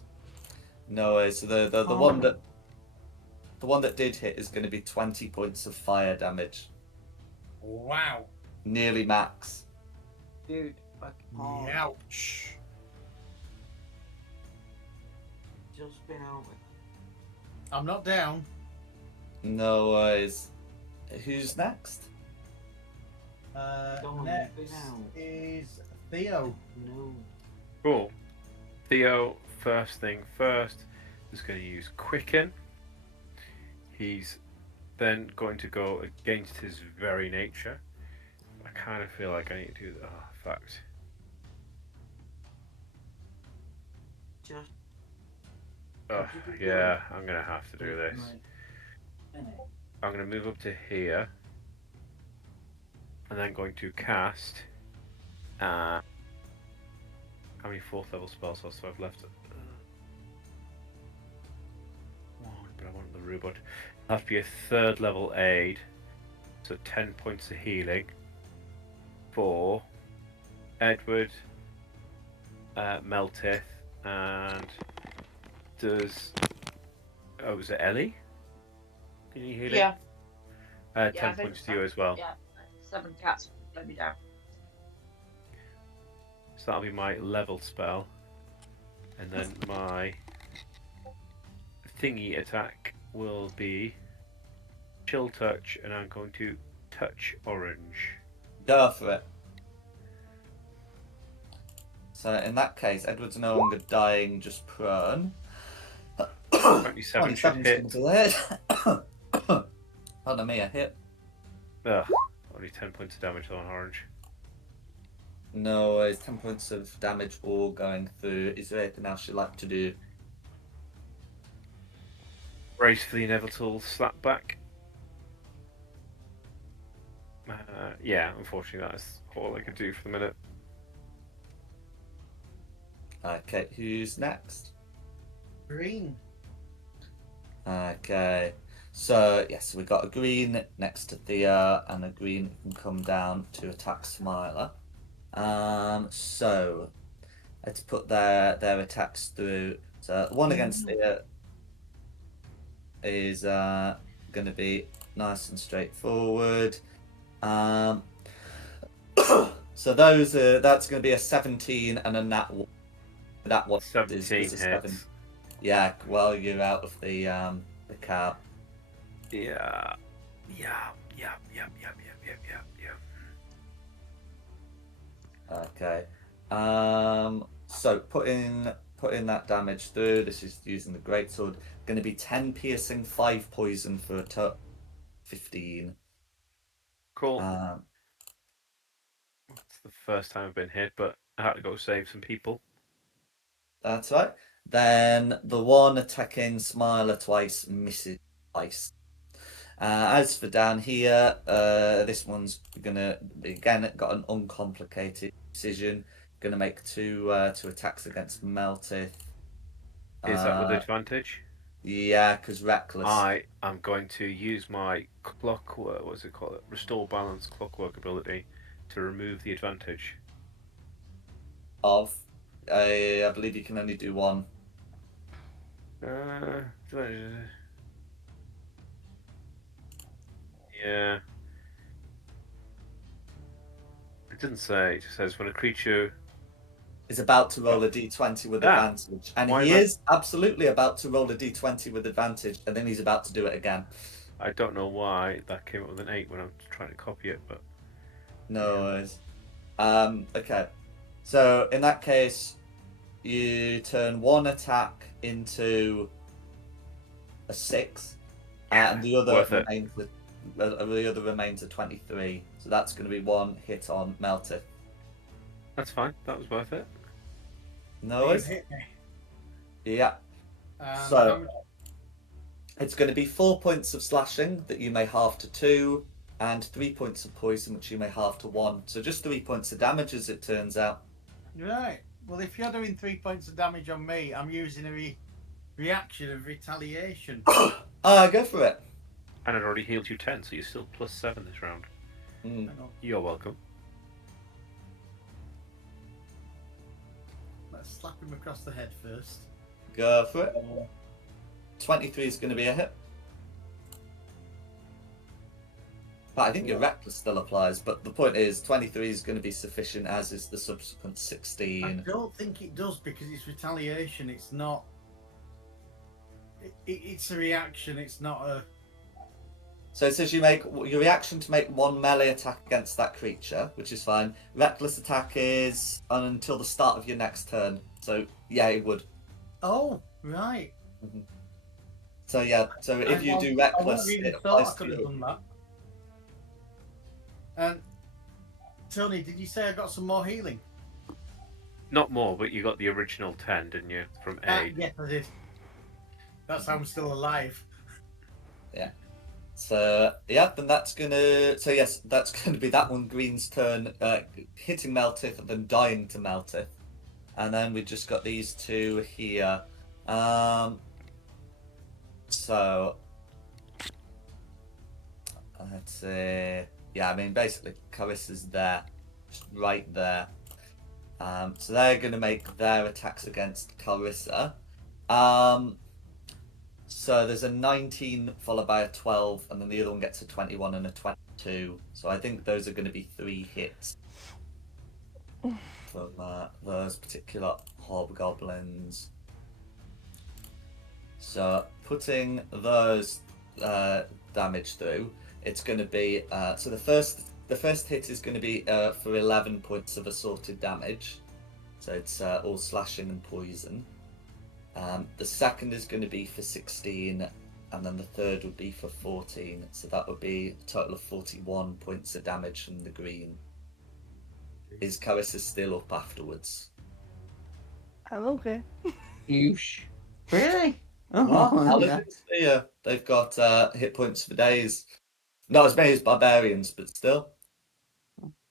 No worries. So the one that did hit is going to be 20 points of fire damage. Wow. Nearly max. Dude, fucking Ouch. just been over. I'm not down. No worries. Who's next? Go on, Next been out. is Theo. No. Cool. Theo, first thing first, is going to use Quicken. He's then going to go against his very nature. I kind of feel like I need to do that. Oh, fact. Just. Oh, yeah, I'm going to have to do this. I'm going to move up to here. And then going to cast. How many 4th level spells do I have left? But I want the robot. It'll have to be a 3rd level aid. So 10 points of healing. For Edward, Meltith, and does. Oh, was it Ellie? Can you heal Yeah. it? 10 I think points to so. you as well. Yeah. 7 cats let me down. So that'll be my level spell. And then my thingy attack will be Chill Touch, and I'm going to touch orange. Go for it. So in that case, Edward's no longer dying, just prone. 27 should 27's hit. gonna do it. Pardon me, a hit. Ugh, only 10 points of damage on orange. No, it's 10 points of damage all going through. Is there anything else you'd like to do? Brace for the inevitable slap back. Yeah, unfortunately that's all I could do for the minute. Okay, who's next? Green. Okay, so yes, we've got a green next to Thea, and a green can come down to attack Smiler. So let's put their attacks through. So the one against Thea is going to be nice and straightforward. So that's going to be a 17 and a nat 1. That one 17 is a hits. 7. Yeah, well, you're out of the cab. Yeah. Okay. So put in that damage through. This is using the greatsword. Going to be 10 piercing, 5 poison for a total 15. Cool. It's the first time I've been hit, but I had to go save some people. That's right. Then the one attacking Smiler twice misses twice. As for down here, this one's gonna again got an uncomplicated decision. Gonna make two attacks against Meltith. Is that with advantage? Yeah, because reckless. I am going to use my clockwork. What's it called? Restore balance clockwork ability to remove the advantage. I believe you can only do one. Yeah. It didn't say. It just says when a creature Is about to roll a d20 with advantage, and he is absolutely about to roll a d20 with advantage, and then he's about to do it again. I don't know why that came up with an 8 when I'm trying to copy it, but no worries. Okay, so in that case, you turn one attack into a 6, and the other worth it. remains a 23. So that's going to be one hit on Meltith. That's fine. That was worth it. No You worries. hit me. Yeah. And So- how much- It's going to be 4 points of slashing that you may halve to 2, and 3 points of poison, which you may halve to 1. So just 3 points of damage, as it turns out. Right. Well, if you're doing 3 points of damage on me, I'm using a reaction of retaliation. Go for it. And I'd already healed you 10, so you're still +7 this round. Mm. Hang on. You're welcome. Let's slap him across the head first. Go for it. 23 is going to be a hit. But I think your reckless still applies, but the point is 23 is going to be sufficient, as is the subsequent I 16. don't think it does because it's retaliation. It's not. It's a reaction. It's not a. So it says you make your reaction to make one melee attack against that creature, which is fine. Reckless attack is until the start of your next turn. So yeah, it would. Oh, right. So yeah, so if you do I reckless, really it thought I applies to could have you. done that. And Tony, did you say I got some more healing? Not more, but you got the original 10, didn't you? From A. Yes, I did. That's how I'm still alive. So yeah, then that's gonna. So yes, that's gonna be that one. Green's turn, hitting Meltith and then dying to Meltith, and then we just got these two here. So let's see. Yeah, I mean basically Carissa's there, just right there. So they're gonna make their attacks against Carissa. So there's a 19 followed by a 12, and then the other one gets a 21 and a 22. So I think those are going to be 3 hits from those particular hobgoblins. So putting those damage through, it's going to be so the first hit is going to be for 11 points of assorted damage. So it's all slashing and poison. The second is going to be for 16, and then the third would be for 14. So that would be a total of 41 points of damage from the green. Is Carissa still up afterwards? I'm okay. Really? Paladins, yeah, they've got hit points for days. Not as many as barbarians, but still.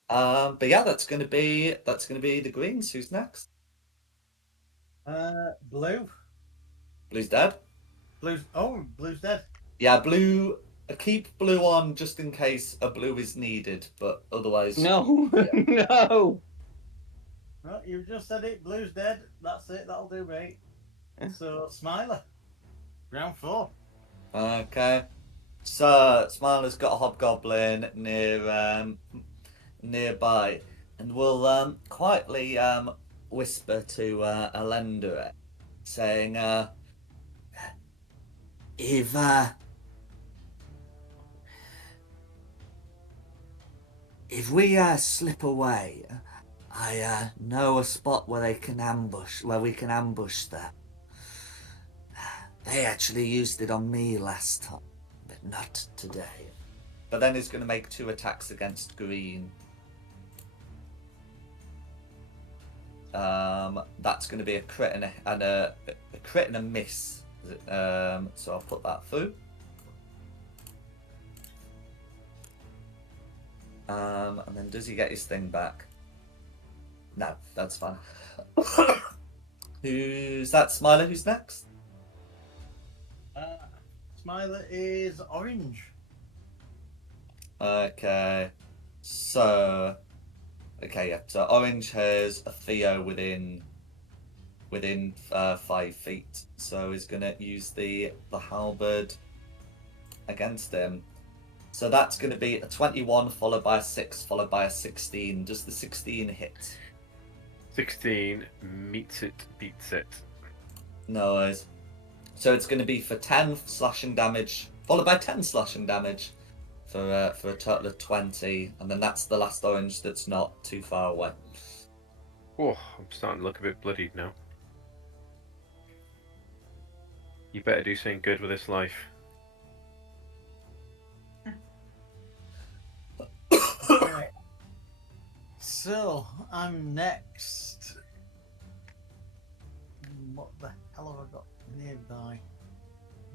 But yeah, that's going to be the greens. Who's next? Blue. Blue's dead. Blue's dead. Yeah, blue. Keep blue on just in case a blue is needed, but otherwise. No, no. Right, you've just said it. Blue's dead. That's it. That'll do, mate. So Smiler, round 4. Okay. So Smiler's got a hobgoblin nearby, and we'll quietly whisper to Elendere, saying, if we slip away, I know a spot where we can ambush them. They actually used it on me last time, but not today. But then he's going to make 2 attacks against green. That's going to be a crit and a crit and a miss. So I'll put that through. And then does he get his thing back? No, that's fine. Who's that? Smiler, who's next? Smiler is orange. Okay. So yeah. So orange has a Theo within 5 feet. So he's gonna use the halberd against him. So that's gonna be a 21 followed by a 6 followed by a 16. Does the 16 hit? 16 meets it, beats it. No worries. So it's going to be for 10 slashing damage, followed by 10 slashing damage, for a total of 20, and then that's the last orange that's not too far away. Oh, I'm starting to look a bit bloodied now. You better do something good with this life. Okay. So, I'm next. What the hell have I got nearby?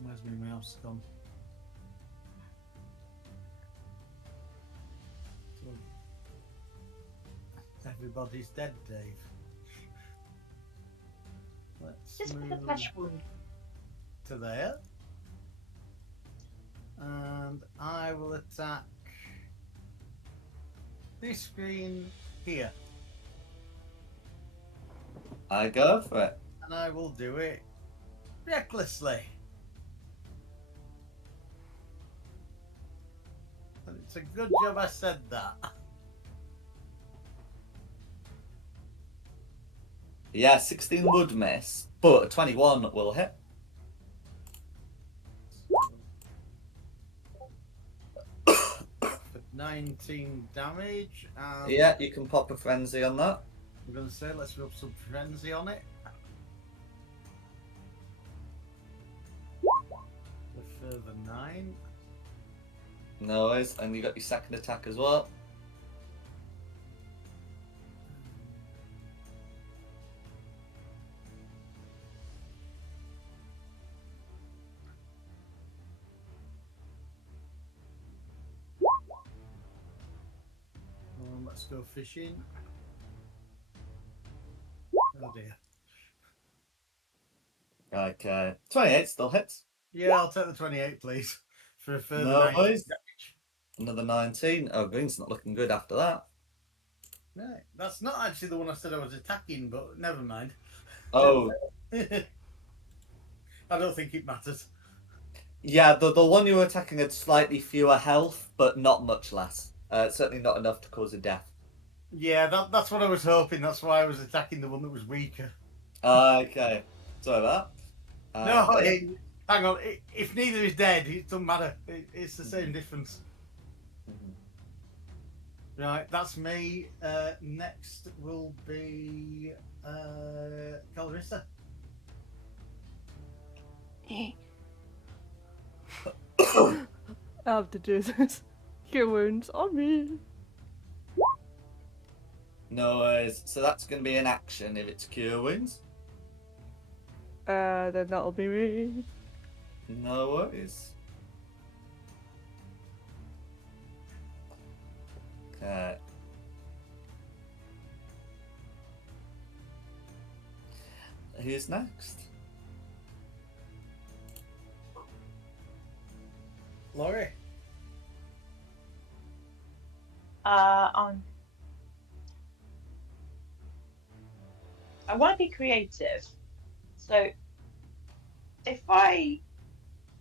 Where's my mouse gone? So, everybody's dead, Dave. Let's Just with a move flesh wound. to there. And I will attack this screen here. I go for it. And I will do it recklessly. And it's a good job I said that. Yeah, 16 would miss, but a 21 will hit. 19 damage. And Yeah, you can pop a frenzy on that. I'm going to say let's rub some frenzy on it. A further 9. No worries, and you got your second attack as well. Let's go fishing. Oh dear. Okay, 28 still hits. Yeah, I'll take the 28, please. For a further No 19 worries. damage. Another 19. Oh, green's not looking good after that. No, that's not actually the one I said I was attacking, but never mind. Oh, I don't think it matters. yeah, the one you were attacking had slightly fewer health, but not much less. Certainly not enough to cause a death. Yeah, that's what I was hoping. That's why I was attacking the one that was weaker. Okay, sorry about that. No, Yeah. hang on. If neither is dead, it doesn't matter. It's the same difference. Right, that's me. Next will be Calrissa. I have to do this. Cure wounds on me. No worries. So that's going to be an action if it's cure wounds. Then that'll be me. No worries. Okay. Who's next? Laurie. I want to be creative. So if I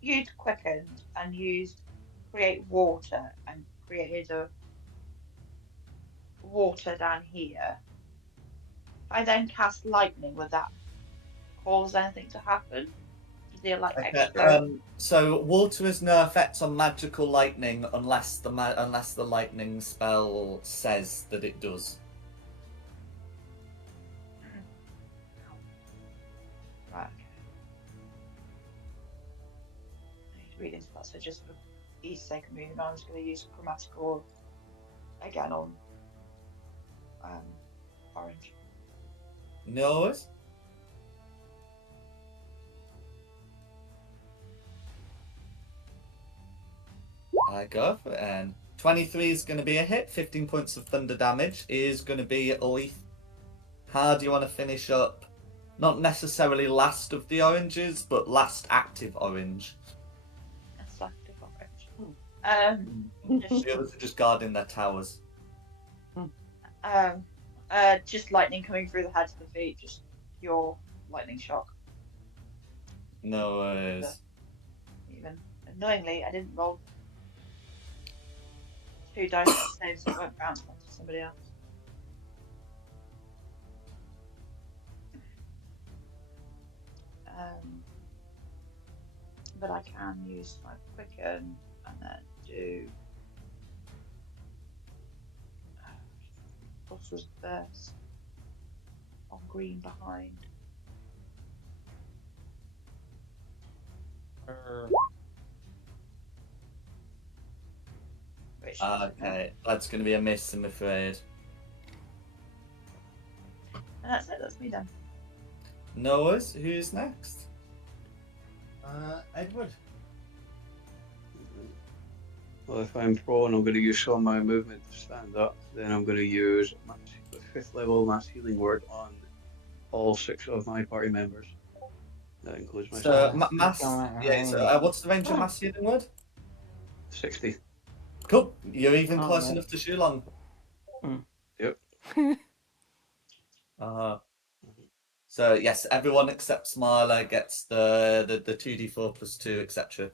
used quickened and used create water and created a water down here, if I then cast lightning, would that cause anything to happen? Is there like Okay. extra? So water has no effect on magical lightning unless the lightning spell says that it does. Right. Okay. I need to read into that. So just for ease sake of moving on, I'm just going to use chromatical again on orange. No worries. I go for it, and 23 is going to be a hit. 15 points of thunder damage is going to be lethal. How do you want to finish up? Not necessarily last of the oranges, but last active orange. That's active orange. The others are just guarding their towers. Just lightning coming through the head to the feet, just pure lightning shock. No worries. Even annoyingly, I didn't roll 2 dice to save, so it won't bounce onto somebody else. But I can use my quicken and then do Phosphorus Burst on green behind. Which doesn't Okay, that's going to be a miss, I'm afraid. And that's it. That's me done. No worries. Who's next? Edward. Well, if I'm prone, I'm going to use some of my movement to stand up. Then I'm going to use the 5th level mass healing word on all 6 of my party members. That includes So, myself. mass. Yeah, so what's the range of mass healing word? 60. Cool. You're even Oh, close man. enough to Shulong. Yep. So, yes, everyone except Smiler gets the 2d4 plus 2, etc.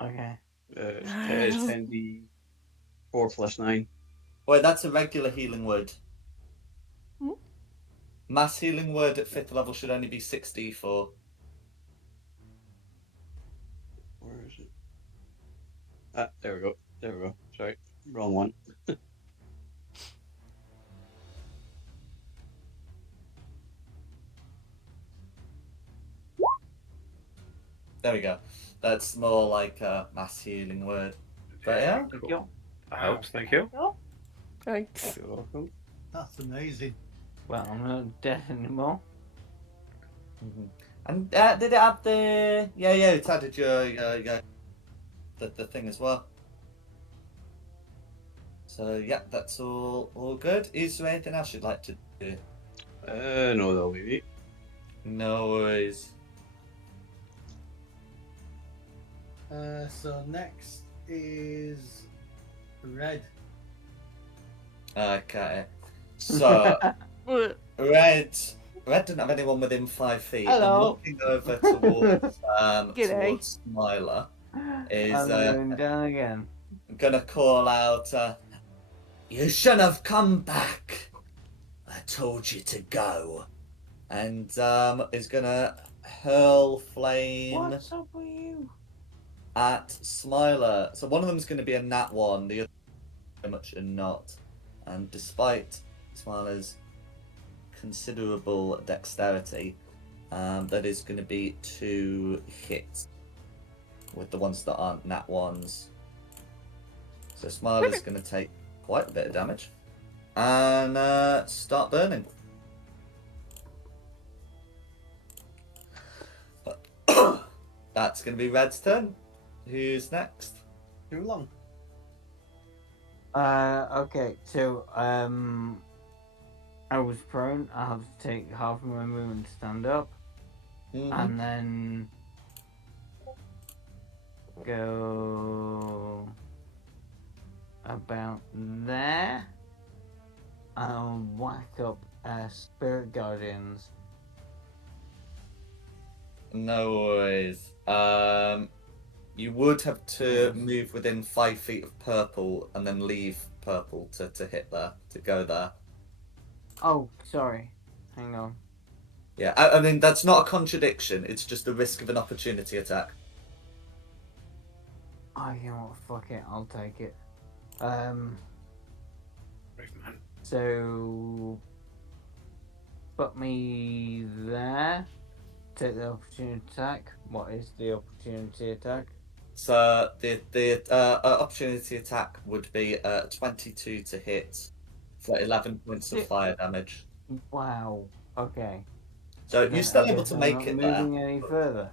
Okay. It's 10d4 plus 9. Wait, that's a regular healing word. Hmm? Mass healing word at 5th level should only be 6d4. Where is it? Ah, there we go. There we go. Sorry, wrong one. There we go. That's more like a mass healing word. But yeah. Thank you. That helps, thank you. Thanks. You're welcome. That's amazing. Well, I'm not dead anymore. Mhm. And did it add the... Yeah, it's added your the thing as well. So yeah, that's all good. Is there anything else you'd like to do? No, that'll be me. No worries. So next is Red. Okay. So Ugh. Red doesn't have anyone within 5 feet. Hello. And looking over towards G'day. towards Smiler is I'm going down again. gonna call out, "You should have come back. I told you to go." And is gonna hurl flame What's up with you? at Smiler. So one of them's gonna be a nat 1, the other very much a not. And despite Smiler's considerable dexterity, that is going to be 2 hits with the ones that aren't nat 1s. So Smiler's going to take quite a bit of damage and start burning. That's going to be Red's turn. Who's next? Too long. Okay, so, I was prone. I have to take half of my movement to stand up. Mhm. And then go about there. I'll whack up Spirit Guardians. No worries. You would have to move within 5 feet of purple and then leave purple to hit there, to go there. Oh, sorry. Hang on. Yeah, I mean, that's not a contradiction, it's just the risk of an opportunity attack. Oh, you know what? Fuck it. I'll take it. Brave man. So put me there. Take the opportunity attack. What is the opportunity attack? So the opportunity attack would be 22 to hit for 11 points of fire damage. Wow. Okay. So Then you're still I able guess to I'm make not it there. moving any further.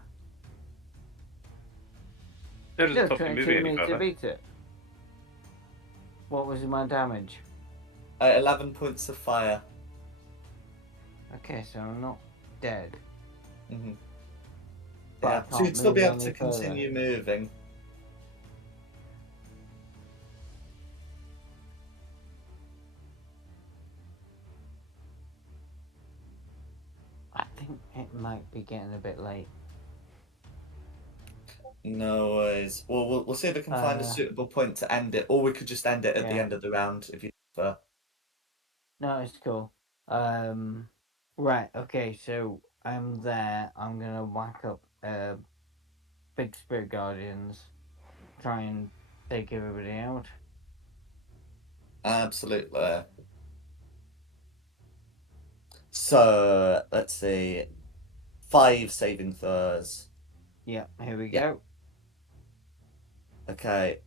That doesn't No, stop you 22 moving any minutes to further. beat it. What was my damage? 11 points of fire. Okay, so I'm not dead. Mm-hmm. But I Yeah, so can't you'd still be move able to any further. continue moving. I think it might be getting a bit late. No worries. Well, we'll see if we can find a suitable point to end it, or we could just end it at the Yeah. end of the round if you prefer. No, it's cool. Right, okay, so I'm there. I'm gonna whack up big spirit guardians. Try and take everybody out. Absolutely. So let's see. 5 saving throws. Yeah, here we Yeah. go. Okay.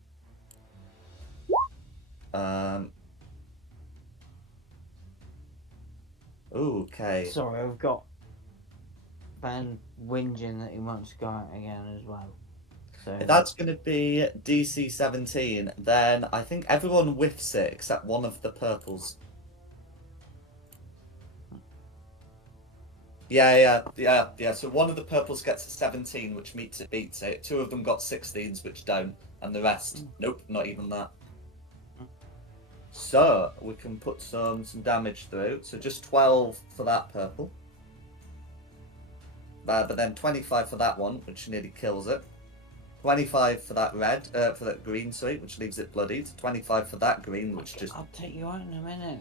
Okay. Sorry, I've got Ben whinging that he wants to go out again as well. So If that's going to be DC 17, then I think everyone whiffs it except one of the purples. Yeah. So one of the purples gets a 17, which beats it. Two of them got 16s, which don't. And the rest, nope, not even that. So we can put some damage through. So just 12 for that purple. But then 25 for that one, which nearly kills it. 25 for that red, for that green, sorry, which leaves it bloodied. 25 for that green, which just... I'll take you out in a minute.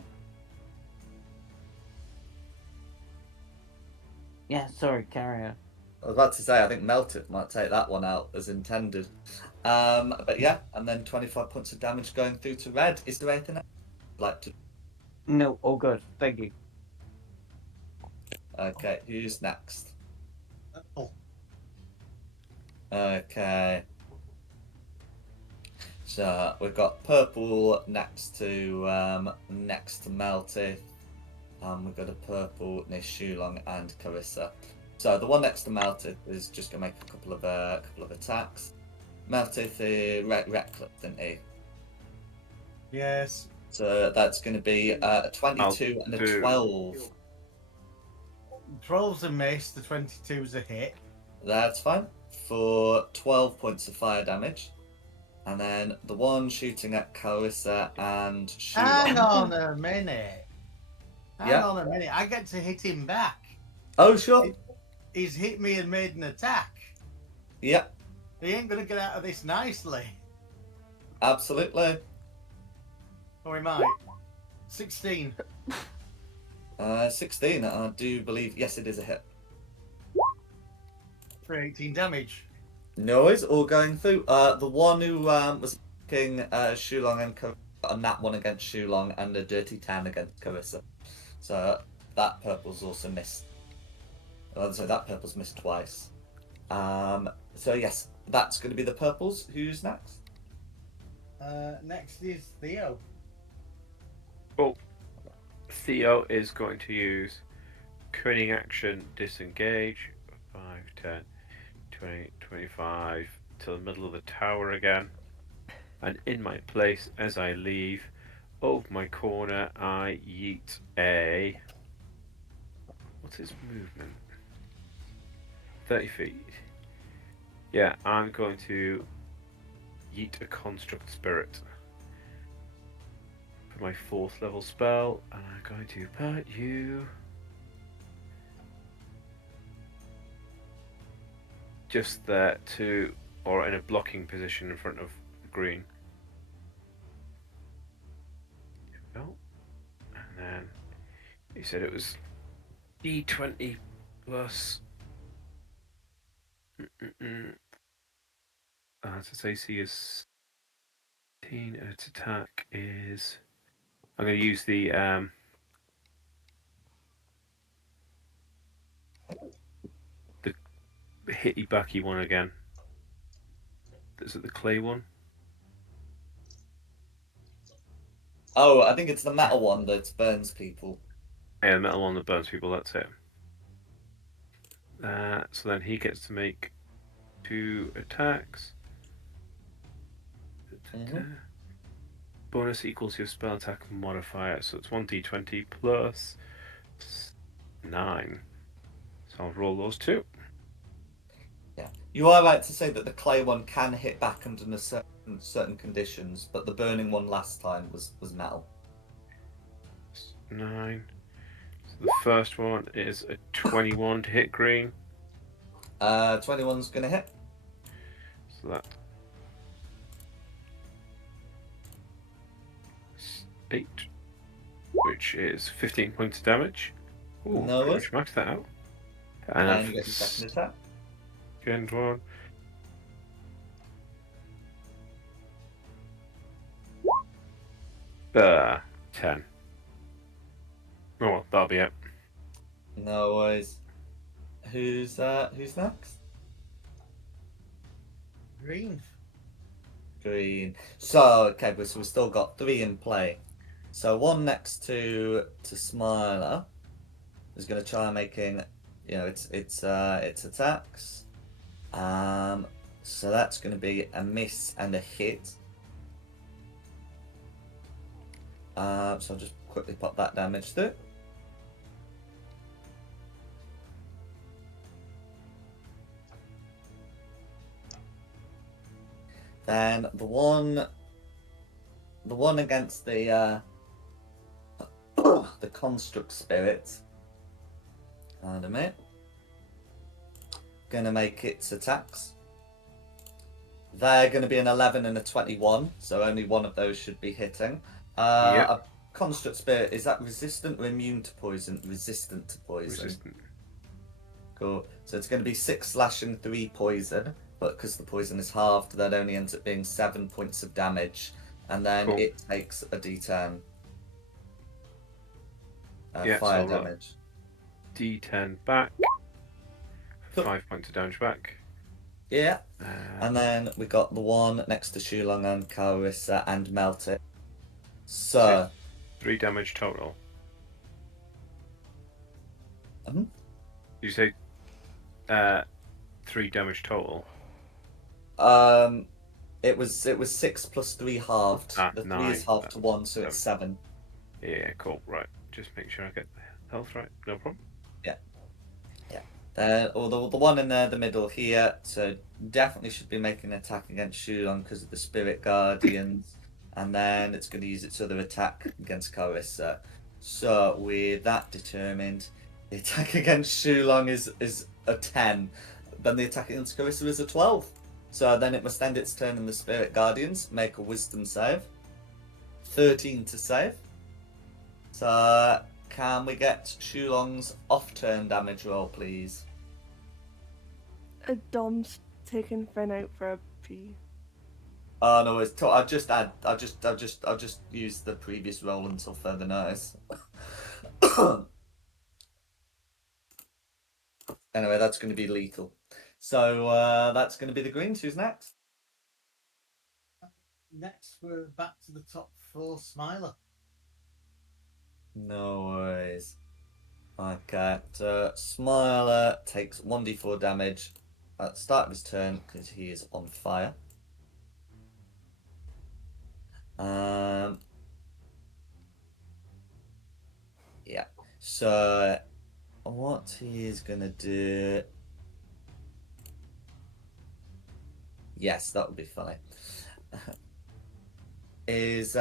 Yeah, sorry, carry on. I was about to say, I think Melted might take that one out as intended. But yeah, and then 25 points of damage going through to red. Is there anything else you'd like to... No, all good. Thank you. Okay, who's next? Oh, Okay. So we've got purple next to Melted. We've got a purple near Shulong and Carissa. So the one next to Melted is just gonna make a couple of attacks. Melted reckless, didn't he? yes. So that's going to be a 22 I'll and a do- 12. 12's a miss, the 22's a hit. That's fine. For 12 points of fire damage. And then the one shooting at Carissa and Hang Shulong. on a minute. Hang on a minute. I get to hit him back. Oh, sure. He's hit me and made an attack. Yep, He ain't gonna get out of this nicely. absolutely. Or he might. 16. 16, I do believe. Yes, it is a hit. For 18 damage. No worries, all going through. The one who was attacking Shulong and Carissa on that one against Shulong and a dirty 10 against Carissa. So that purple's also missed. So that purple's missed twice. So yes, that's going to be the purples. Who's next? Next is Theo. Theo is going to use cunning action, disengage, 5, 10, 20, 25, to the middle of the tower again. And in my place, as I leave, over my corner, I yeet a... What's his movement? 30 feet. Yeah, I'm going to yeet a construct spirit for my 4th level spell, and I'm going to put you just there or in a blocking position in front of green. There we go. And then he said it was D20 plus. Its AC is 15, and its attack is. I'm going to use the hitty backy one again. Is it the clay one? Oh, I think it's the metal one that burns people. Yeah, the metal one that burns people. That's it. So then he gets to make 2 attacks. Bonus equals your spell attack modifier, so it's 1d20 plus 9. So I'll roll those 2. Yeah, you are right to say that the clay one can hit back under certain conditions, but the burning one last time was metal. 9. So the first one is a 21 to hit green. 21's gonna hit. So that 8, which is 15 points of damage. Ooh, No worries. which max that out. And you get your second attack. Second one. Uh, 10. Oh well, that'll be it. No worries. Who's next? Green. Green. So okay, so we've still got 3 in play. So one next to Smiler is going to try making, its attacks. So that's going to be a miss and a hit. So I'll just quickly pop that damage through. Then the one against the the construct spirit. And a minute. Gonna make its attacks. They're going to be an 11 and a 21, so only one of those should be hitting. Yep. A construct spirit, is that resistant or immune to poison? Resistant to poison. Resistant. Cool. So it's going to be 6 slashing, 3 poison, but because the poison is halved, that only ends up being 7 points of damage, and then Cool. it takes a d10 Yeah, fire so I'll roll. damage. D10 back. Cool. 5 points of damage back. Yeah. And then we got the one next to Shulong and Carissa and Melt It. So 3 damage total. Mhm. Did you say 3 damage total? it was 6 plus 3 halved. The 3 is 9. halved to 1, so it's 7. Yeah, cool. Right. Just make sure I get the health right. No problem. Or the one in the middle here, so definitely should be making an attack against Shulong because of the Spirit Guardians, and then it's going to use its other attack against Carissa. So with that determined, the attack against Shulong is a 10, then the attack against Carissa is a 12. So then it must end its turn and the Spirit Guardians make a Wisdom save. 13 to save. So can we get Shulong's off-turn damage roll, please? Dom's taking Finn out for a pee. Oh no, I'll just use the previous roll until further notice. Anyway, that's going to be lethal. So that's going to be the Greens. Who's next? Next, we're back to the top for Smiler. No worries. Okay, so Smiler takes 1d4 damage at the start of his turn because he is on fire. Yeah. So what he is gonna do? Yes, that would be funny. Is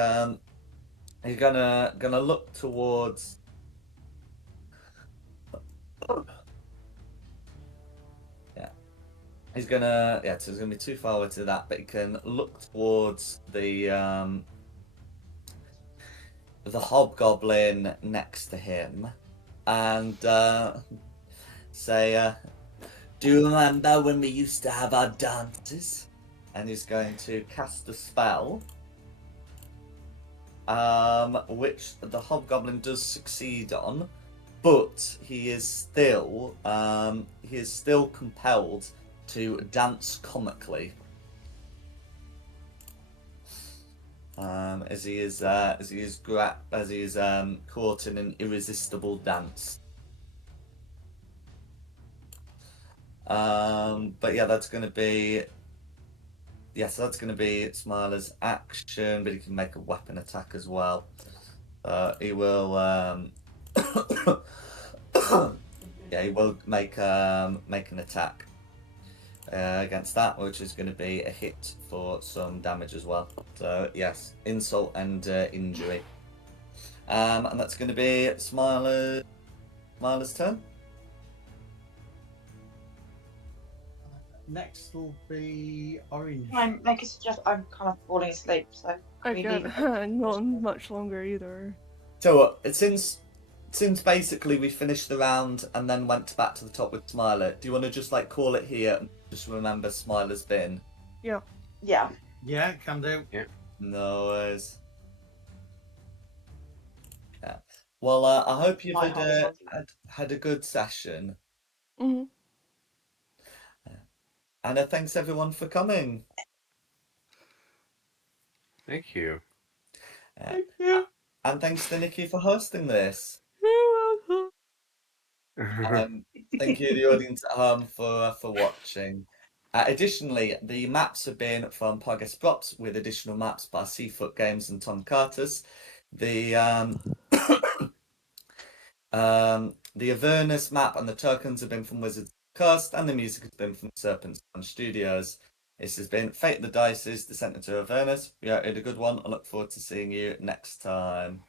he's gonna look towards. He's gonna, so he's gonna be too far away to that, but he can look towards the hobgoblin next to him, and say, "Do you remember when we used to have our dances?" And he's going to cast a spell, which the hobgoblin does succeed on, but he is still compelled to dance comically, as he is caught in an irresistible dance. But yeah, that's going to be Smiler's action, but he can make a weapon attack as well. He will he will make an attack against that, which is going to be a hit for some damage as well. So yes, insult and injury, and that's going to be Smiler's turn. Next will be Orange. Can I make a suggestion? I'm kind of falling asleep, so I we can't leave hang on much longer either. So since basically we finished the round and then went back to the top with Smiler, do you want to just like call it here and just remember Smiler's bin? Yeah. Yeah. Yeah, can do. No worries. Yeah. Well, I hope you've had a good session. Mm-hmm. And thanks everyone for coming. Thank you. Thank you. And thanks to Nikki for hosting this. You're welcome. Thank you, the audience at home, for watching. Additionally, the maps have been from Progress Props with additional maps by Seafoot Games and Tom Carter's. The the Avernus map and the tokens have been from Wizards of the Coast, and the music has been from Serpent Sound Studios. This has been Fate of the Dice's Descent into Avernus. We are in a good one. I look forward to seeing you next time.